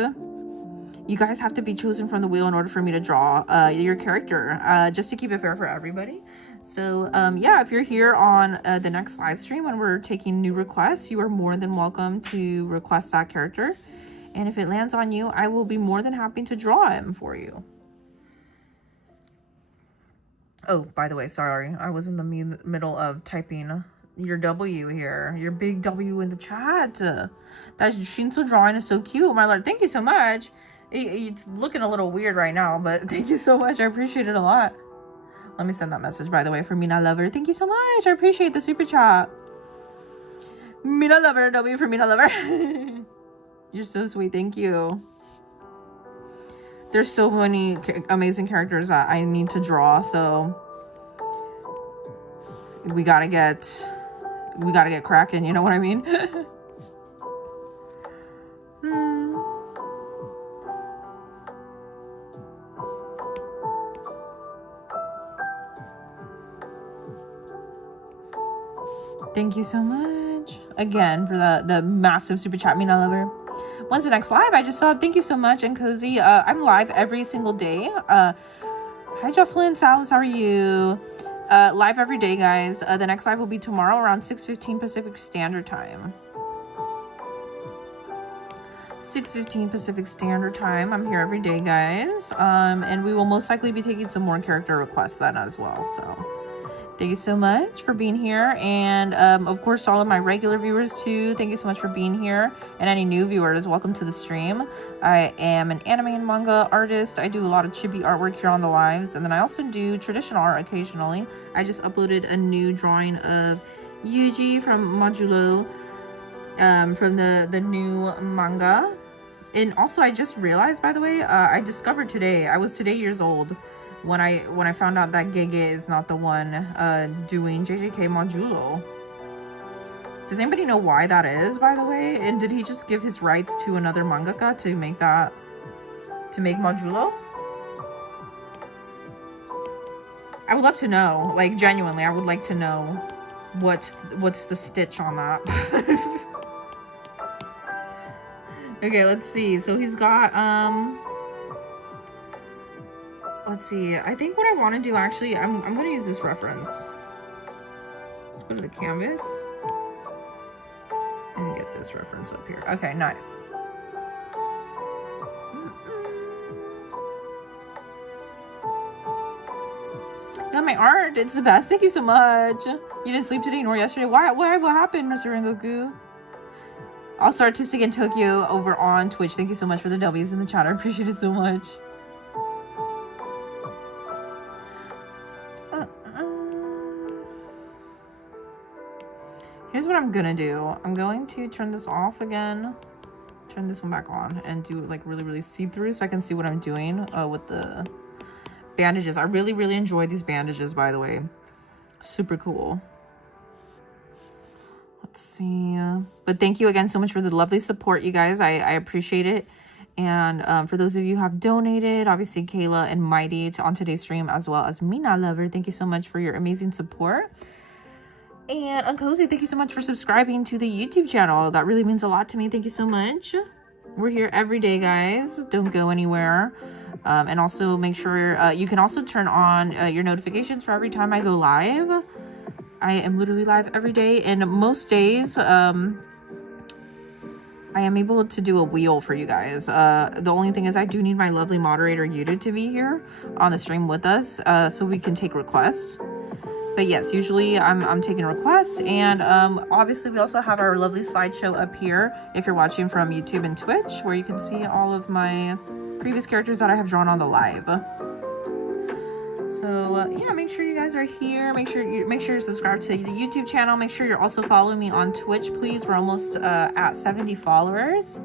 you guys have to be chosen from the wheel in order for me to draw your character, just to keep it fair for everybody. So yeah, if you're here on the next live stream when we're taking new requests, you are more than welcome to request that character. And if it lands on you, I will be more than happy to draw him for you. Oh, by the way, sorry. I was in the middle of typing your W here. Your big W in the chat. That Shinso drawing is so cute, my lord. Thank you so much. It's looking a little weird right now, but thank you so much. I appreciate it a lot. Let me send that message, by the way, for Mina Lover. Thank you so much. I appreciate the super chat. Mina Lover. W for Mina Lover. You're so sweet. Thank you. There's so many amazing characters that I need to draw, so we gotta get cracking, you know what I mean? Thank you so much again for the massive super chat, Mina Lover. When's the next live? I just saw. Thank you so much. And Cozy, I'm live every single day. Hi Jocelyn, Salas, how are you? Live every day, guys. The next live will be tomorrow around 6:15 Pacific Standard Time. 6:15 Pacific Standard Time. I'm here every day, guys. And we will most likely be taking some more character requests then as well. So thank you so much for being here. And of course, all of my regular viewers too, thank you so much for being here. And any new viewers, welcome to the stream. I am an anime and manga artist. I do a lot of chibi artwork here on the lives. And then I also do traditional art occasionally. I just uploaded a new drawing of Yuji from Modulo, from the new manga. And also, I just realized, by the way, I discovered today, I was today years old when I found out that Gege is not the one doing JJK Modulo. Does anybody know why that is, by the way? And did he just give his rights to another mangaka to make Modulo? I would love to know, like, genuinely, I would like to know what's the stitch on that. Okay, let's see. So he's got, let's see. I think what I want to do, actually, I'm going to use this reference. Let's go to the canvas and get this reference up here. Okay, nice. Yeah, my art, it's the best. Thank you so much. You didn't sleep today nor yesterday. Why? What happened, Mr. Rengoku? Also Artistic in Tokyo over on Twitch. Thank you so much for the W's in the chat. I appreciate it so much. Here's what I'm gonna do. I'm going to turn this off again. Turn this one back on and do it like really see-through so I can see what I'm doing with the bandages. I really enjoy these bandages, by the way. Super cool. Let's see. But thank you again so much for the lovely support, you guys. I appreciate it. And for those of you who have donated, obviously Kayla and Mighty on today's stream, as well as Mina Lover, thank you so much for your amazing support. And Uncozy, thank you so much for subscribing to the YouTube channel. That really means a lot to me. Thank you so much. We're here every day, guys. Don't go anywhere. And also make sure you can also turn on your notifications for every time I go live. I am literally live every day, and most days I am able to do a wheel for you guys. The only thing is I do need my lovely moderator Yuta to be here on the stream with us so we can take requests. But yes, usually I'm taking requests, and obviously we also have our lovely slideshow up here if you're watching from YouTube and Twitch, where you can see all of my previous characters that I have drawn on the live. So yeah, make sure you guys are here. Make sure you're subscribed to the YouTube channel. Make sure you're also following me on Twitch, please. We're almost at 70 followers.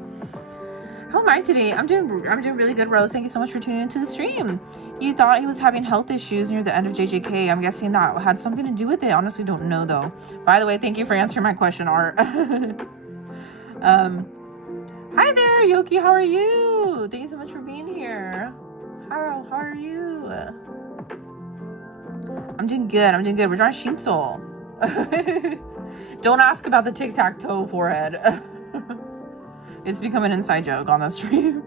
How am I today? I'm doing really good, Rose. Thank you so much for tuning into the stream. You thought he was having health issues near the end of JJK. I'm guessing that had something to do with it. Honestly, don't know though. By the way, thank you for answering my question, Art. Hi there, Yoki. How are you? Thank you so much for being here. How are you? I'm doing good. We're drawing Shinso. Don't ask about the tic-tac-toe forehead. It's become an inside joke on the stream.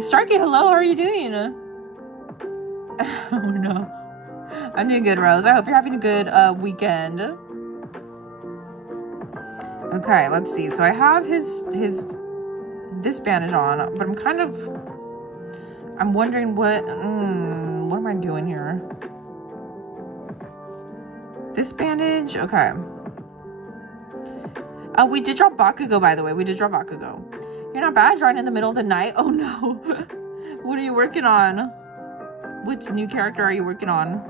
Starkey, hello. How are you doing? Oh no. I'm doing good, Rose. I hope you're having a good weekend. Okay, let's see. So I have this bandage on, but I'm wondering what am I doing here? This bandage, okay. Oh, we did draw Bakugo, by the way. We did draw Bakugo. You're not bad drawing in the middle of the night. Oh no. What are you working on? Which new character are you working on?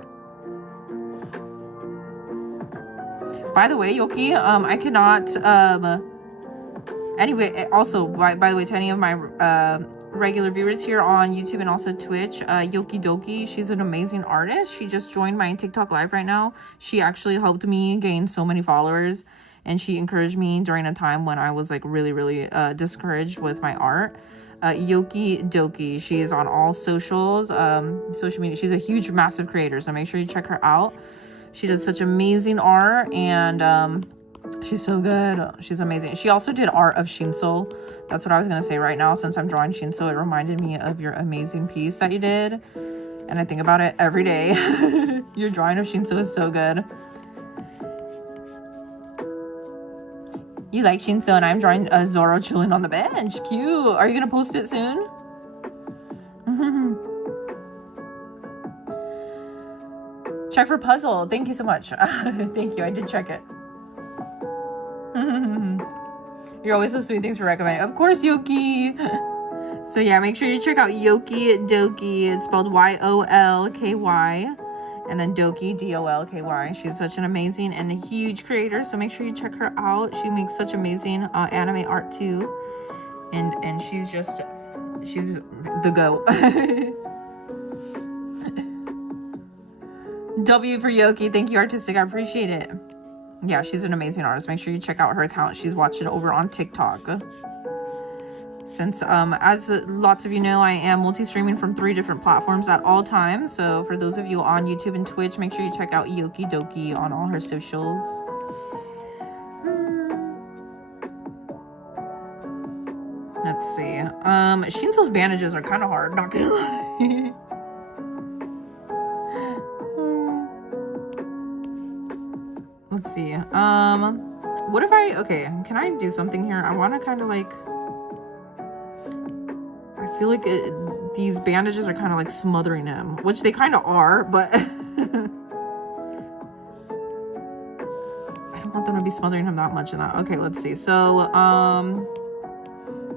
By the way, Yoki, I cannot, anyway, also, by the way, to any of my regular viewers here on YouTube and also Twitch, Yoki Doki, she's an amazing artist. She just joined my TikTok live right now. She actually helped me gain so many followers, and she encouraged me during a time when I was like really discouraged with my art. Yoki Doki, she is on all socials, social media. She's a huge, massive creator, so make sure you check her out. She does such amazing art, and she's so good. She's amazing. She also did art of Shinso. That's what I was going to say right now. Since I'm drawing Shinso, it reminded me of your amazing piece that you did. And I think about it every day. Your drawing of Shinso is so good. You like Shinso, and I'm drawing Zoro chilling on the bench. Cute. Are you going to post it soon? Check for puzzle. Thank you so much. Thank you. I did check it. You're always so sweet. Thanks for recommending. Of course, Yoki. So yeah, make sure you check out Yoki Doki. It's spelled Y-O-L-K-Y. And then Doki, D-O-L-K-Y. She's such an amazing and a huge creator, so make sure you check her out. She makes such amazing anime art too. And she's the GOAT. W for Yoki. Thank you, Artistic. I appreciate it. Yeah, she's an amazing artist. Make sure you check out her account. She's watching over on TikTok. Since, as lots of you know, I am multi-streaming from 3 different platforms at all times. So for those of you on YouTube and Twitch, make sure you check out Yoki Doki on all her socials. Let's see. Shinso's bandages are kind of hard, not gonna lie. Let's see. What if okay, can I do something here? I want to kind of like, I feel like these bandages are kind of like smothering him, which they kind of are, but I don't want them to be smothering him that much in that. Okay, let's see. So,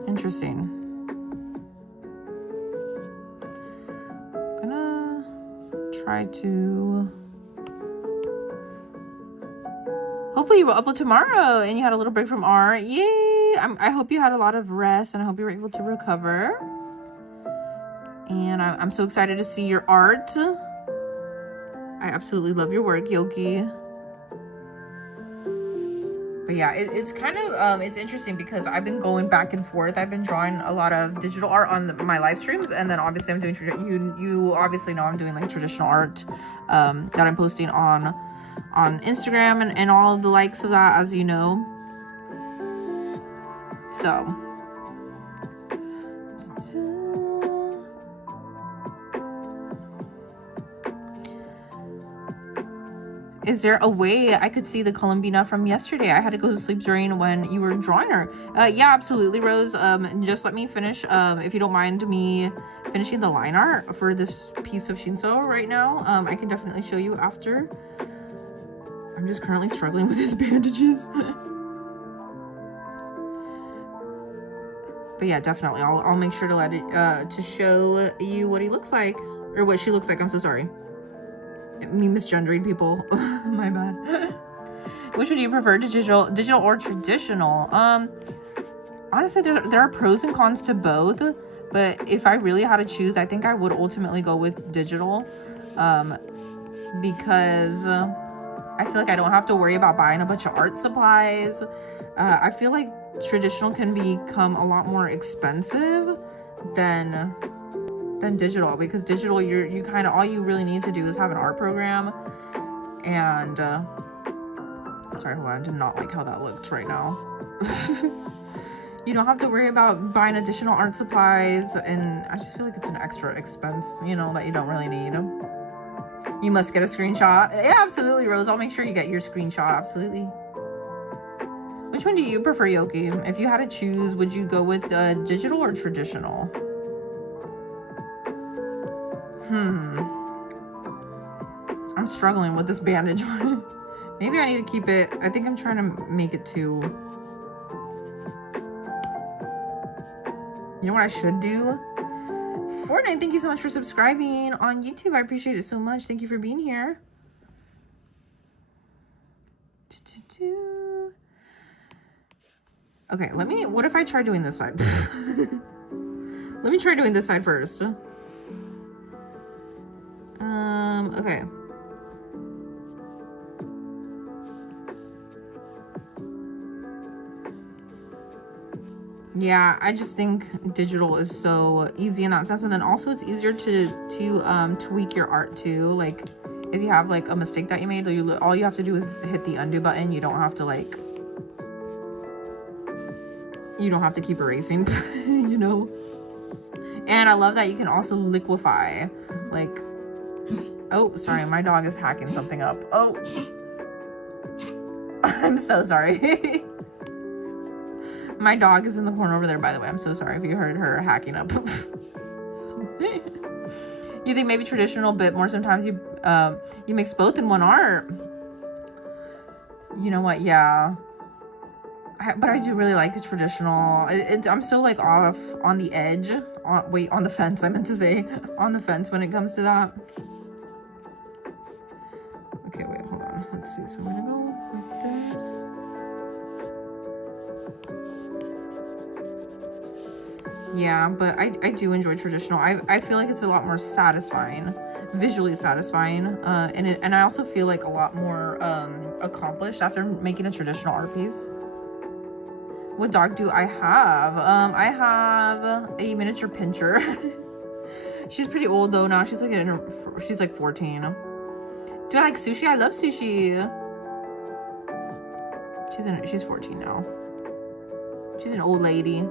interesting. I'm gonna try to... Hopefully you will upload tomorrow and you had a little break from art. Yay! I hope you had a lot of rest and I hope you were able to recover. And I'm so excited to see your art. I absolutely love your work, Yoki. But yeah, it's kind of, it's interesting because I've been going back and forth. I've been drawing a lot of digital art on my live streams. And then obviously I'm doing, you obviously know I'm doing like traditional art that I'm posting on Instagram and all of the likes of that, as you know. So is there a way I could see the Columbina from yesterday? I had to go to sleep during when you were drawing her. Yeah, absolutely, Rose. Just let me finish, if you don't mind me finishing the line art for this piece of Shinso right now. I can definitely show you after. I'm just currently struggling with his bandages. But yeah, definitely. I'll make sure to let it, to show you what he looks like. Or what she looks like, I'm so sorry. Me misgendering people. My bad. Which would you prefer, digital or traditional? Honestly, there are pros and cons to both. But if I really had to choose, I think I would ultimately go with digital. Because... I feel like I don't have to worry about buying a bunch of art supplies. I feel like traditional can become a lot more expensive than digital, because digital, you kind of, all you really need to do is have an art program. And sorry, hold on, I did not like how that looked right now. You don't have to worry about buying additional art supplies, and I just feel like it's an extra expense, you know, that you don't really need. You must get a screenshot. Yeah, absolutely, Rose. I'll make sure you get your screenshot. Absolutely. Which one do you prefer, Yoki? If you had to choose, would you go with digital or traditional? I'm struggling with this bandage. Maybe I need to keep it. I think I'm trying to make it too... You know what I should do? Fortnite, thank you so much for subscribing on YouTube. I appreciate it so much. Thank you for being here. Okay, what if I try doing this side? Let me try doing this side first. Okay. Yeah, I just think digital is so easy in that sense, and then also it's easier to tweak your art too. Like if you have like a mistake that you made, all you have to do is hit the undo button. You don't have to like, you don't have to keep erasing, you know. And I love that you can also liquefy, like, oh, sorry, my dog is hacking something up. Oh, I'm so sorry. My dog is in the corner over there, by the way. I'm so sorry if you heard her hacking up. You think maybe traditional, but more sometimes you mix both in one art. You know what? Yeah. But I do really like the traditional. I'm still like off on the edge. On the fence, I meant to say. On the fence when it comes to that. let's see. So we're gonna go with this. Yeah, but I do enjoy traditional. I feel like it's a lot more satisfying, visually satisfying, and I also feel like a lot more accomplished after making a traditional art piece. What dog do I have? I have a miniature pinscher. She's pretty old though now. She's like she's like 14. Do I like sushi? I love sushi. She's 14 now. She's an old lady.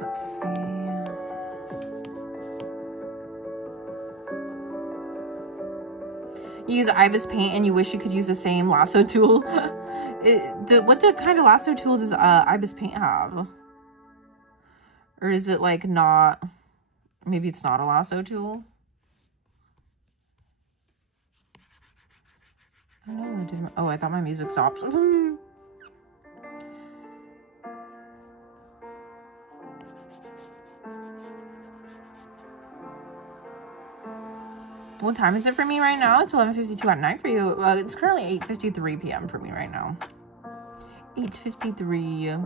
Let's see. You use Ibis paint and you wish you could use the same lasso tool. What kind of lasso tool does Ibis paint have? Or is it like not? Maybe it's not a lasso tool. I don't know. I didn't. Oh, I thought my music stopped. What time is it for me right now? It's 11:52 at night for you. It's currently 8:53 p.m. for me right now. 8:53.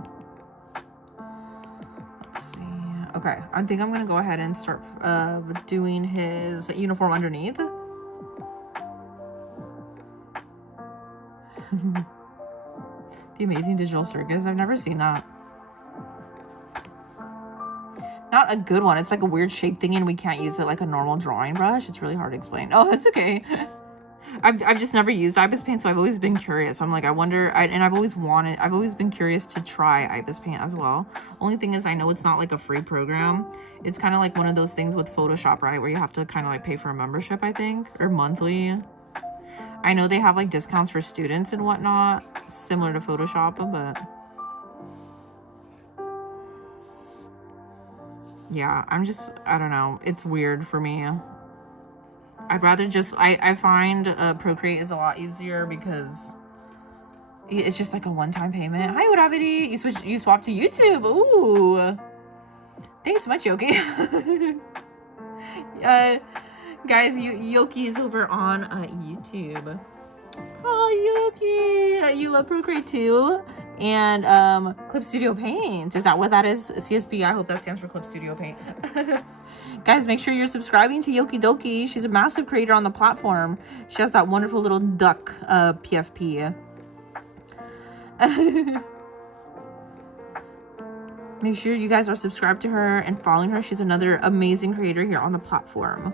Let's see. Okay, I think I'm gonna go ahead and start doing his uniform underneath. The Amazing Digital Circus. I've never seen that. Not a good one. It's like a weird shape thing and we can't use it like a normal drawing brush. It's really hard to explain. Oh, that's okay. I've just never used Ibis paint, so I've always been curious. I'm like, I wonder, and I've always been curious to try Ibis paint as well. Only thing is I know it's not like a free program. It's kind of like one of those things with Photoshop, right? Where you have to kind of like pay for a membership, I think, or monthly. I know they have like discounts for students and whatnot, similar to Photoshop, but yeah, I don't know. It's weird for me. I'd rather just, I find Procreate is a lot easier because it's just like a one-time payment. Hi, Udavity. You swapped to YouTube. Ooh. Thanks so much, Yoki. Guys, Yoki is over on YouTube. Oh, Yoki. You love Procreate too? And Clip Studio Paint. Is that what that is? CSP. I hope that stands for Clip Studio Paint. Guys, make sure you're subscribing to Yoki Doki. She's a massive creator on the platform. She has that wonderful little duck PFP. Make sure you guys are subscribed to her and following her. She's another amazing creator here on the platform.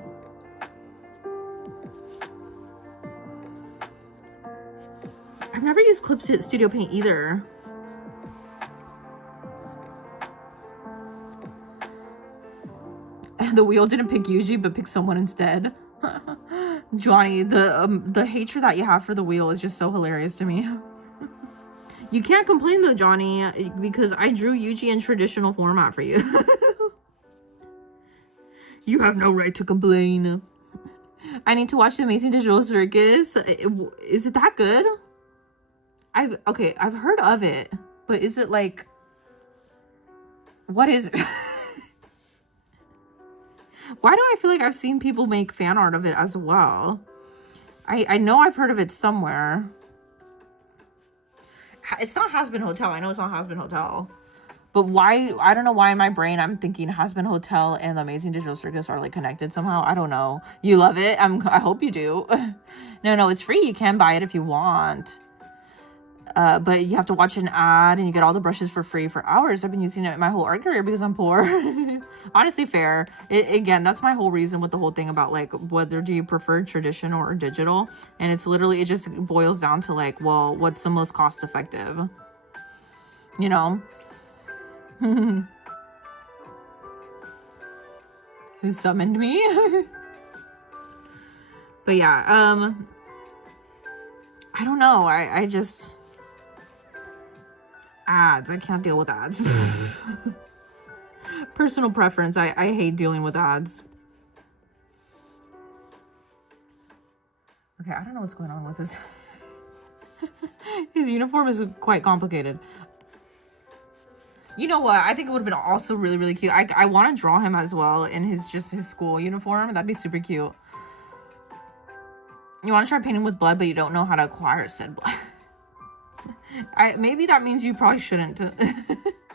I've never used Clip Studio Paint either. The wheel didn't pick Yuji, but picked someone instead. Johnny, the hatred that you have for the wheel is just so hilarious to me. You can't complain though, Johnny, because I drew Yuji in traditional format for you. You have no right to complain. I need to watch The Amazing Digital Circus. Is it that good? I've heard of it, but is it like, what is it? Why do I feel like I've seen people make fan art of it as well? I know I've heard of it somewhere. It's not Has Been Hotel. I know it's not Has Been Hotel. But why? I don't know why in my brain I'm thinking Has Been Hotel and The Amazing Digital Circus are like connected somehow. I don't know. You love it? I hope you do. No, it's free. You can buy it if you want. But you have to watch an ad and you get all the brushes for free for hours. I've been using it my whole art career because I'm poor. Honestly, fair. Again, that's my whole reason with the whole thing about like, whether do you prefer traditional or digital? And it's literally, it just boils down to like, well, what's the most cost effective? You know? Who summoned me? But yeah, I don't know. I just... Ads. I can't deal with ads. Personal preference. I hate dealing with ads. Okay, I don't know what's going on with this. His uniform is quite complicated. You know what? I think it would have been also really, really cute. I want to draw him as well in his school uniform. That'd be super cute. You want to try painting with blood, but you don't know how to acquire said blood. Maybe that means you probably shouldn't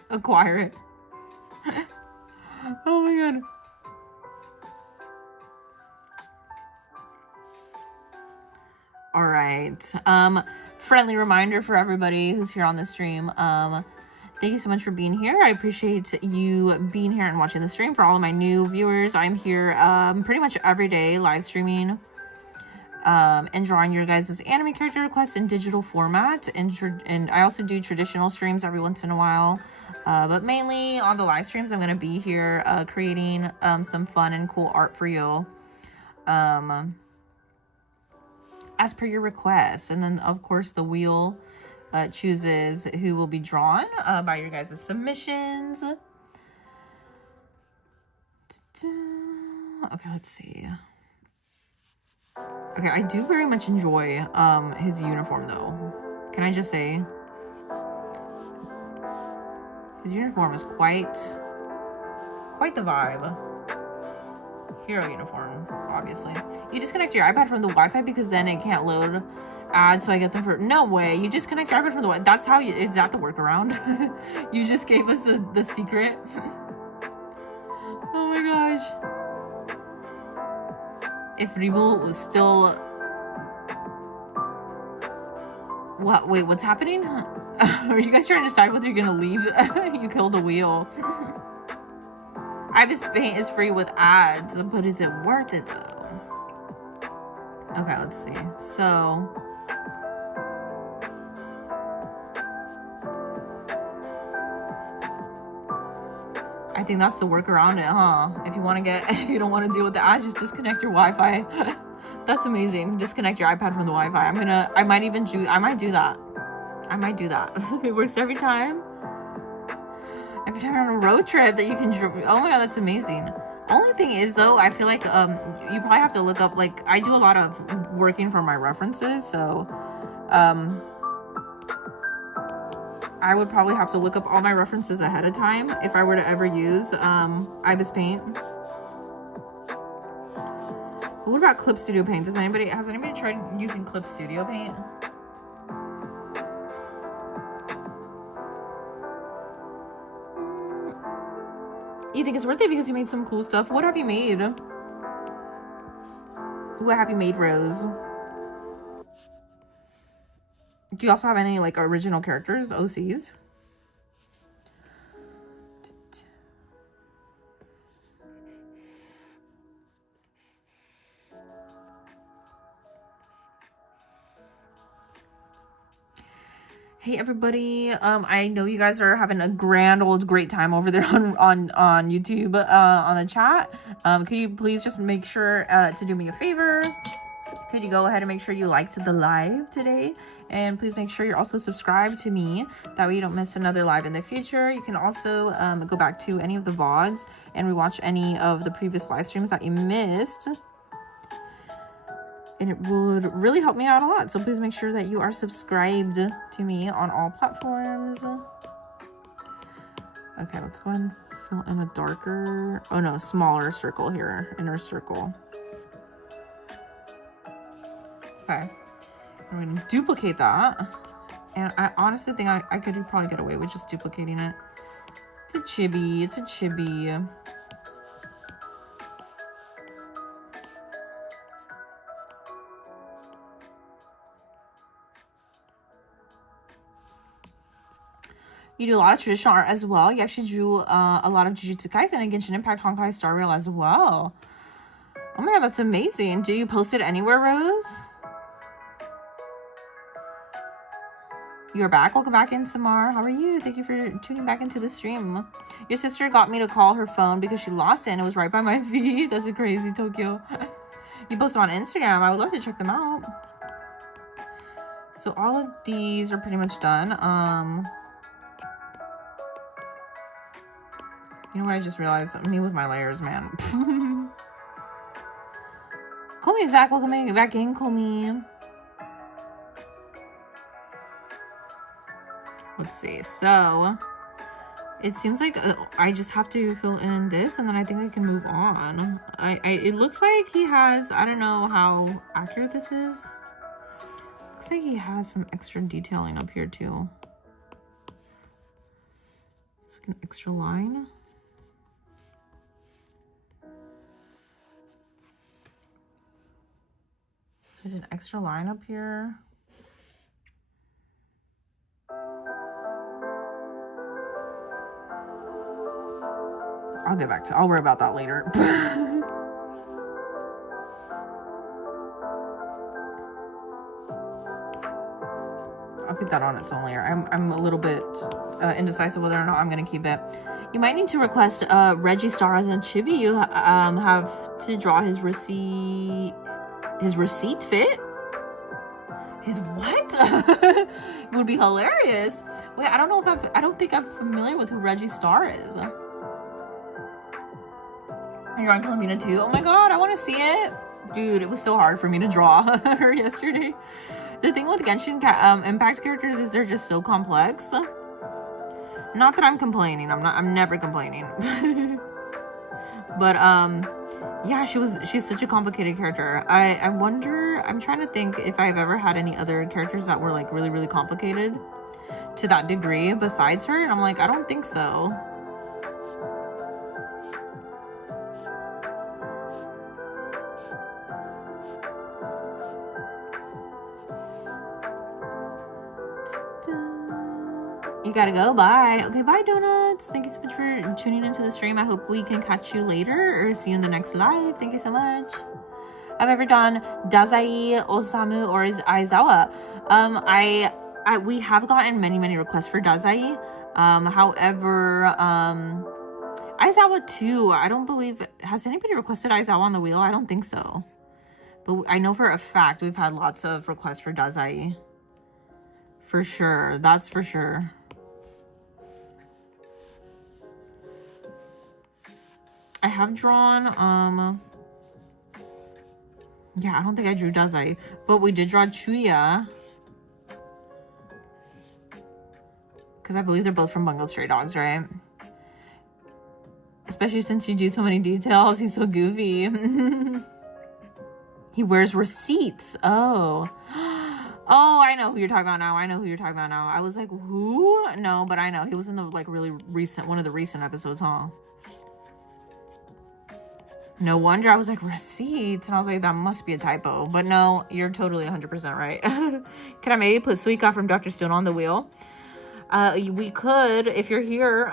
acquire it. Oh my god. All right. Friendly reminder for everybody who's here on the stream. Thank you so much for being here. I appreciate you being here and watching the stream. For all of my new viewers, I'm here pretty much every day live streaming and drawing your guys' anime character requests in digital format. And I also do traditional streams every once in a while. But mainly on the live streams, I'm going to be here creating some fun and cool art for you. As per your request. And then, of course, the wheel chooses who will be drawn by your guys' submissions. Okay, let's see. Okay, I do very much enjoy his uniform, though. Can I just say? His uniform is quite the vibe. Hero uniform, obviously. You disconnect your iPad from the Wi-Fi because then it can't load ads, so I get them for... No way. You disconnect your iPad from the Wi-Fi. That's how you... Is that the workaround? You just gave us the secret. Oh my gosh. If Rimu was still... What? Wait, what's happening? Are you guys trying to decide whether you're gonna leave? You killed the wheel. Ibis Paint is free with ads, but is it worth it though? Okay, let's see. So I think that's the work around it, huh? If you don't want to deal with the ads, just disconnect your Wi-Fi. That's amazing. Disconnect your iPad from the Wi-Fi. I might do that. It works every time. Every time you're on a road trip that you can draw. Oh my god, that's amazing. Only thing is though, I feel like you probably have to look up, like, I do a lot of working for my references, so I would probably have to look up all my references ahead of time if I were to ever use Ibis Paint. But what about Clip Studio Paint? Has anybody tried using Clip Studio Paint? You think it's worth it because you made some cool stuff? What have you made? What have you made, Rose? Do you also have any, like, original characters, OCs? Hey everybody, I know you guys are having a grand old great time over there on YouTube, on the chat. Could you please just make sure to do me a favor? Could you go ahead and make sure you liked the live today? And please make sure you're also subscribed to me. That way you don't miss another live in the future. You can also go back to any of the VODs and rewatch any of the previous live streams that you missed. And it would really help me out a lot. So please make sure that you are subscribed to me on all platforms. Okay, let's go ahead and fill in a darker, oh no, smaller circle here, inner circle. Okay, I'm gonna duplicate that. And I honestly think I could probably get away with just duplicating it. It's a chibi, it's a chibi. You do a lot of traditional art as well. You actually drew a lot of Jujutsu Kaisen and Genshin Impact Honkai Star Rail as well. Oh my god, that's amazing. Do you post it anywhere, Rose? You're back. Welcome back in, Samar. How are you? Thank you for tuning back into the stream. Your sister got me to call her phone because she lost it and it was right by my feet. That's a crazy, Tokyo. You post them on Instagram. I would love to check them out. So all of these are pretty much done. You know what I just realized? Me with my layers, man. Komi's back. Welcome back in, Komi. Let's see. So, It seems like I just have to fill in this and then I think I can move on. It looks like he has, I don't know how accurate this is. Looks like he has some extra detailing up here too. It's like an extra line. There's an extra line up here. I'll get back to, I'll worry about that later. I'll keep that on its own layer. I'm a little bit indecisive whether or not I'm gonna keep it. You might need to request Reggie Stars and Chibi. You have to draw his receipt fit. His what? It would be hilarious. Wait, I don't know if I don't think I'm familiar with who Reggie Star is. You're drawing Palomina too? Oh my god, I want to see it. Dude, it was so hard for me to draw her yesterday. The thing with Genshin Impact characters is they're just so complex. Not that I'm complaining. I'm never complaining. But yeah, she's such a complicated character. I wonder, I'm trying to think if I've ever had any other characters that were like really, really complicated to that degree besides her. And I'm like, I don't think so. You gotta go. Bye. Okay, bye, Donuts. Thank you so much for tuning into the stream. I hope we can catch you later or see you in the next live. Thank you so much. I've ever done Dazai, Osamu, or Aizawa. We have gotten many requests for Dazai. However, Aizawa too. I don't believe, has anybody requested Aizawa on the wheel? I don't think so. But I know for a fact we've had lots of requests for Dazai. For sure. That's for sure. I have drawn, yeah, I don't think I drew Dazai, but we did draw Chuya. Because I believe they're both from Bungo Stray Dogs, right? Especially since you do so many details. He's so goofy. He wears receipts. Oh. Oh, I know who you're talking about now. I was like, who? No, but I know. He was in the, like, really recent, one of the recent episodes, huh? No wonder. I was like, receipts. And I was like, that must be a typo. But no, you're totally 100% right. Can I maybe put Suika from Dr. Stone on the wheel? We could, if you're here.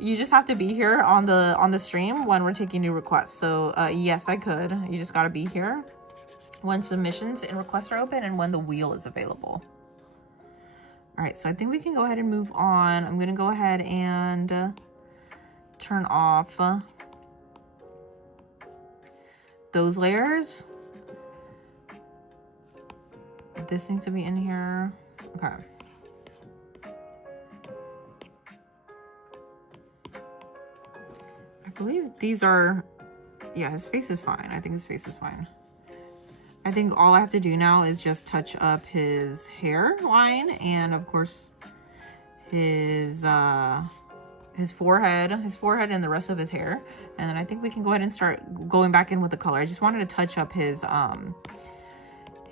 You just have to be here on the stream when we're taking new requests. So, yes, I could. You just got to be here when submissions and requests are open and when the wheel is available. All right, so I think we can go ahead and move on. I'm going to go ahead and turn off those layers. This needs to be in here. Okay. I believe these are, yeah, his face is fine. I think his face is fine. I think all I have to do now is just touch up his hairline and of course his forehead and the rest of his hair. And then I think we can go ahead and start going back in with the color. I just wanted to touch up his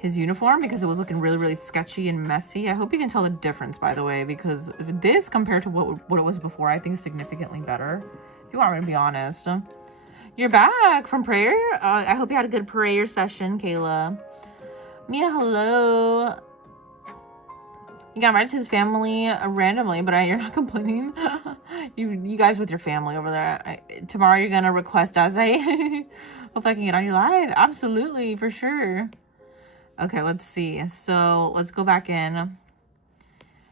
uniform because it was looking really, really sketchy and messy. I hope you can tell the difference, by the way, because this compared to what it was before, I think is significantly better. If you want me to be honest. You're back from prayer. I hope you had a good prayer session, Kayla. Mia, hello. You got invited to his family randomly, but you're not complaining. You guys with your family over there. Tomorrow you're gonna request Dazai. Hope I can get on your live. Absolutely, for sure. Okay, let's see. So let's go back in.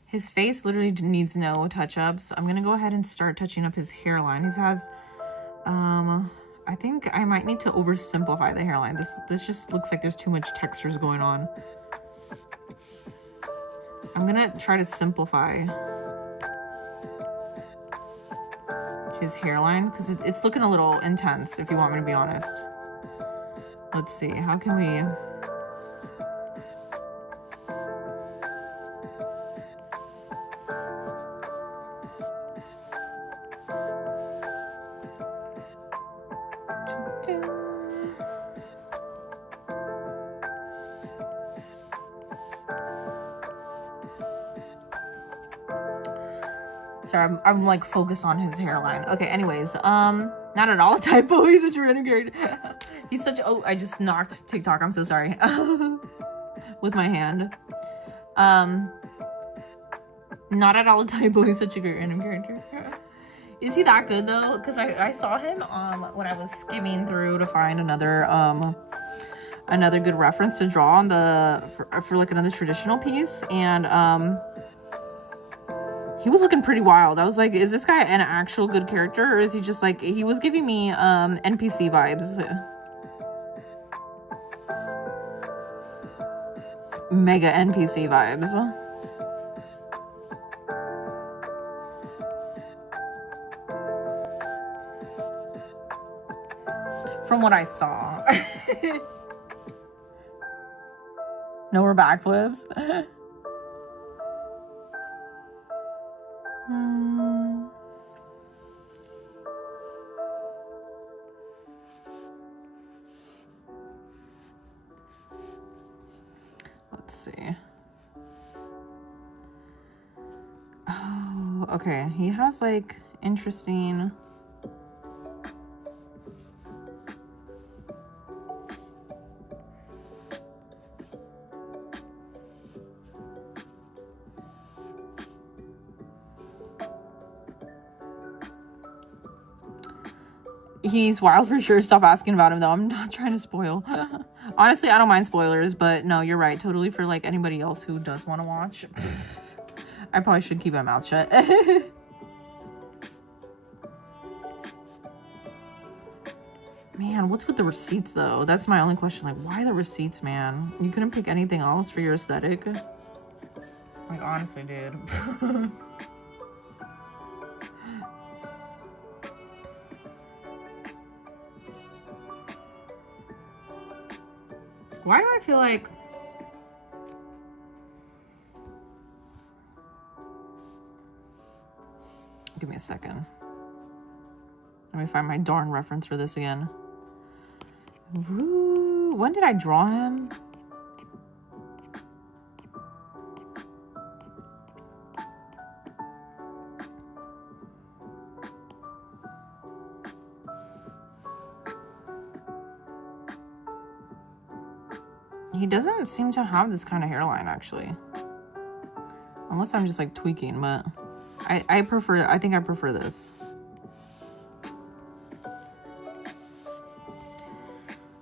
His face literally needs no touch-ups. I'm gonna go ahead and start touching up his hairline. He has, I think I might need to oversimplify the hairline. This just looks like there's too much textures going on. I'm gonna try to simplify his hairline because it's looking a little intense, if you want me to be honest. Let's see, how can we... Sorry, I'm like focused on his hairline. Okay, anyways, not at all a typo. He's such a random character. He's such. Oh, I just knocked TikTok. I'm so sorry. With my hand. Not at all a typo. He's such a great random character. Is he that good though? Because I saw him when I was skimming through to find another good reference to draw on for like another traditional piece, and he was looking pretty wild. I was like, is this guy an actual good character, or is he just like, he was giving me NPC vibes. Mega NPC vibes. From what I saw. No more backflips. Let's see. Oh, okay. He has like interesting. He's wild for sure. Stop asking about him though. I'm not trying to spoil. Honestly, I don't mind spoilers, but no, you're right. Totally for like anybody else who does want to watch. I probably should keep my mouth shut. Man, what's with the receipts though? That's my only question. Like, why the receipts, man? You couldn't pick anything else for your aesthetic? Like, honestly, dude. Why do I feel like... Give me a second. Let me find my darn reference for this again. Ooh, when did I draw him? He doesn't seem to have this kind of hairline, actually. Unless I'm just, like, tweaking, but... I think I prefer this.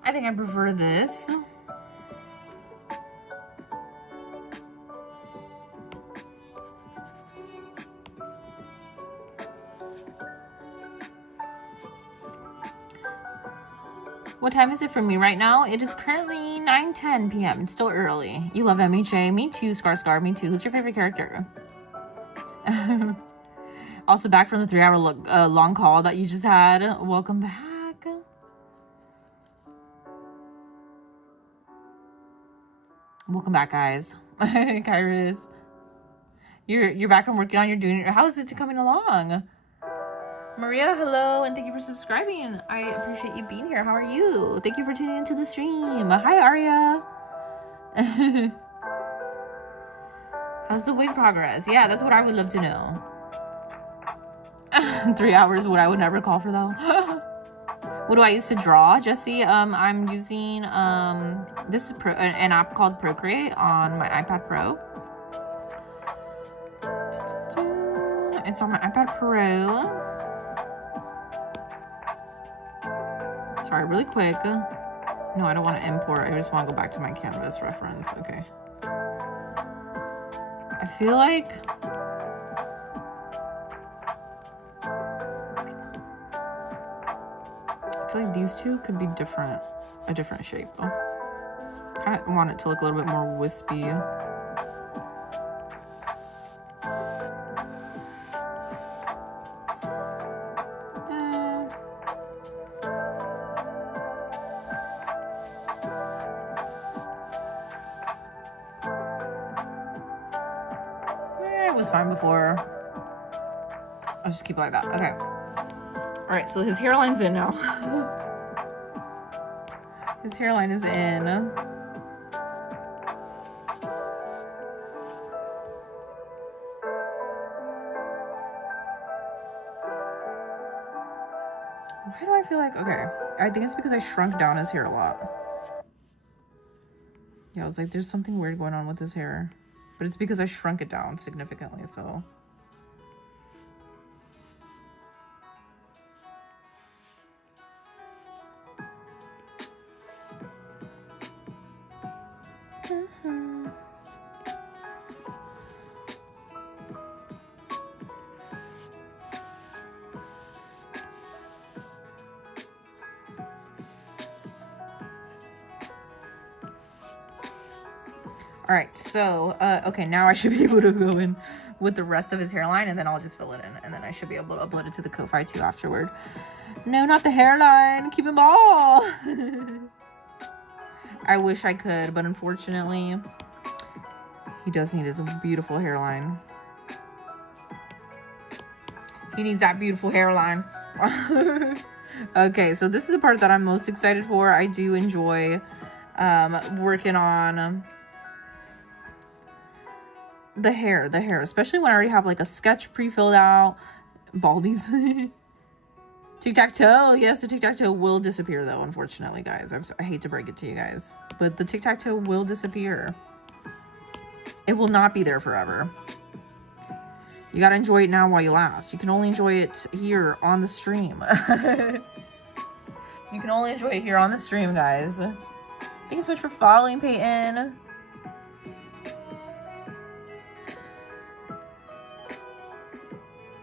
I think I prefer this. What time is it for me right now? It is currently 9:10 p.m. It's still early. You love MHA? Me too, Scar. Me too. Who's your favorite character? Also back from the 3-hour long call that you just had. Welcome back. Welcome back, guys. Kairos. You're back from working on your doing. How is it coming along? Maria, hello, and thank you for subscribing. I appreciate you being here. How are you? Thank you for tuning into the stream. Hi, Aria. How's the wig progress? Yeah, that's what I would love to know. 3 hours, what I would never call for though. What do I use to draw, Jesse? I'm using this is an app called Procreate on my iPad Pro. It's on my iPad Pro. Sorry, really quick. No, I don't want to import. I just want to go back to my canvas reference. Okay. I feel like these two could be a different shape though. Kind of want it to look a little bit more wispy. It was fine before. I'll just keep it like that. Okay. All right, so his hairline's in now. His hairline is in. Why do I feel like, okay, I think it's because I shrunk down his hair a lot. Yeah, I was like, there's something weird going on with his hair. But it's because I shrunk it down significantly, so. All right, so, okay, now I should be able to go in with the rest of his hairline, and then I'll just fill it in, and then I should be able to upload it to the Ko-Fi too afterward. No, not the hairline. Keep him all. I wish I could, but unfortunately, he does need his beautiful hairline. He needs that beautiful hairline. Okay, so this is the part that I'm most excited for. I do enjoy working on the hair, especially when I already have like a sketch pre-filled out. Baldies. Tic-tac-toe. Yes, the tic-tac-toe will disappear though, unfortunately, guys. I hate to break it to you guys, but the tic-tac-toe will disappear. It will not be there forever. You gotta enjoy it now while you last. You can only enjoy it here on the stream. You can only enjoy it here on the stream, guys. Thanks so much for following, Peyton.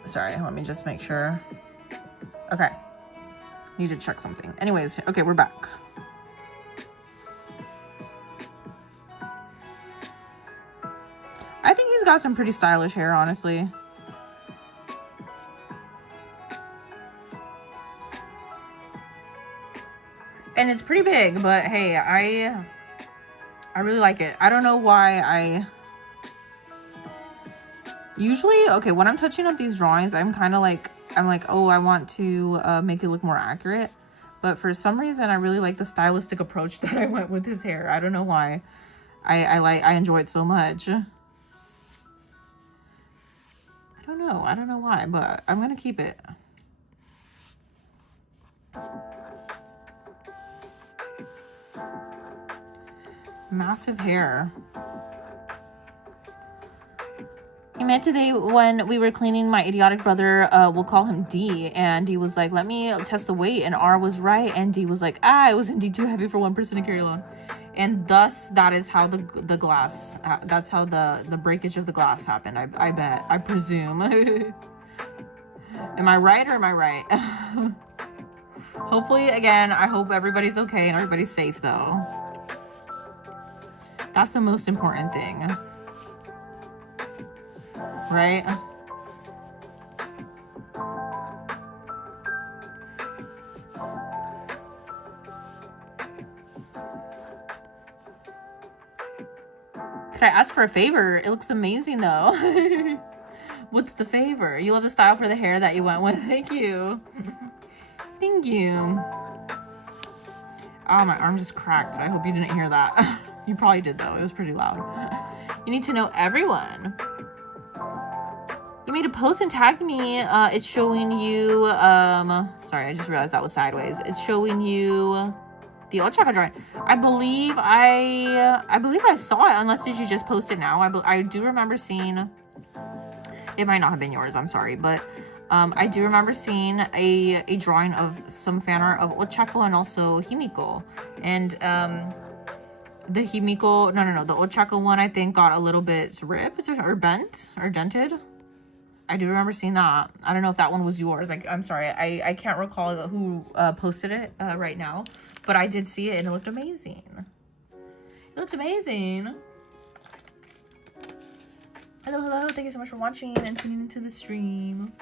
Sorry, let me just make sure. Okay. Need to check something. Anyways, okay, we're back. I think he's got some pretty stylish hair, honestly. And it's pretty big, but hey, I really like it. I don't know why usually, okay, when I'm touching up these drawings, I'm like, oh, I want to make it look more accurate. But for some reason, I really like the stylistic approach that I went with his hair. I don't know why. I enjoy it so much. I don't know why, but I'm gonna keep it. Massive hair. He met today when we were cleaning my idiotic brother, we'll call him D, and D was like, let me test the weight, and R was right, and D was like, it was indeed too heavy for one person to carry along. And thus, that is how the glass, that's how the breakage of the glass happened, I bet, I presume. Am I right or am I right? Hopefully, again, I hope everybody's okay and everybody's safe, though. That's the most important thing. Right? Could I ask for a favor? It looks amazing though. What's the favor? You love the style for the hair that you went with. Thank you. Thank you. Oh, my arm just cracked. I hope you didn't hear that. You probably did though. It was pretty loud. You need to know everyone. You made a post and tagged me. It's showing you, sorry, I just realized that was sideways. It's showing you the Ochaka drawing. I believe I saw it, unless did you just post it now? I do remember seeing, it might not have been yours, I'm sorry, but I do remember seeing a drawing of some fan art of Ochako and also Himiko. And the Himiko, no, the Ochako one I think got a little bit ripped or bent or dented. I do remember seeing that. I don't know if that one was yours. I'm sorry. I can't recall who posted it right now. But I did see it and it looked amazing. It looked amazing. Hello. Thank you so much for watching and tuning into the stream.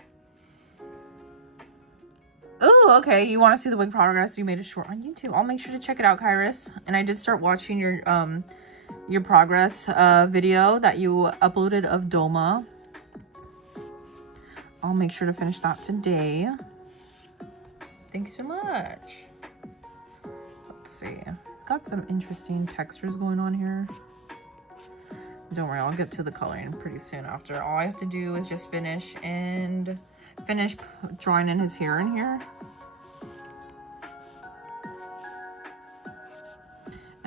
Oh, okay. You want to see the wig progress? You made a short on YouTube. I'll make sure to check it out, Kairos. And I did start watching your progress video that you uploaded of Doma. I'll make sure to finish that today. Thanks so much. Let's see. It's got some interesting textures going on here. Don't worry, I'll get to the coloring pretty soon after. All I have to do is just finish drawing in his hair in here.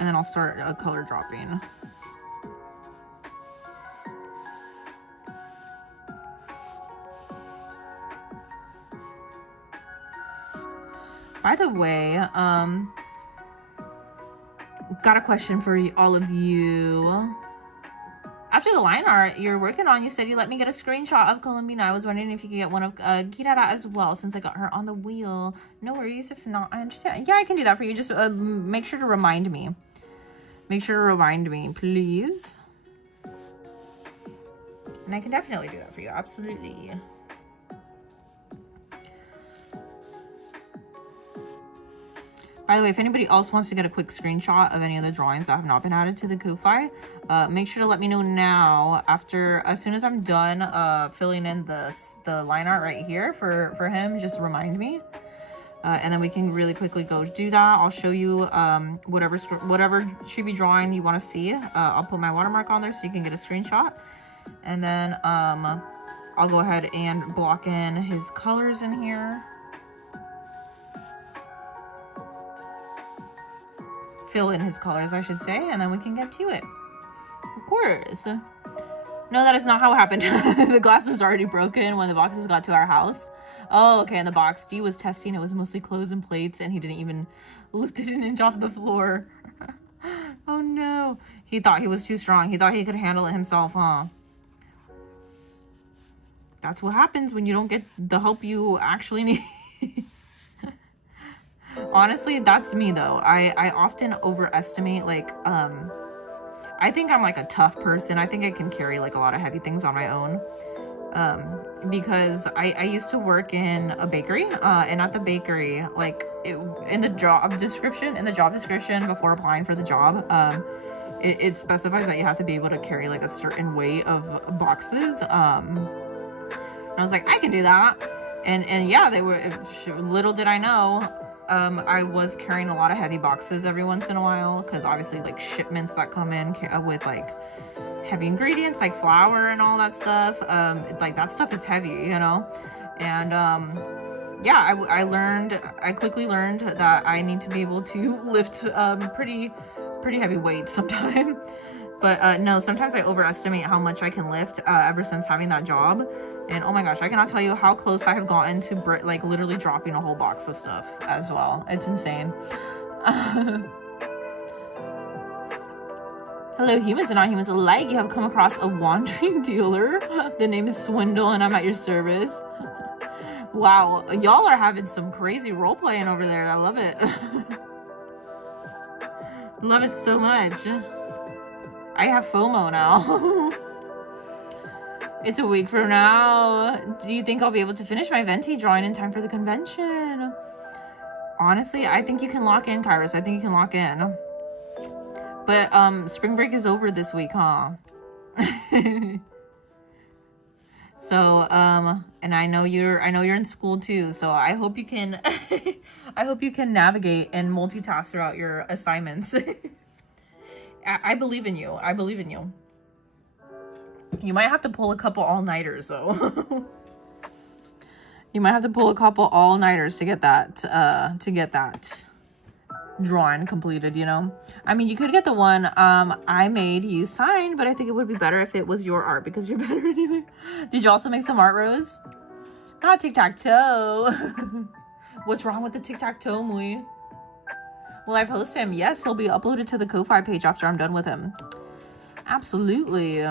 And then I'll start color dropping. By the way, got a question for all of you. After the line art you're working on, you said you let me get a screenshot of Colombina. I was wondering if you could get one of Kirara as well, since I got her on the wheel. No worries, if not, I understand. Yeah, I can do that for you. Just make sure to remind me. Make sure to remind me, please. And I can definitely do that for you, absolutely. By the way, if anybody else wants to get a quick screenshot of any of the drawings that have not been added to the Ko-Fi, make sure to let me know now. As soon as I'm done filling in the line art right here for him, just remind me. And then we can really quickly go do that. I'll show you whatever chibi drawing you want to see. I'll put my watermark on there so you can get a screenshot. And then I'll go ahead and block in his colors in here. Fill in his colors, I should say, and then we can get to it. Of course. No, that is not how it happened. The glass was already broken when the boxes got to our house. Oh, okay, and the box D was testing. It was mostly clothes and plates, and he didn't even lift it an inch off the floor. Oh no. He thought he was too strong. He thought he could handle it himself, huh? That's what happens when you don't get the help you actually need. Honestly, that's me though. I often overestimate, like, I think I'm like a tough person. I think I can carry like a lot of heavy things on my own. Because I used to work in a bakery, and at the bakery, like in the job description before applying for the job, it specifies that you have to be able to carry like a certain weight of boxes. And I was like, I can do that. And yeah, they were, little did I know, I was carrying a lot of heavy boxes every once in a while, because obviously like shipments that come in with like heavy ingredients like flour and all that stuff, like that stuff is heavy, you know. And yeah, I quickly learned that I need to be able to lift pretty heavy weights sometimes. But no, sometimes I overestimate how much I can lift ever since having that job. And oh my gosh, I cannot tell you how close I have gotten to like literally dropping a whole box of stuff as well. It's insane. Hello, humans and non-humans alike. You have come across a wandering dealer. The name is Swindle and I'm at your service. Wow, y'all are having some crazy role playing over there. I love it. Love it so much. I have FOMO now. It's a week from now. Do you think I'll be able to finish my Venti drawing in time for the convention? Honestly, I think you can lock in, Kairos. I think you can lock in. But spring break is over this week, huh? So and I know you're in school too, so I hope you can I hope you can navigate and multitask throughout your assignments. I believe in you. I believe in you. You might have to pull a couple all-nighters though. You might have to pull a couple all-nighters to get that drawing completed, you know. I mean, you could get the one I made you sign, but I think it would be better if it was your art because you're better anyway. Did you also make some art, Rose? Not tic-tac-toe. What's wrong with the tic-tac-toe, Mui? Will I post him? Yes, he'll be uploaded to the Ko-Fi page after I'm done with him. Absolutely.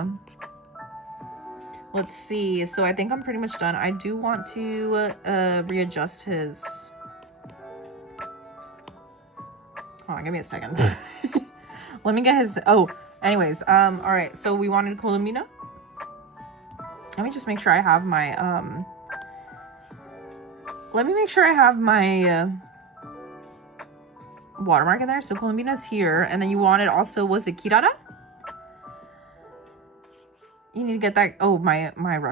Let's see. So I think I'm pretty much done. I do want to readjust his... Hold on, give me a second. Let me get his... Oh, anyways. All right. So we wanted Colombina. Let me just make sure I have my... Let me make sure I have my... watermark in there. So Colombina's here, and then you wanted also, was it Kirara? You need to get that. Oh, my my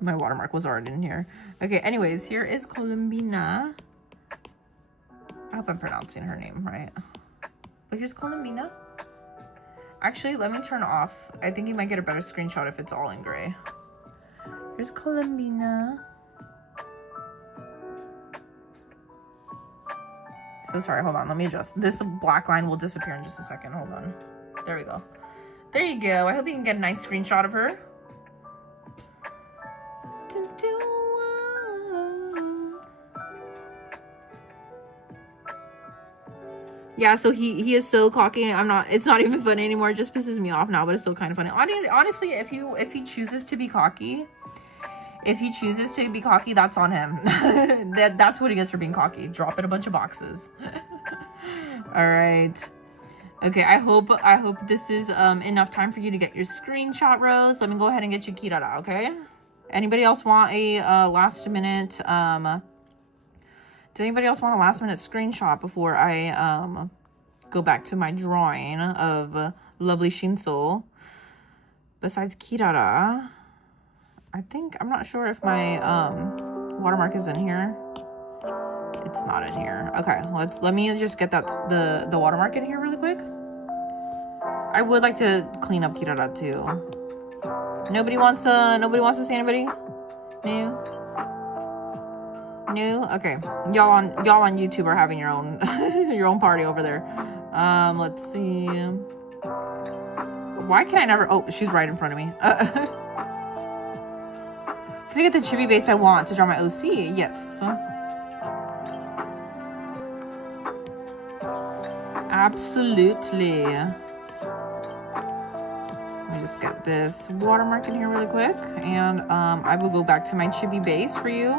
watermark was already in here. Okay, anyways, here is Colombina. I hope I'm pronouncing her name right. But here's Colombina. Actually, let me turn off. I think you might get a better screenshot if it's all in gray. Here's Colombina. So sorry. Hold on. Let me adjust. This black line will disappear in just a second. Hold on. There we go. There you go. I hope you can get a nice screenshot of her. Yeah, so he is so cocky. It's not even funny anymore. It just pisses me off now, but it's still kind of funny. Honestly, if he chooses to be cocky, that's on him. That's what he gets for being cocky. Dropping a bunch of boxes. All right. Okay, I hope this is enough time for you to get your screenshot, Rose. Let me go ahead and get you Kirara, okay? Anybody else want a last minute Did anybody else want a last minute screenshot before I go back to my drawing of lovely Shinso? Besides Kirara, I'm not sure if my watermark is in here. It's not in here. Okay, let me just get the watermark in here really quick. I would like to clean up Kirara too. Nobody wants to see anybody? No? Okay. Y'all on YouTube are having your own your own party over there. Let's see. Why can I never? Oh, she's right in front of me. Can I get the chibi base I want to draw my OC? Yes. Absolutely. Let me just get this watermark in here really quick, and I will go back to my chibi base for you.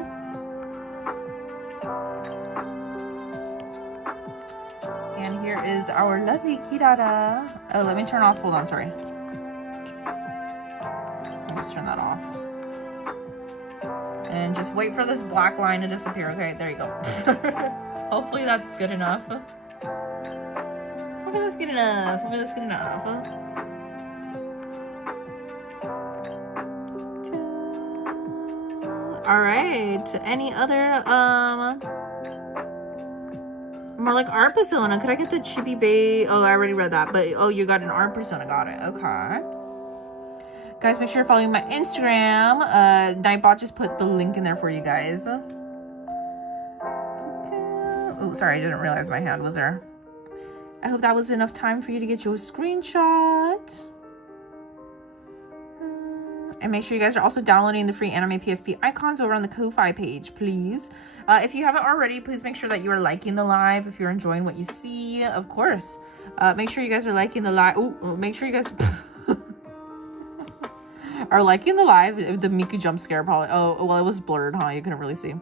And here is our lovely Kirara. Oh, let me turn off. Hold on, sorry. Let me just turn that off. And just wait for this black line to disappear. Okay, there you go. Hopefully that's good enough. Hopefully that's good enough. All right. Any other more like art persona? Could I get the chibi bay? Oh, I already read that. But oh, you got an art persona. Got it. Okay. Guys, make sure you're following my Instagram. Nightbot just put the link in there for you guys. Oh, sorry, I didn't realize my hand was there. I hope that was enough time for you to get your screenshot. And make sure you guys are also downloading the free anime PFP icons over on the Ko-Fi page, please. If you haven't already, please make sure that you are liking the live if you're enjoying what you see, of course. Make sure you guys are liking the live. Oh, make sure you guys are liking the live. The Miku jump scare probably. Oh, well, it was blurred, huh? You couldn't really see.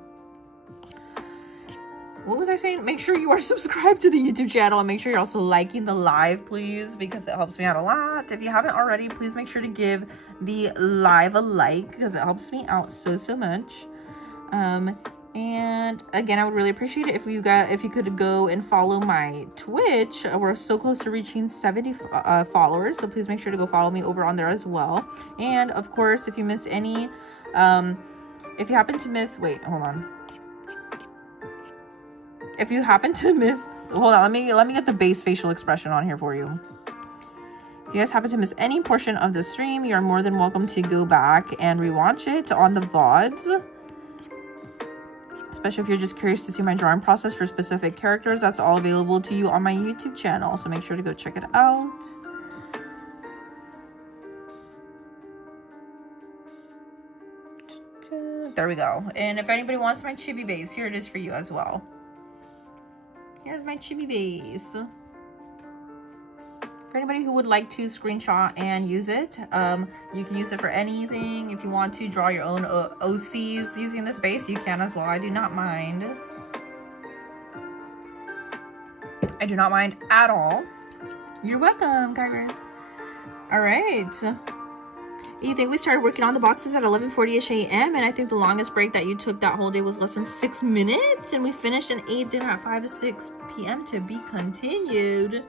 What was I saying? Make sure you are subscribed to the YouTube channel, and make sure you're also liking the live, please, because it helps me out a lot. If you haven't already, please make sure to give the live a like, because it helps me out so much. And again, I would really appreciate it if you could go and follow my Twitch. We're so close to reaching 70 followers, so please make sure to go follow me over on there as well. And of course, if you miss any, if you happen to miss, wait, hold on. If you happen to miss, hold on, let me get the base facial expression on here for you. If you guys happen to miss any portion of the stream, you're more than welcome to go back and rewatch it on the VODs. Especially if you're just curious to see my drawing process for specific characters, that's all available to you on my YouTube channel. So make sure to go check it out. There we go. And if anybody wants my chibi base, here it is for you as well. Here's my chibi base. For anybody who would like to screenshot and use it, you can use it for anything. If you want to draw your own OCs using this base, you can as well. I do not mind. I do not mind at all. You're welcome, Kairos. All right. You think we started working on the boxes at 11:40ish a.m. and I think the longest break that you took that whole day was less than 6 minutes, and we finished and ate dinner at 5 to 6 p.m. to be continued.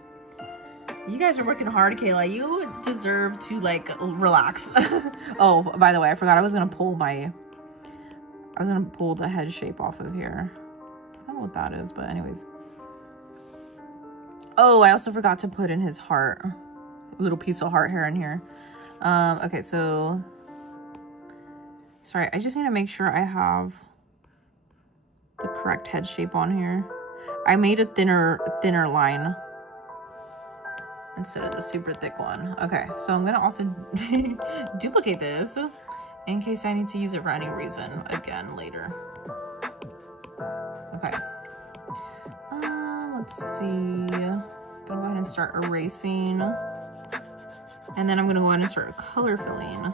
You guys are working hard, Kayla. You deserve to like relax. Oh, by the way, I forgot I was gonna pull the head shape off of here. I don't know what that is, but anyways. Oh, I also forgot to put in his heart, a little piece of heart hair in here. Okay, so sorry, I just need to make sure I have the correct head shape on here. I made a thinner line instead of the super thick one. Okay, so I'm gonna also duplicate this in case I need to use it for any reason again later. Okay. Let's see. I'm gonna go ahead and start erasing. And then I'm gonna go ahead and start color filling.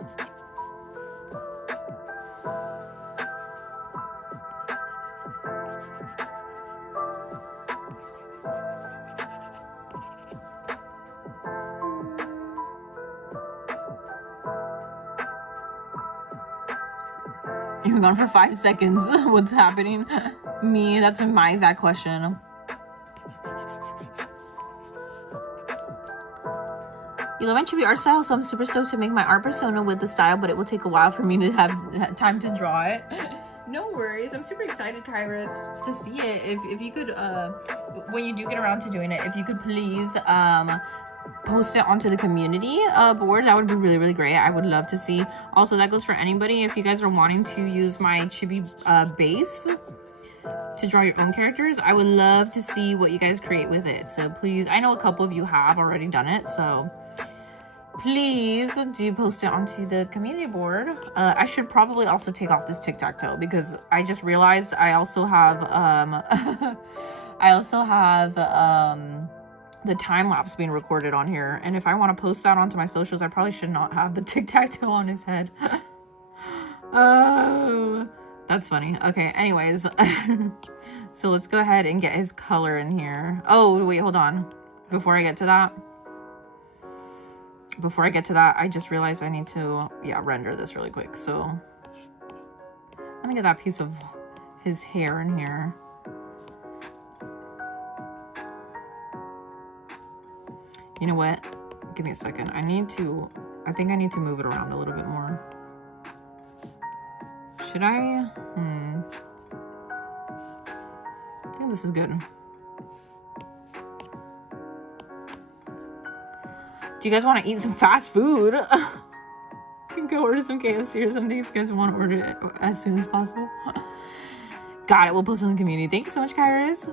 You're gone for 5 seconds. What's happening? Me, that's my exact question. You love my chibi art style, so I'm super stoked to make my art persona with the style, but it will take a while for me to have time to draw it. No worries. I'm super excited, Kairos, to see it. If you could, when you do get around to doing it, if you could please post it onto the community board, that would be really, really great. I would love to see. Also, that goes for anybody. If you guys are wanting to use my chibi base to draw your own characters, I would love to see what you guys create with it. So please, I know a couple of you have already done it, so please do post it onto the community board. I should probably also take off this tic-tac-toe because I just realized I also have the time lapse being recorded on here, and if I want to post that onto my socials, I probably should not have the tic-tac-toe on his head. Oh, that's funny. Okay, anyways. So let's go ahead and get his color in here. Oh, wait, hold on. Before I get to that, I just realized I need to, render this really quick. So I'm gonna get that piece of his hair in here. You know what? Give me a second. I think I need to move it around a little bit more. Should I? I think this is good. Do you guys want to eat some fast food? You can go order some KFC or something if you guys want to order it as soon as possible. Got it. We'll post it in the community. Thank you so much, Kairos.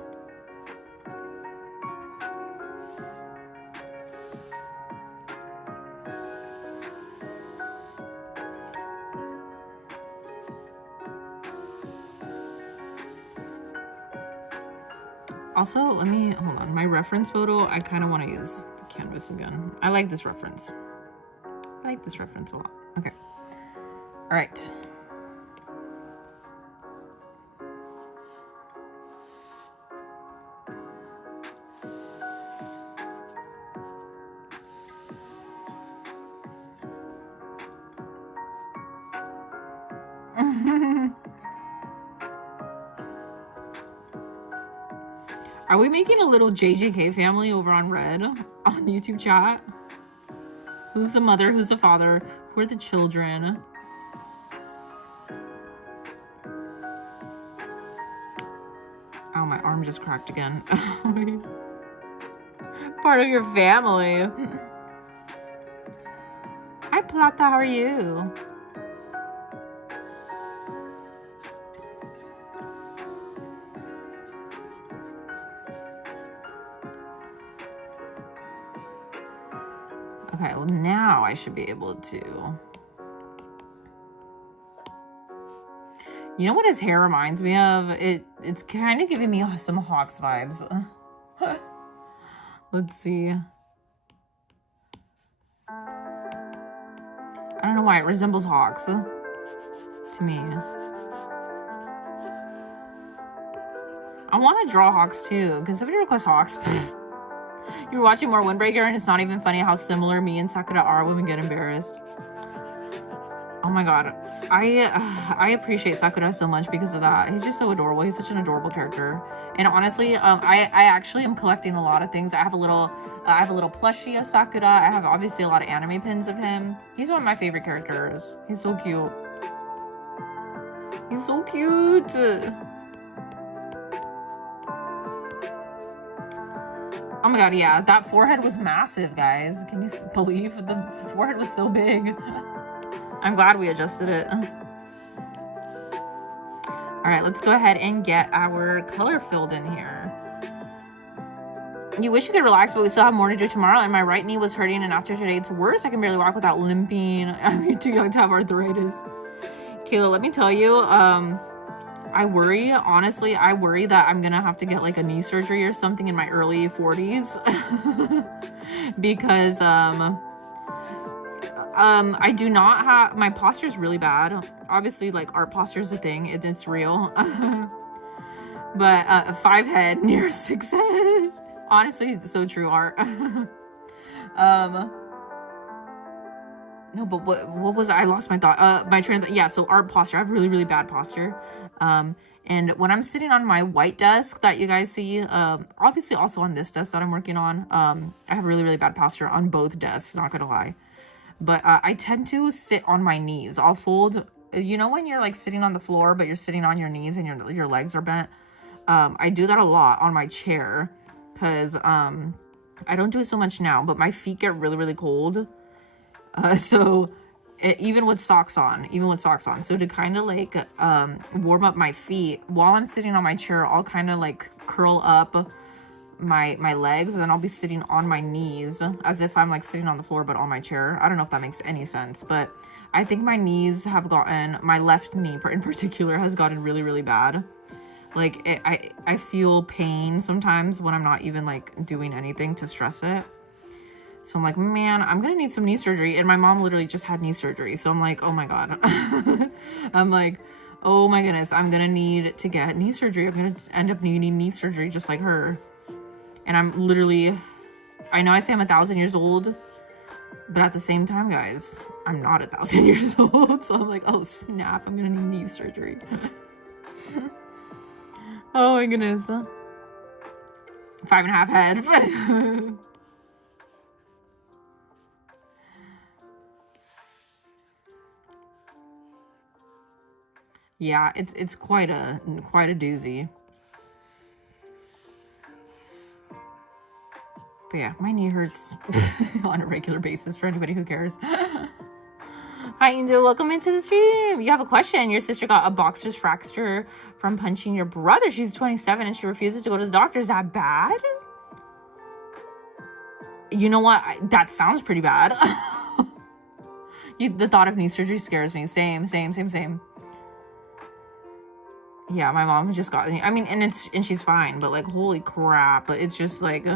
Also, let me, hold on, my reference photo, I kind of want to use the canvas again. I like this reference. I like this reference a lot. Okay. All right. Are we making a little JJK family over on Red on YouTube chat? Who's the mother? Who's the father? Who are the children? Oh, my arm just cracked again. Part of your family. Hi, Plata. How are you? Okay, well now I should be able to. You know what his hair reminds me of? It's kind of giving me some Hawks vibes. Let's see. I don't know why it resembles Hawks to me. I want to draw Hawks too. Can somebody request Hawks? You're watching more Windbreaker and it's not even funny how similar me and Sakura are when we get embarrassed. Oh my god. I appreciate Sakura so much because of that. He's just so adorable. He's such an adorable character. And honestly, I actually am collecting a lot of things. I have a little plushie of Sakura. I have obviously a lot of anime pins of him. He's one of my favorite characters. He's so cute. He's so cute. Oh my god, yeah, that forehead was massive, guys. Can you believe the forehead was so big? I'm glad we adjusted it. All right, let's go ahead and get our color filled in here. You wish you could relax, but we still have more to do tomorrow, and my right knee was hurting, and after today it's worse. I can barely walk without limping. I'm too young to have arthritis. Kayla, let me tell you, I worry, honestly, I worry that I'm gonna have to get like a knee surgery or something in my early 40s. Because, I do not have, my posture is really bad. Obviously, like, art posture is a thing, it's real. But, 5 head near 6 head. Honestly, it's so true, art. No, but what was I lost my thought. My train of thought. Yeah, so art posture. I have really, really bad posture. And when I'm sitting on my white desk that you guys see, obviously also on this desk that I'm working on, I have really, really bad posture on both desks, not gonna lie. But I tend to sit on my knees. I'll fold, you know, when you're like sitting on the floor, but you're sitting on your knees and your legs are bent. I do that a lot on my chair because I don't do it so much now, but my feet get really, really cold. So even with socks on, so to kind of like warm up my feet while I'm sitting on my chair, I'll kind of like curl up my legs, and then I'll be sitting on my knees as if I'm like sitting on the floor but on my chair. I don't know if that makes any sense, but I think my knees have gotten, my left knee in particular has gotten really, really bad. Like I feel pain sometimes when I'm not even like doing anything to stress it. So I'm like, man, I'm gonna need some knee surgery. And my mom literally just had knee surgery. So I'm like, oh my God. I'm like, oh my goodness, I'm gonna need to get knee surgery. I'm gonna end up needing knee surgery just like her. And I'm literally, I know I say I'm 1,000 years old, but at the same time, guys, I'm not 1,000 years old. So I'm like, oh snap, I'm gonna need knee surgery. Oh my goodness. 5.5 head. Yeah, it's quite a doozy. But yeah, my knee hurts on a regular basis for anybody who cares. Hi, Angel. Welcome into the stream. You have a question. Your sister got a boxer's fracture from punching your brother. She's 27 and she refuses to go to the doctor. Is that bad? You know what? That sounds pretty bad. The thought of knee surgery scares me. Same. Yeah, my mom just got, I mean, and she's fine, but like, holy crap. But it's just like,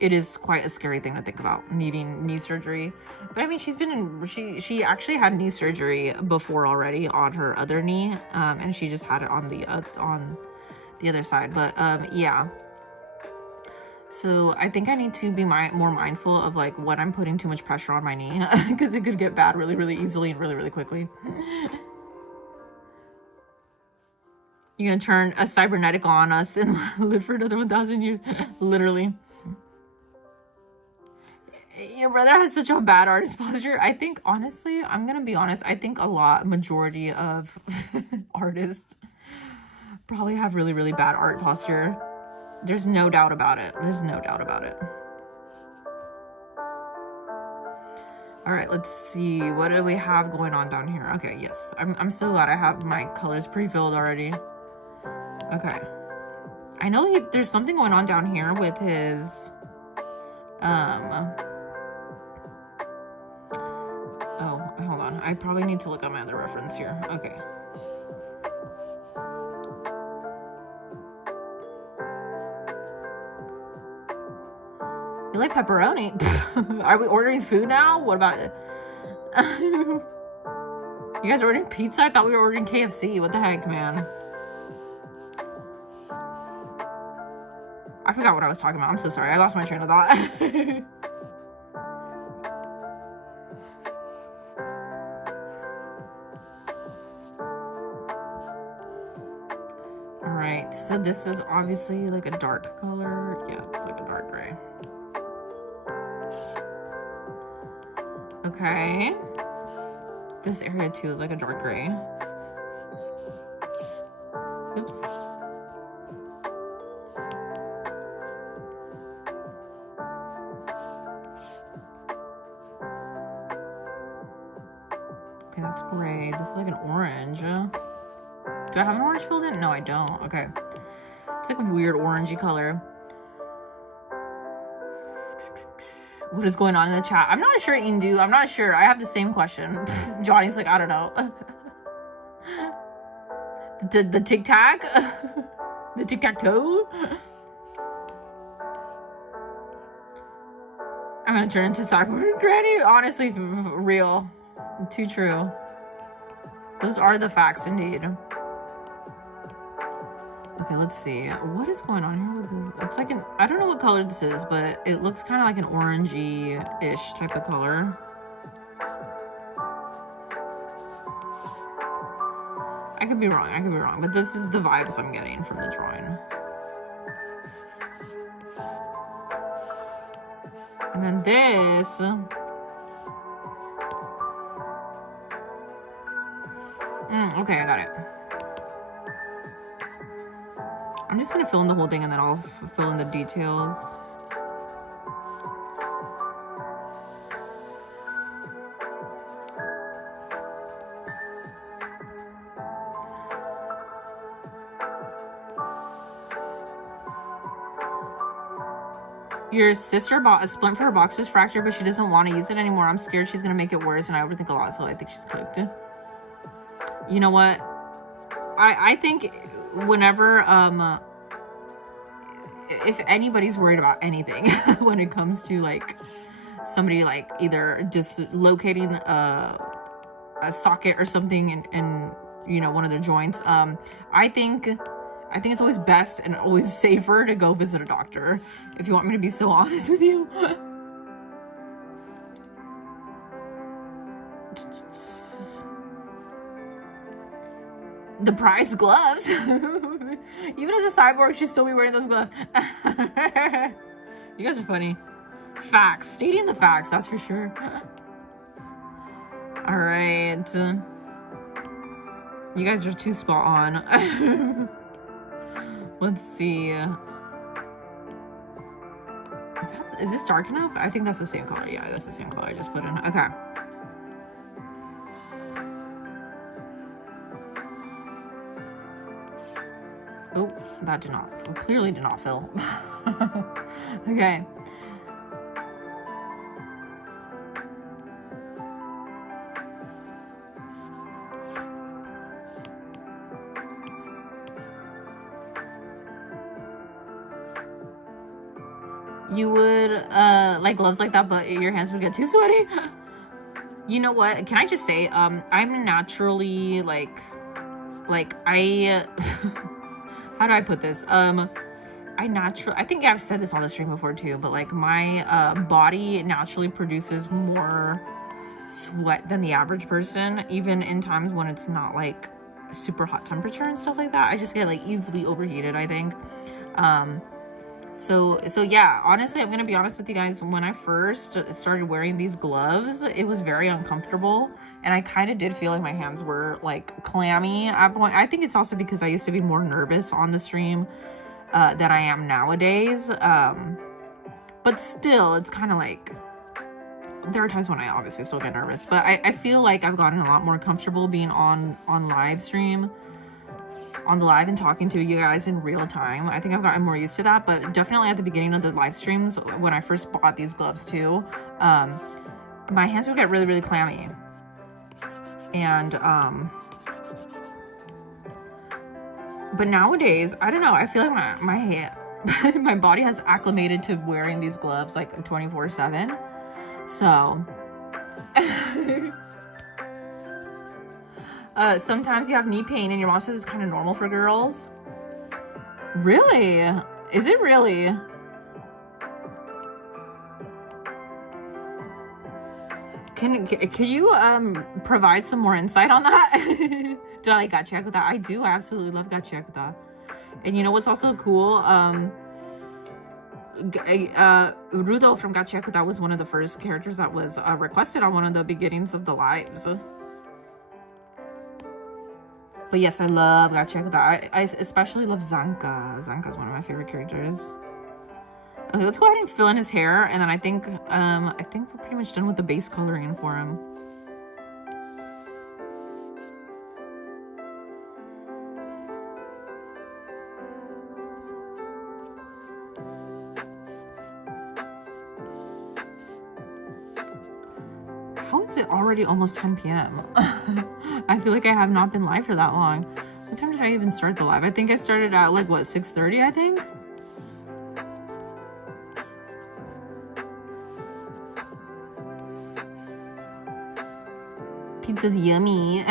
it is quite a scary thing to think about, needing knee surgery. But I mean, she actually had knee surgery before already on her other knee. And she just had it on the other side. But, yeah. So I think I need to be more mindful of like when I'm putting too much pressure on my knee, because it could get bad really, really easily and really, really quickly. You're gonna turn a cybernetic on us and live for another 1,000 years. Literally. Your brother has such a bad artist posture. I think, honestly, I'm gonna be honest, I think majority of artists probably have really, really bad art posture. There's no doubt about it. All right, let's see. What do we have going on down here? Okay, yes. I'm so glad I have my colors pre-filled already. Okay. I know there's something going on down here with his, oh, hold on. I probably need to look at my other reference here. Okay. You like pepperoni? Are we ordering food now? What about it? You guys ordering pizza? I thought we were ordering KFC. What the heck, man? I forgot what I was talking about. I'm so sorry. I lost my train of thought. All right. So this is obviously like a dark color. Yeah, it's like a dark gray. Okay. This area too is like a dark gray. Oops. Okay, that's gray. This is like an orange. Do I have an orange filled in? No, I don't. Okay. It's like a weird orangey color. What is going on in the chat? I'm not sure, Indu. I'm not sure. I have the same question. Johnny's like, I don't know. The tic tac? The tic tac toe? I'm gonna turn into cyborg granny. Honestly, real. Too true. Those are the facts indeed. Okay, let's see. What is going on here? It's like an, I don't know what color this is, but it looks kind of like an orangey-ish type of color. I could be wrong, but this is the vibes I'm getting from the drawing. And then this. Okay, I got it. I'm just gonna fill in the whole thing and then I'll fill in the details. Your sister bought a splint for her box was fractured, but she doesn't want to use it anymore. I'm scared she's gonna make it worse, and I overthink a lot, so I think she's cooked. You know what? I think whenever if anybody's worried about anything when it comes to like somebody like either dislocating a socket or something in you know, one of their joints, I think it's always best and always safer to go visit a doctor, if you want me to be so honest with you. The prize gloves. Even as a cyborg, she'd still be wearing those gloves. You guys are funny. Facts. Stating the facts, that's for sure. All right. You guys are too spot on. Let's see. Is this dark enough? I think that's the same color. Yeah, that's the same color I just put in. Okay. Oh, that clearly did not fill. Okay. You would like gloves like that, but your hands would get too sweaty. You know what? Can I just say, I'm naturally like I how do I put this? I think I've said this on the stream before too, but like my body naturally produces more sweat than the average person, even in times when it's not like super hot temperature and stuff like that. I just get like easily overheated, I think. So yeah, honestly, I'm gonna be honest with you guys. When I first started wearing these gloves, it was very uncomfortable, and I kind of did feel like my hands were like clammy at point. I think it's also because I used to be more nervous on the stream than I am nowadays. But still, it's kind of like, there are times when I obviously still get nervous, but I feel like I've gotten a lot more comfortable being on live stream. On the live and talking to you guys in real time. I think I've gotten more used to that, but definitely at the beginning of the live streams, when I first bought these gloves too, my hands would get really, really clammy. And, but nowadays, I don't know, I feel like my body has acclimated to wearing these gloves like 24/7. So, sometimes you have knee pain and your mom says it's kind of normal for girls. Really? Is it really? Can you provide some more insight on that? Do I like gacha with that? I do. I absolutely love gacha with that. And you know what's also cool? Rudo from Gacha, that was one of the first characters that was requested on one of the beginnings of the lives. But yes, I love Gacha. I especially love Zanka. Zanka's one of my favorite characters. Okay, let's go ahead and fill in his hair, and then I think we're pretty much done with the base coloring for him. How is it already almost 10 p.m.? I feel like I have not been live for that long. What time did I even start the live? I think I started at like, what, 6:30, I think? Pizza's yummy.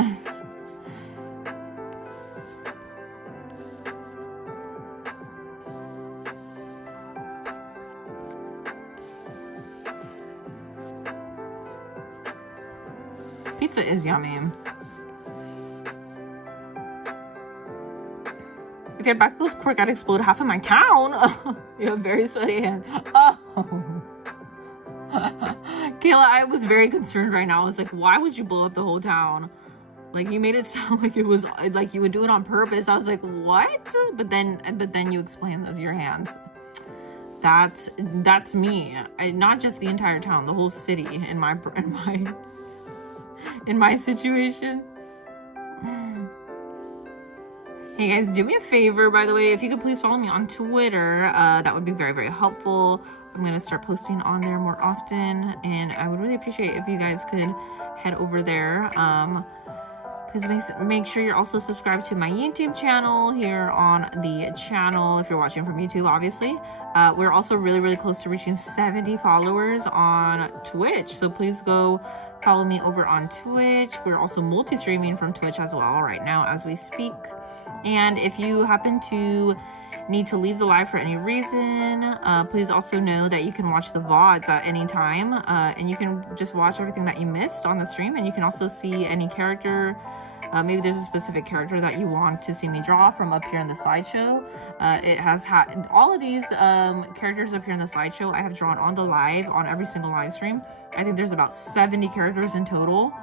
Pizza is yummy. Okay, Bakugo's quirk got explode half of my town. You have very sweaty hands. Oh. Kayla, I was very concerned right now. I was like, why would you blow up the whole town? Like, you made it sound like it was like you would do it on purpose. I was like, what? But then you explained your hands. That's me. Not just the entire town, the whole city in my situation. Hey guys, do me a favor, by the way, if you could please follow me on Twitter, that would be very, very helpful. I'm gonna start posting on there more often, and I would really appreciate if you guys could head over there. Please make sure you're also subscribed to my YouTube channel here on the channel if you're watching from YouTube, obviously. We're also really, really close to reaching 70 followers on Twitch, so please go follow me over on Twitch. We're also multi-streaming from Twitch as well right now as we speak. And if you happen to need to leave the live for any reason, please also know that you can watch the VODs at any time, and you can just watch everything that you missed on the stream, and you can also see any character. Maybe there's a specific character that you want to see me draw from up here in the slideshow. It has had all of these characters up here in the slideshow I have drawn on the live, on every single live stream. I think there's about 70 characters in total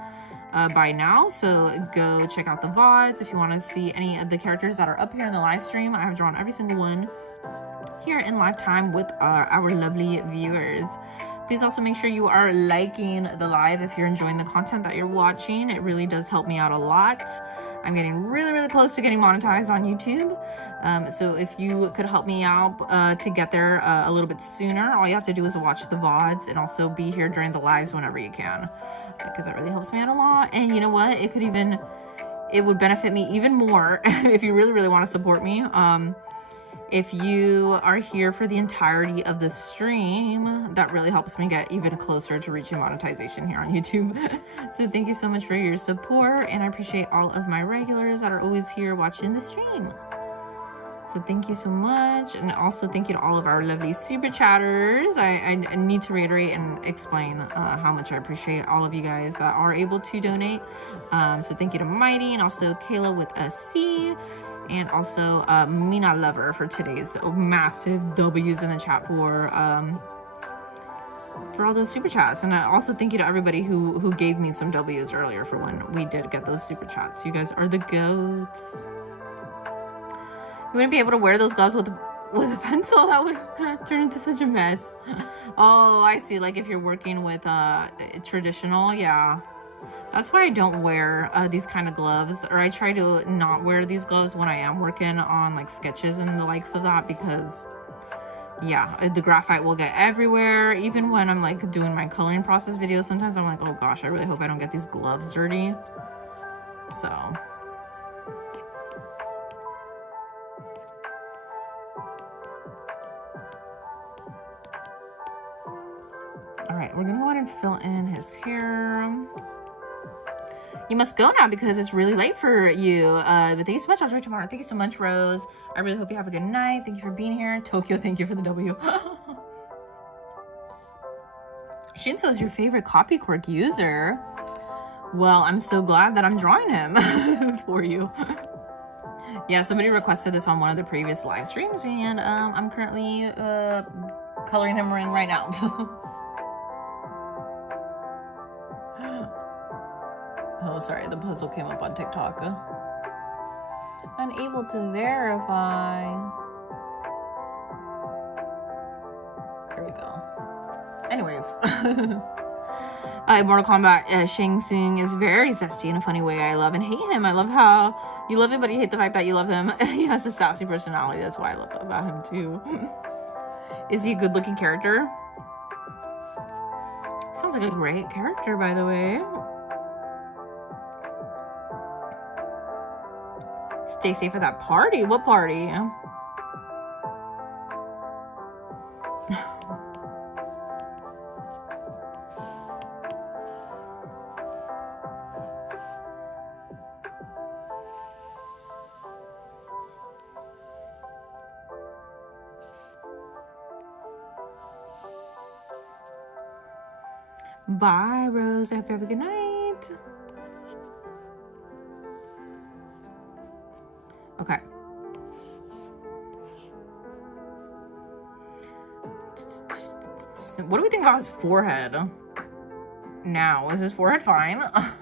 by now, so go check out the VODs if you want to see any of the characters that are up here in the live stream. I have drawn every single one here in live time with our lovely viewers. Please also make sure you are liking the live if you're enjoying the content that you're watching. It really does help me out a lot. I'm getting really, really close to getting monetized on YouTube. So if you could help me out to get there a little bit sooner, all you have to do is watch the VODs and also be here during the lives whenever you can, because that really helps me out a lot. And you know what? It would benefit me even more if you really, really want to support me. If you are here for the entirety of the stream, that really helps me get even closer to reaching monetization here on YouTube. So thank you so much for your support, and I appreciate all of my regulars that are always here watching the stream. So thank you so much, and also thank you to all of our lovely super chatters. I need to reiterate and explain how much I appreciate all of you guys that are able to donate. So thank you to Mighty, and also Kayla with a C, and also Mina Lover for today's massive W's in the chat for all those super chats. And also thank you to everybody who gave me some W's earlier for when we did get those super chats. You guys are the goats. You wouldn't be able to wear those gloves with a pencil. That would turn into such a mess. Oh, I see. Like if you're working with traditional, yeah. That's why I don't wear these kind of gloves, or I try to not wear these gloves when I am working on like sketches and the likes of that, because yeah, the graphite will get everywhere. Even when I'm like doing my coloring process videos, sometimes I'm like, oh gosh, I really hope I don't get these gloves dirty. So all right, we're gonna go ahead and fill in his hair. You must go now because it's really late for you. But thank you so much. I'll try tomorrow. Thank you so much, Rose. I really hope you have a good night. Thank you for being here. Tokyo, thank you for the W. Shinso is your favorite copy quirk user. Well, I'm so glad that I'm drawing him for you. Yeah, somebody requested this on one of the previous live streams, and I'm currently coloring him in right now. Oh, sorry, the puzzle came up on TikTok. Unable to verify. There we go. Anyways. Mortal Kombat, Shang Tsung is very zesty in a funny way. I love and hate him. I love how you love him, but you hate the fact that you love him. He has a sassy personality. That's why I love about him, too. Is he a good-looking character? sounds like a great character, by the way. Stay safe at that party. What party? Bye, Rose. I hope you have a good night. Okay. What do we think about his forehead? Now, is his forehead fine? I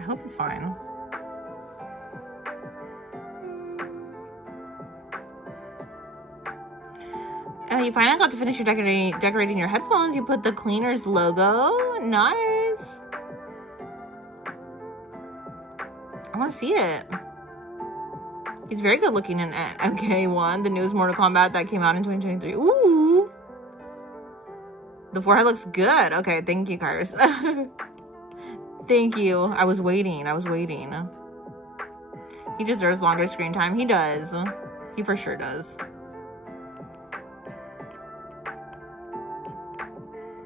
hope it's fine. You finally got to finish your decorating your headphones. You put the cleaner's logo. Nice. I want to see it. He's very good looking in MK1, the newest Mortal Kombat that came out in 2023. Ooh. The forehead looks good. Okay, thank you, Kairos. Thank you. I was waiting. He deserves longer screen time. He does. He for sure does.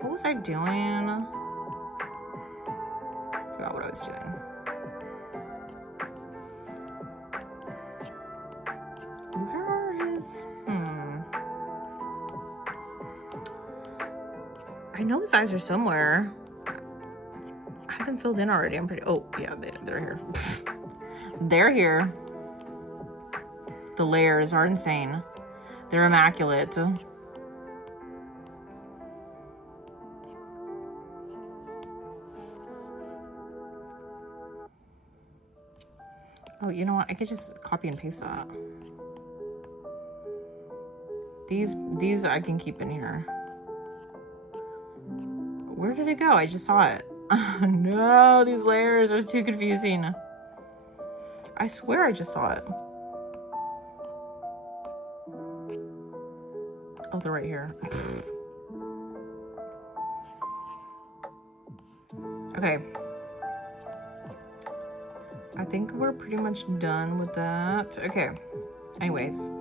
What was I doing? Forgot what I was doing. Where are his? I know his eyes are somewhere. I have them filled in already. I'm pretty. Oh yeah, they're here. They're here. The layers are insane. They're immaculate. Oh, you know what? I could just copy and paste that. These I can keep in here. Where did it go? I just saw it. No, these layers are too confusing. I swear I just saw it. Oh, they're right here. Okay. I think we're pretty much done with that. Okay. Anyways.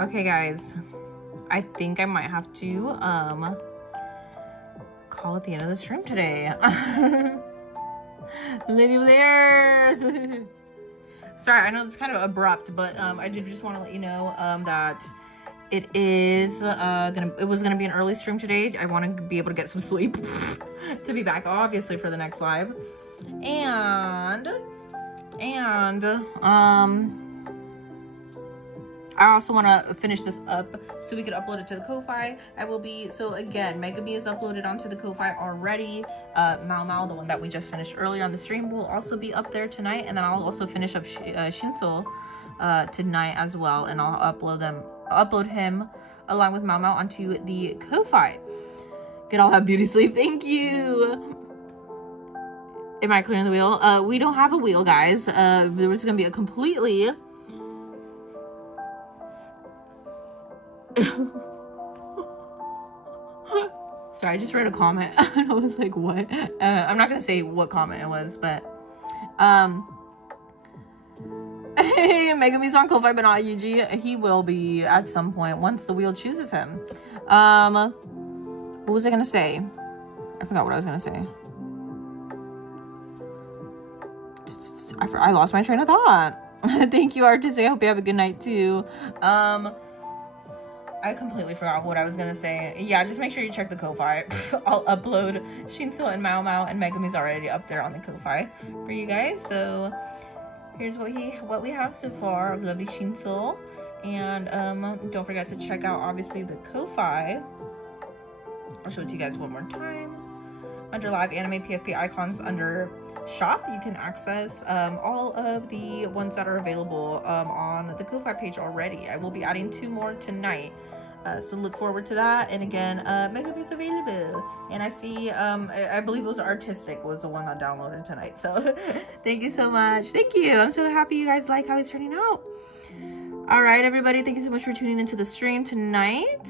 Okay, guys. I think I might have to call it the end of the stream today. Lady Layers. Sorry, I know it's kind of abrupt, but I did just want to let you know that it was gonna be an early stream today. I want to be able to get some sleep to be back, obviously, for the next live. And I also want to finish this up so we can upload it to the Ko-Fi. So again, Megami is uploaded onto the Ko-Fi already. Mao, the one that we just finished earlier on the stream, will also be up there tonight. And then I'll also finish up Shinso tonight as well. And I'll upload him along with Mao onto the Ko-Fi. Get all that beauty sleep. Thank you. Am I clearing the wheel? We don't have a wheel, guys. There's going to be a completely... Sorry, I just read a comment. I was like, what? I'm not gonna say what comment it was, but hey, Megami's on Ko-Fi but not Yuji. He will be at some point once the wheel chooses him. What was I gonna say? I forgot what I was gonna say. I lost my train of thought. Thank you, Artist. I hope you have a good night too. I completely forgot what I was gonna say. Yeah, just make sure you check the Ko-Fi. I'll upload Shinso and Mao, and Megami's already up there on the Ko-Fi for you guys. So here's what we have so far of lovely Shinso. And don't forget to check out obviously the Ko-Fi. I'll show it to you guys one more time. Under live anime PFP icons under shop, you can access all of the ones that are available on the Ko-Fi page already. I will be adding 2 more tonight, so look forward to that. And again, Megami's available, and I see I believe it was Artistic was the one that downloaded tonight, so thank you so much. Thank you. I'm so happy you guys like how it's turning out. All right, everybody. Thank you so much for tuning into the stream tonight.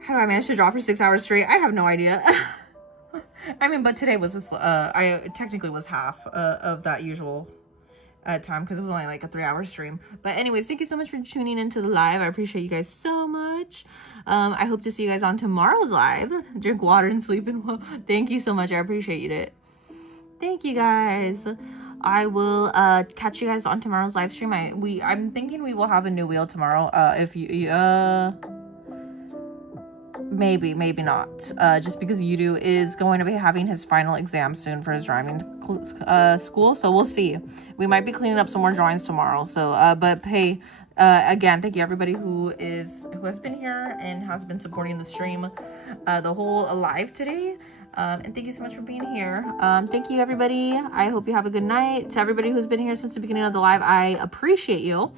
How do I manage to draw for 6 hours straight? I have no idea. I mean, but today was just, I technically was half of that usual time because it was only like a 3-hour stream. But anyways, thank you so much for tuning into the live. I appreciate you guys so much. I hope to see you guys on tomorrow's live. Drink water and sleep and well. Thank you so much. I appreciate it. Thank you guys. I will catch you guys on tomorrow's live stream. I'm thinking we will have a new wheel tomorrow. If you maybe not, just because Yudu is going to be having his final exam soon for his driving school, so we'll see. We might be cleaning up some more drawings tomorrow. So but hey, again, thank you everybody who has been here and has been supporting the stream the whole live today. And thank you so much for being here. Thank you everybody. I hope you have a good night. To everybody who's been here since the beginning of the live, I appreciate you.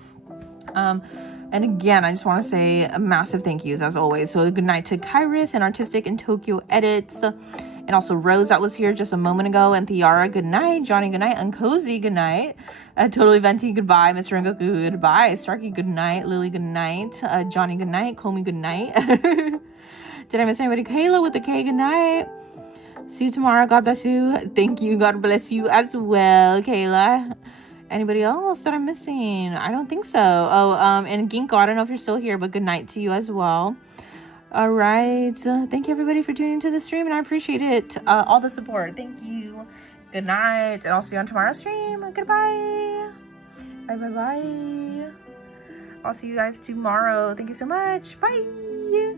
And again, I just want to say a massive thank yous as always. So good night to Kairos and Artistic and Tokyo Edits. And also Rose that was here just a moment ago. And Thiara, good night. Johnny, good night. Uncozy, good night. Totally Venti, goodbye. Mr. Rengoku, goodbye. Starkey, good night. Lily, good night. Johnny, good night. Komi, good night. Did I miss anybody? Kayla with the K, good night. See you tomorrow. God bless you. Thank you. God bless you as well, Kayla. Anybody else that I'm missing? I don't think so. Oh, and Ginkgo, I don't know if you're still here, but good night to you as well. All right. Thank you, everybody, for tuning into the stream, and I appreciate it. All the support. Thank you. Good night, and I'll see you on tomorrow's stream. Goodbye. Bye. I'll see you guys tomorrow. Thank you so much. Bye.